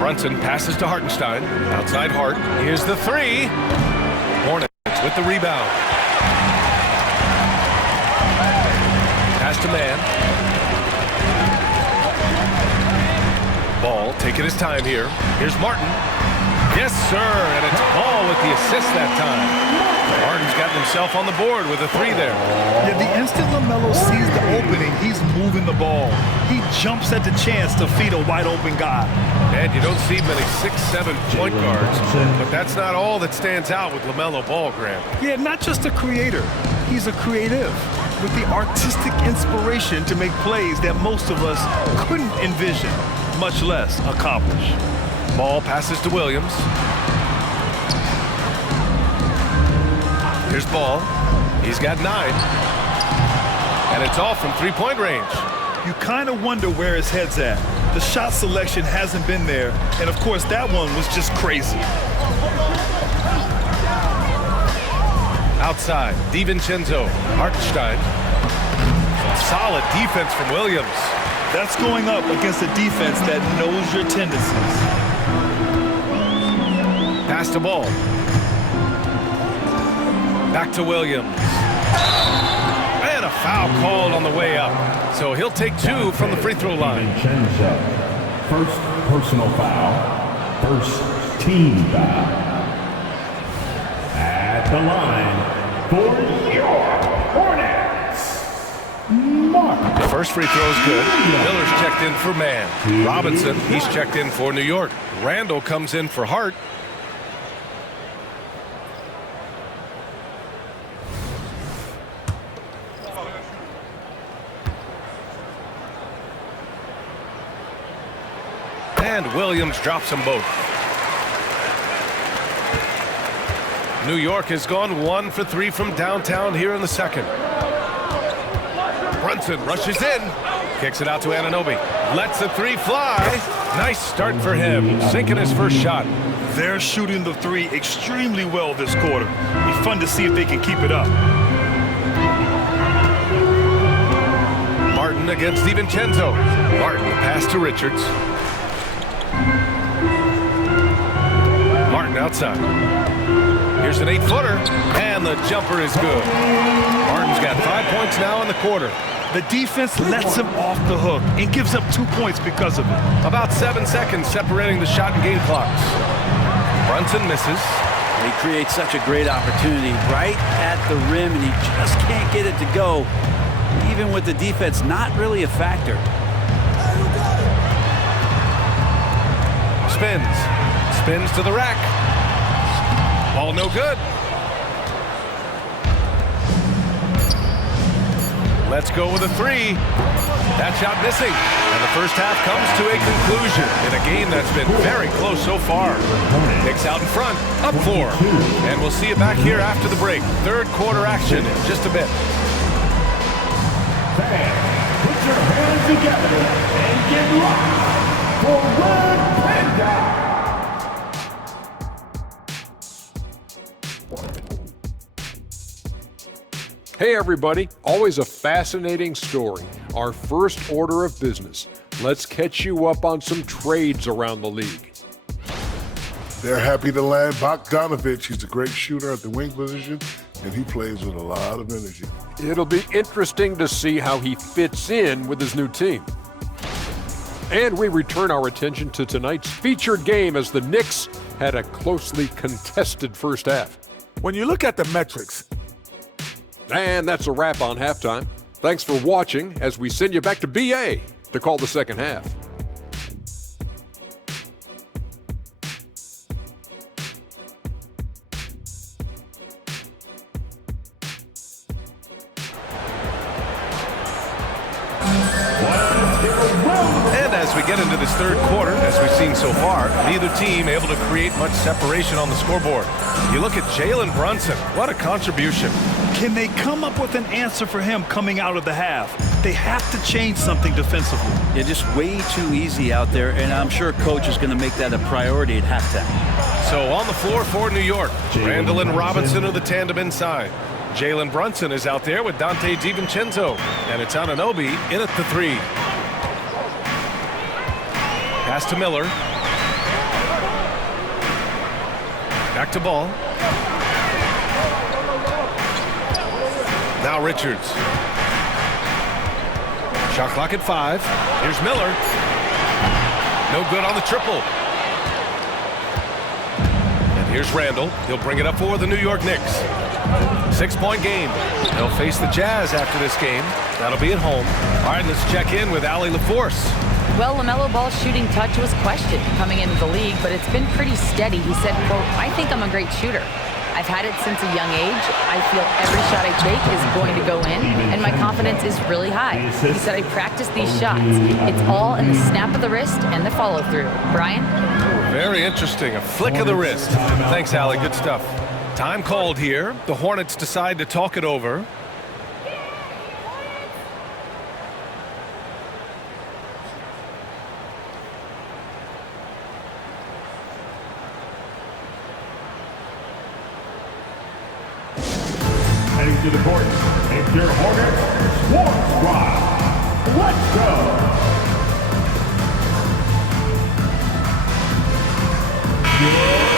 Brunson passes to Hartenstein. Outside Hart. Here's the 3. Hornets with the rebound. Pass to man. Ball taking his time here. Here's Martin. Yes, sir, and it's Ball with the assist that time. Martin's got himself on the board with a 3 there. Yeah, the instant LaMelo sees the opening, he's moving the ball. He jumps at the chance to feed a wide-open guy. And you don't see many 6'7" point guards, but that's not all that stands out with LaMelo Ball, Graham. Yeah, not just a creator. He's a creative with the artistic inspiration to make plays that most of us couldn't envision, much less accomplish. Ball passes to Williams. Here's Ball. He's got 9. And it's off from 3-point range. You kind of wonder where his head's at. The shot selection hasn't been there. And, of course, that one was just crazy. Outside, DiVincenzo. Hartenstein. Solid defense from Williams. That's going up against a defense that knows your tendencies. Pass to Ball. Back to Williams. And a foul called on the way up. So he'll take 2 from the free throw line. First personal foul. First team foul. At the line, for your Hornets, Mark. The first free throw is good. Miller's checked in for Man. Robinson, he's checked in for New York. Randall comes in for Hart. And Williams drops them both. New York has gone 1 for 3 from downtown here in the second. Brunson rushes in. Kicks it out to Anunoby. Lets the three fly. Nice start for him. Sinking his first shot. They're shooting the three extremely well this quarter. Be fun to see if they can keep it up. Martin against DiVincenzo. Martin, the pass to Richards. Martin outside. Here's an 8-footer, and the jumper is good. Martin's got 5 points now in the quarter. The defense lets him off the hook and gives up 2 points because of it. About 7 seconds separating the shot and game clocks. Brunson misses. He creates such a great opportunity right at the rim, and he just can't get it to go, even with the defense not really a factor. Spins to the rack. Ball no good. Let's go with a three. That shot missing. And the first half comes to a conclusion in a game that's been very close so far. Knicks out in front, up 4. And we'll see you back here after the break. Third quarter action in just a bit. Fans, put your hands together and get locked for Red Panda. Hey everybody, always a fascinating story. Our first order of business. Let's catch you up on some trades around the league. They're happy to land Bogdanovich. He's a great shooter at the wing position, and he plays with a lot of energy. It'll be interesting to see how he fits in with his new team. And we return our attention to tonight's featured game as the Knicks had a closely contested first half. When you look at the metrics, and that's a wrap on halftime. Thanks for watching as we send you back to BA to call the second half. And as we get into this third quarter, as we've seen so far, neither team able to create much separation on the scoreboard. You look at Jalen Brunson. What a contribution. Can they come up with an answer for him coming out of the half? They have to change something defensively. Yeah, just way too easy out there, and I'm sure coach is going to make that a priority at halftime. So on the floor for New York, Randall and Robinson are the tandem inside. Jalen Brunson is out there with Donte DiVincenzo, and it's Anunoby in at the three. Pass to Miller. Back to Ball. Now Richards. Shot clock at 5. Here's Miller. No good on the triple. And here's Randall. He'll bring it up for the New York Knicks. 6-point game. They'll face the Jazz after this game. That'll be at home. All right, let's check in with Allie LaForce. Well, LaMelo Ball's shooting touch was questioned coming into the league, but it's been pretty steady. He said, quote, "I think I'm a great shooter. I've had it since a young age. I feel every shot I take is going to go in, and my confidence is really high." He said, "I practice these shots. It's all in the snap of the wrist and the follow-through." Brian? Very interesting. A flick of the wrist. Thanks, Allie. Good stuff. Time called here. The Hornets decide to talk it over. Heading to the court, it's your Hornets Swarm Squad. Let's go!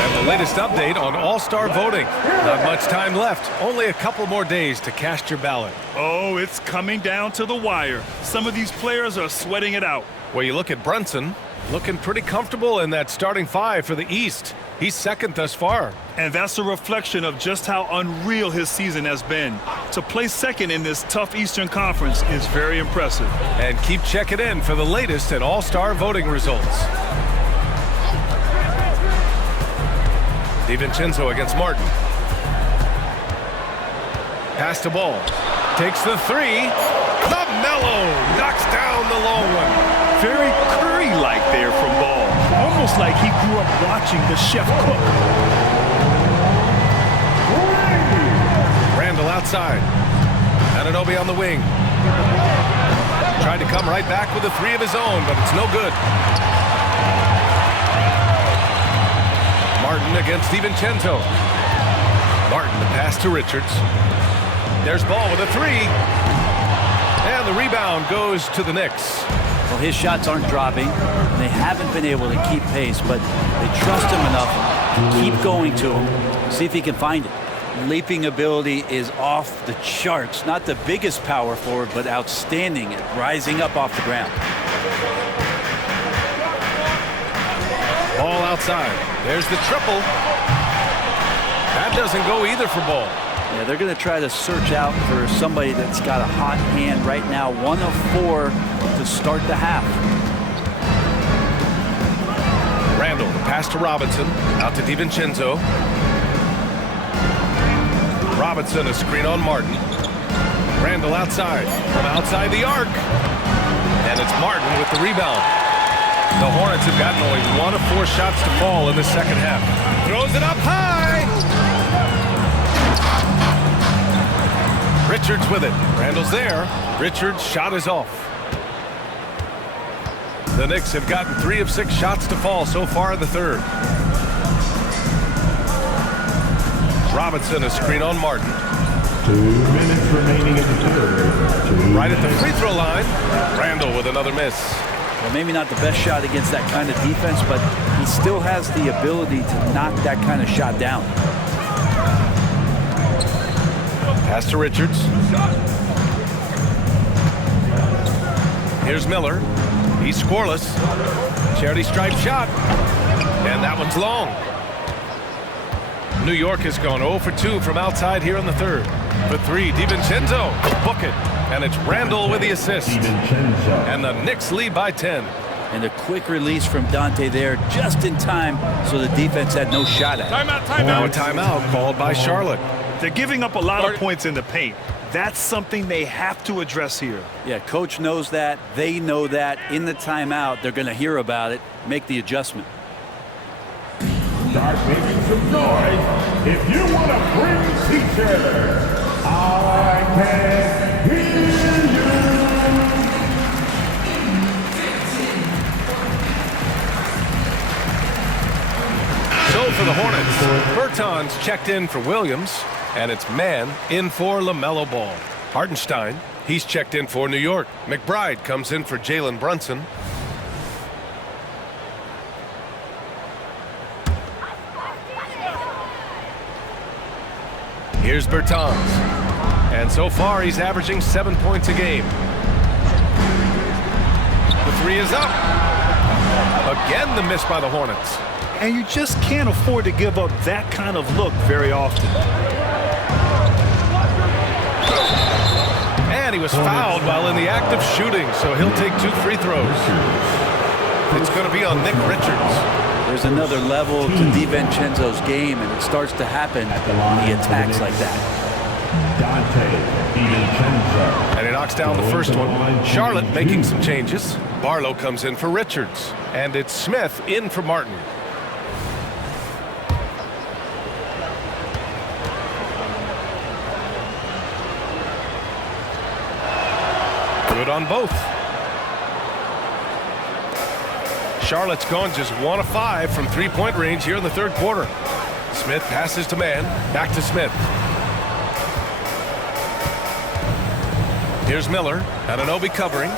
And the latest update on All-Star voting. Not much time left. Only a couple more days to cast your ballot. Oh, it's coming down to the wire. Some of these players are sweating it out. Well, you look at Brunson. Looking pretty comfortable in that starting five for the East. He's second thus far. And that's a reflection of just how unreal his season has been. To place second in this tough Eastern Conference is very impressive. And keep checking in for the latest in All-Star voting results. DiVincenzo against Martin. Pass to Ball. Takes the three. LaMelo knocks down the long one. Very Curry-like there from Ball. Almost like he grew up watching the chef cook. Randall outside. Anunoby on the wing. Tried to come right back with a three of his own, but it's no good. Martin against DiVincenzo. Martin, the pass to Richards. There's Ball with a three. And the rebound goes to the Knicks. Well, his shots aren't dropping. They haven't been able to keep pace, but they trust him enough to keep going to him. See if he can find it. Leaping ability is off the charts. Not the biggest power forward, but outstanding at rising up off the ground. Ball outside. There's the triple. That doesn't go either for Ball. Yeah, they're going to try to search out for somebody that's got a hot hand right now. 1 of 4 to start the half. Randall, the pass to Robinson. Out to DiVincenzo. Robinson, a screen on Martin. Randall outside. From outside the arc. And it's Martin with the rebound. The Hornets have gotten only 1 of 4 shots to fall in the second half. Throws it up high. Richards with it. Randall's there. Richards' shot is off. The Knicks have gotten 3 of 6 shots to fall so far in the third. Robinson, a screen on Martin. 2 minutes remaining in the third. Right at the free throw line. Randall with another miss. Well, maybe not the best shot against that kind of defense, but he still has the ability to knock that kind of shot down. Pass to Richards. Here's Miller. He's scoreless. Charity stripe shot. And that one's long. New York has gone 0 for 2 from outside here in the third. For 3, DiVincenzo. Book it. And it's Randall with the assist. And the Knicks lead by 10. And a quick release from Dante there just in time so the defense had no shot at it. Timeout. Now a timeout called by Charlotte. They're giving up a lot of points in the paint. That's something they have to address here. Yeah, coach knows that. They know that. In the timeout, they're going to hear about it, make the adjustment. Start making some noise if you want to bring teacher. I can hear you. So for the Hornets, Bertans checked in for Williams, and it's Mann in for LaMelo Ball. Hartenstein, he's checked in for New York. McBride comes in for Jalen Brunson. Here's Bertans. And so far, he's averaging 7 points a game. The three is up. Again, the miss by the Hornets. And you just can't afford to give up that kind of look very often. And he was fouled while in the act of shooting, so he'll take 2 free throws. It's going to be on Nick Richards. There's another level to DiVincenzo's game, and it starts to happen when he attacks like that. And he knocks down the first one. Charlotte making some changes. Barlow comes in for Richards. And it's Smith in for Martin. Good on both. Charlotte's gone just 1 of 5 from 3-point range here in the third quarter. Smith passes to Mann. Back to Smith. Here's Miller. Anunoby covering.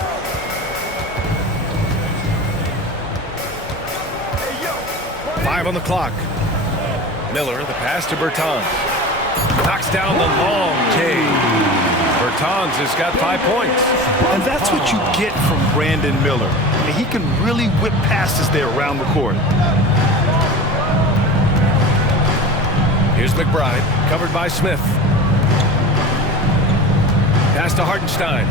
Five on the clock. Miller, the pass to Bertans. Knocks down the long K. Bertans has got 5 points. And that's what you get from Brandon Miller. And he can really whip passes there around the court. Here's McBride, covered by Smith. Pass to Hartenstein.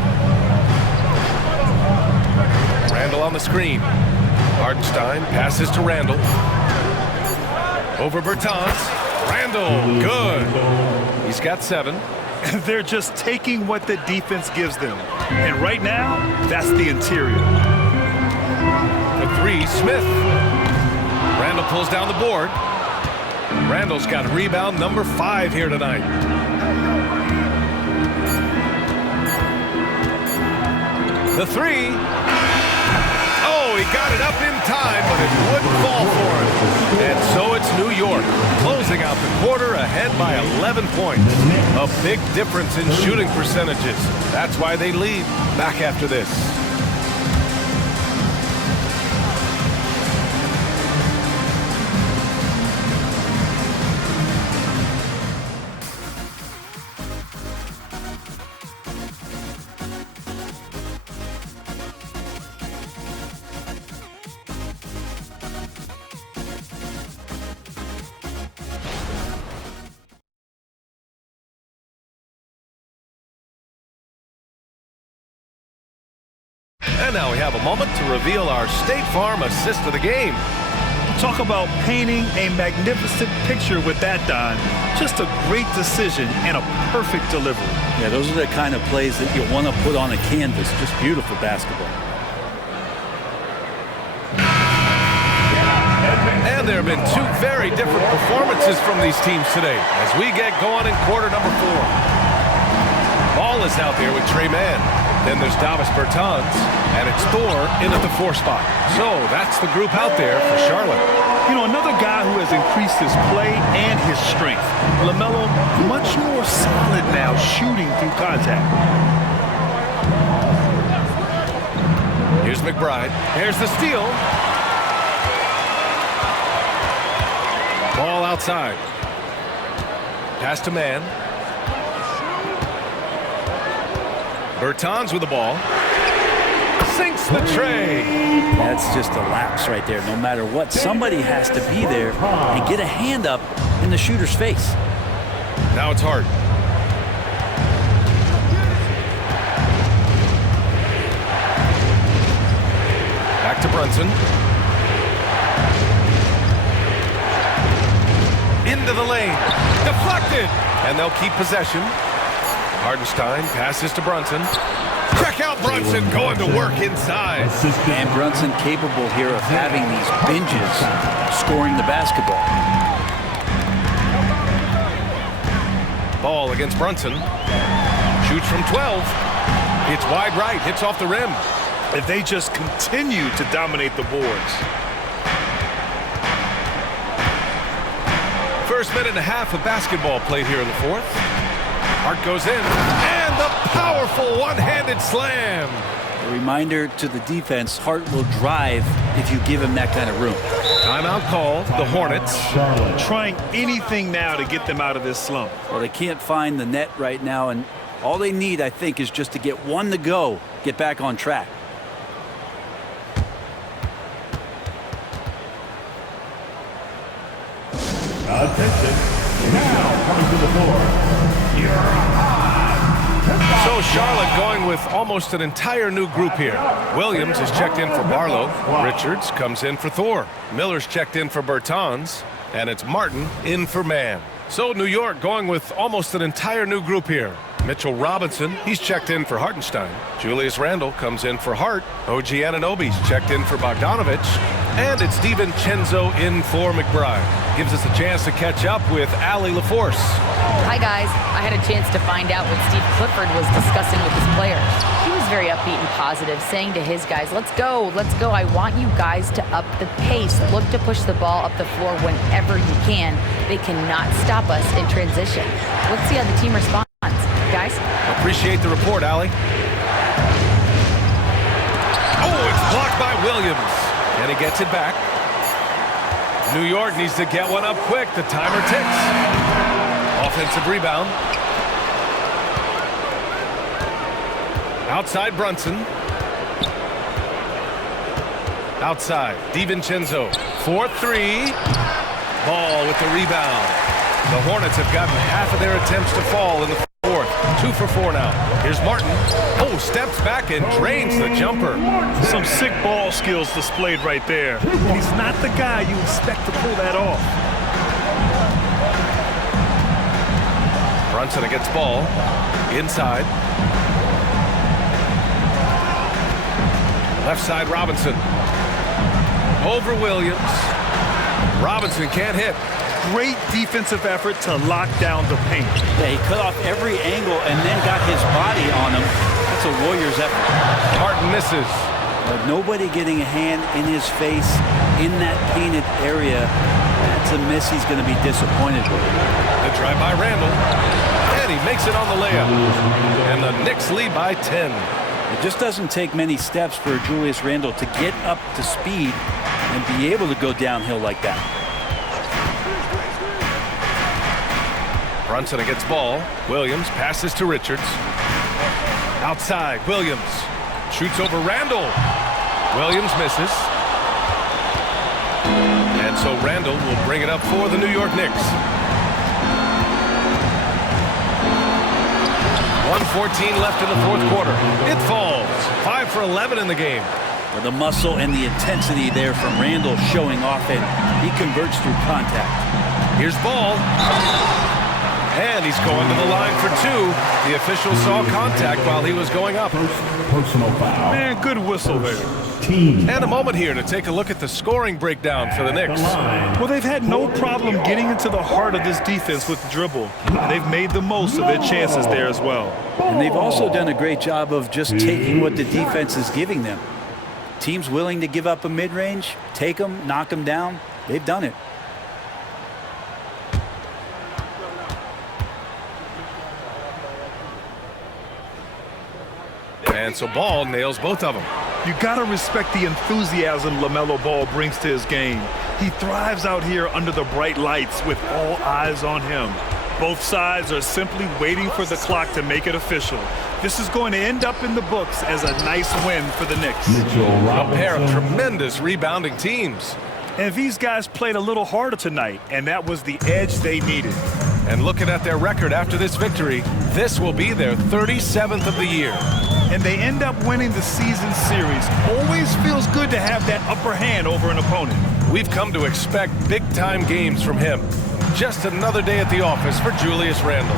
Randall on the screen. Hartenstein passes to Randall. Over Bertans. Randall, good. He's got 7. They're just taking what the defense gives them. And right now, that's the interior. The 3, Smith. Randall pulls down the board. Randall's got rebound number 5 here tonight. The 3. Oh, he got it up in time, but it wouldn't fall for him. And so it's New York, closing out the quarter ahead by 11 points. A big difference in shooting percentages. That's why they lead. Back after this. And now we have a moment to reveal our State Farm assist of the game. Talk about painting a magnificent picture with that, Don. Just a great decision and a perfect delivery. Yeah, those are the kind of plays that you want to put on a canvas. Just beautiful basketball. And there have been 2 very different performances from these teams today as we get going in quarter number 4. Ball is out there with Trey Mann. Then there's Davis Bertans, and it's Thor in at the 4 spot. So that's the group out there for Charlotte. You know, another guy who has increased his play and his strength. LaMelo, much more solid now shooting through contact. Here's McBride. Here's the steal. Ball outside. Pass to Mann. Bertans with the ball. Sinks the tray. That's just a lapse right there. No matter what, somebody has to be there and get a hand up in the shooter's face. Now it's Hart. Back to Brunson. Into the lane. Deflected. And they'll keep possession. Hartenstein passes to Brunson. Check out Brunson going to work inside. And Brunson capable here of having these binges, scoring the basketball. Ball against Brunson. Shoots from 12. It's wide right, hits off the rim. If they just continue to dominate the boards. First minute and a half of basketball played here in the 4th. Hart goes in, and the powerful one-handed slam. A reminder to the defense, Hart will drive if you give him that kind of room. Timeout called, the Hornets. Trying anything now to get them out of this slump. Well, they can't find the net right now, and all they need, I think, is just to get one to go, get back on track. Attention, now coming to the floor. So Charlotte going with almost an entire new group here. Williams is checked in for Barlow. Richards comes in for Thor. Miller's checked in for Bertans. And it's Martin in for Mann. So New York going with almost an entire new group here. Mitchell Robinson, he's checked in for Hartenstein. Julius Randle comes in for Hart. OG Anunoby's checked in for Bogdanovich. And it's DiVincenzo in for McBride. Gives us a chance to catch up with Allie LaForce. Hi, guys. I had a chance to find out what Steve Clifford was discussing with his players. He was very upbeat and positive, saying to his guys, let's go. I want you guys to up the pace. Look to push the ball up the floor whenever you can. They cannot stop us in transition. Let's see how the team responds. Guys? Appreciate the report, Allie. Oh, it's blocked by Williams. And he gets it back. New York needs to get one up quick. The timer ticks. Offensive rebound. Outside Brunson. Outside, DiVincenzo. 4-3. Ball with the rebound. The Hornets have gotten half of their attempts to fall in the fourth. 2 for 4 now. Here's Martin. Oh, steps back and drains the jumper. Some sick ball skills displayed right there. And he's not the guy you expect to pull that off. Brunson against ball. Inside. Left side, Robinson. Over Williams. Robinson can't hit. Great defensive effort to lock down the paint. Yeah, he cut off every angle and then got his body on him. That's a Warriors effort. Martin misses. But nobody getting a hand in his face in that painted area. That's a miss he's going to be disappointed with. The drive by Randall. And he makes it on the layup. And the Knicks lead by 10. It just doesn't take many steps for Julius Randle to get up to speed and be able to go downhill like that. Brunson against ball. Williams passes to Richards. Outside, Williams. Shoots over Randall. Williams misses. And so Randall will bring it up for the New York Knicks. 1:14 left in the fourth quarter. It falls. 5 for 11 in the game. Well, the muscle and the intensity there from Randall showing off, and he converts through contact. Here's ball. And he's going to the line for 2. The official saw contact while he was going up. Personal foul. Man, good whistle there. And a moment here to take a look at the scoring breakdown for the Knicks. Well, they've had no problem getting into the heart of this defense with the dribble. And they've made the most of their chances there as well. And they've also done a great job of just taking what the defense is giving them. Teams willing to give up a mid-range, take them, knock them down. They've done it. And so Ball nails both of them. You gotta respect the enthusiasm LaMelo Ball brings to his game. He thrives out here under the bright lights with all eyes on him. Both sides are simply waiting for the clock to make it official. This is going to end up in the books as a nice win for the Knicks. A pair of tremendous rebounding teams. And these guys played a little harder tonight, and that was the edge they needed. And looking at their record after this victory, this will be their 37th of the year. And they end up winning the season series. Always feels good to have that upper hand over an opponent. We've come to expect big-time games from him. Just another day at the office for Julius Randle.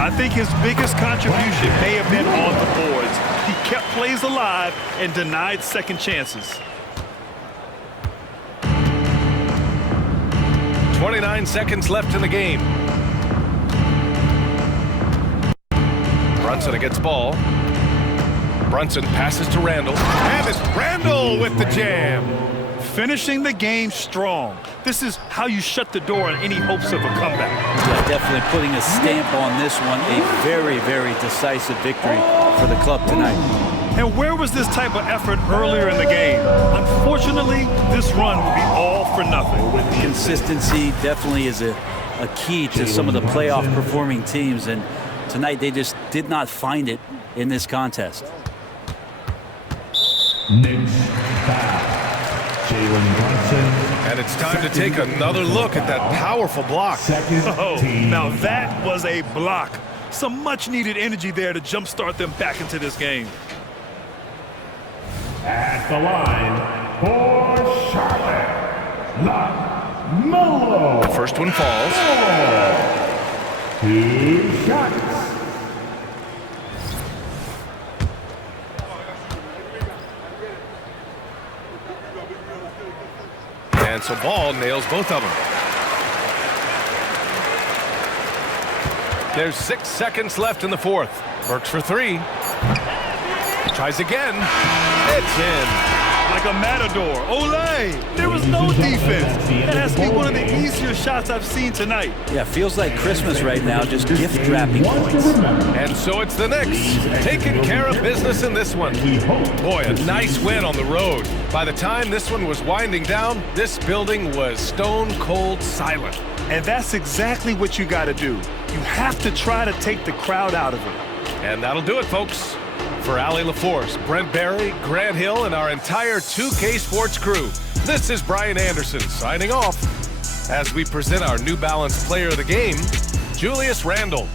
I think his biggest contribution may have been on the boards. He kept plays alive and denied second chances. 29 seconds left in the game. Brunson against ball. Brunson passes to Randall. And it's Randall with the jam. Finishing the game strong. This is how you shut the door on any hopes of a comeback. Yeah, definitely putting a stamp on this one. A very, very decisive victory for the club tonight. And where was this type of effort earlier in the game? Unfortunately, this run will be all for nothing. Consistency definitely is a key to some of the playoff performing teams, and tonight they just did not find it in this contest. Knicks foul. Jalen Brunson. And it's time to take another look at that powerful block. Oh, now that was a block. Some much-needed energy there to jumpstart them back into this game. At the line for Charlotte, LaMelo. The first one falls. 2 shots. And so Ball nails both of them. There's 6 seconds left in the fourth. Works for 3. Tries again. It's in. Like a matador. Olay! There was no defense. That has to be one of the easier shots I've seen tonight. Yeah, feels like Christmas right now, just gift wrapping points. And so it's the Knicks taking care of business in this one. Boy, a nice win on the road. By the time this one was winding down, this building was stone cold silent. And that's exactly what you got to do. You have to try to take the crowd out of it. And that'll do it, folks. For Ali LaForce, Brent Barry, Grant Hill, and our entire 2K Sports crew, this is Brian Anderson signing off as we present our New Balance Player of the Game, Julius Randle.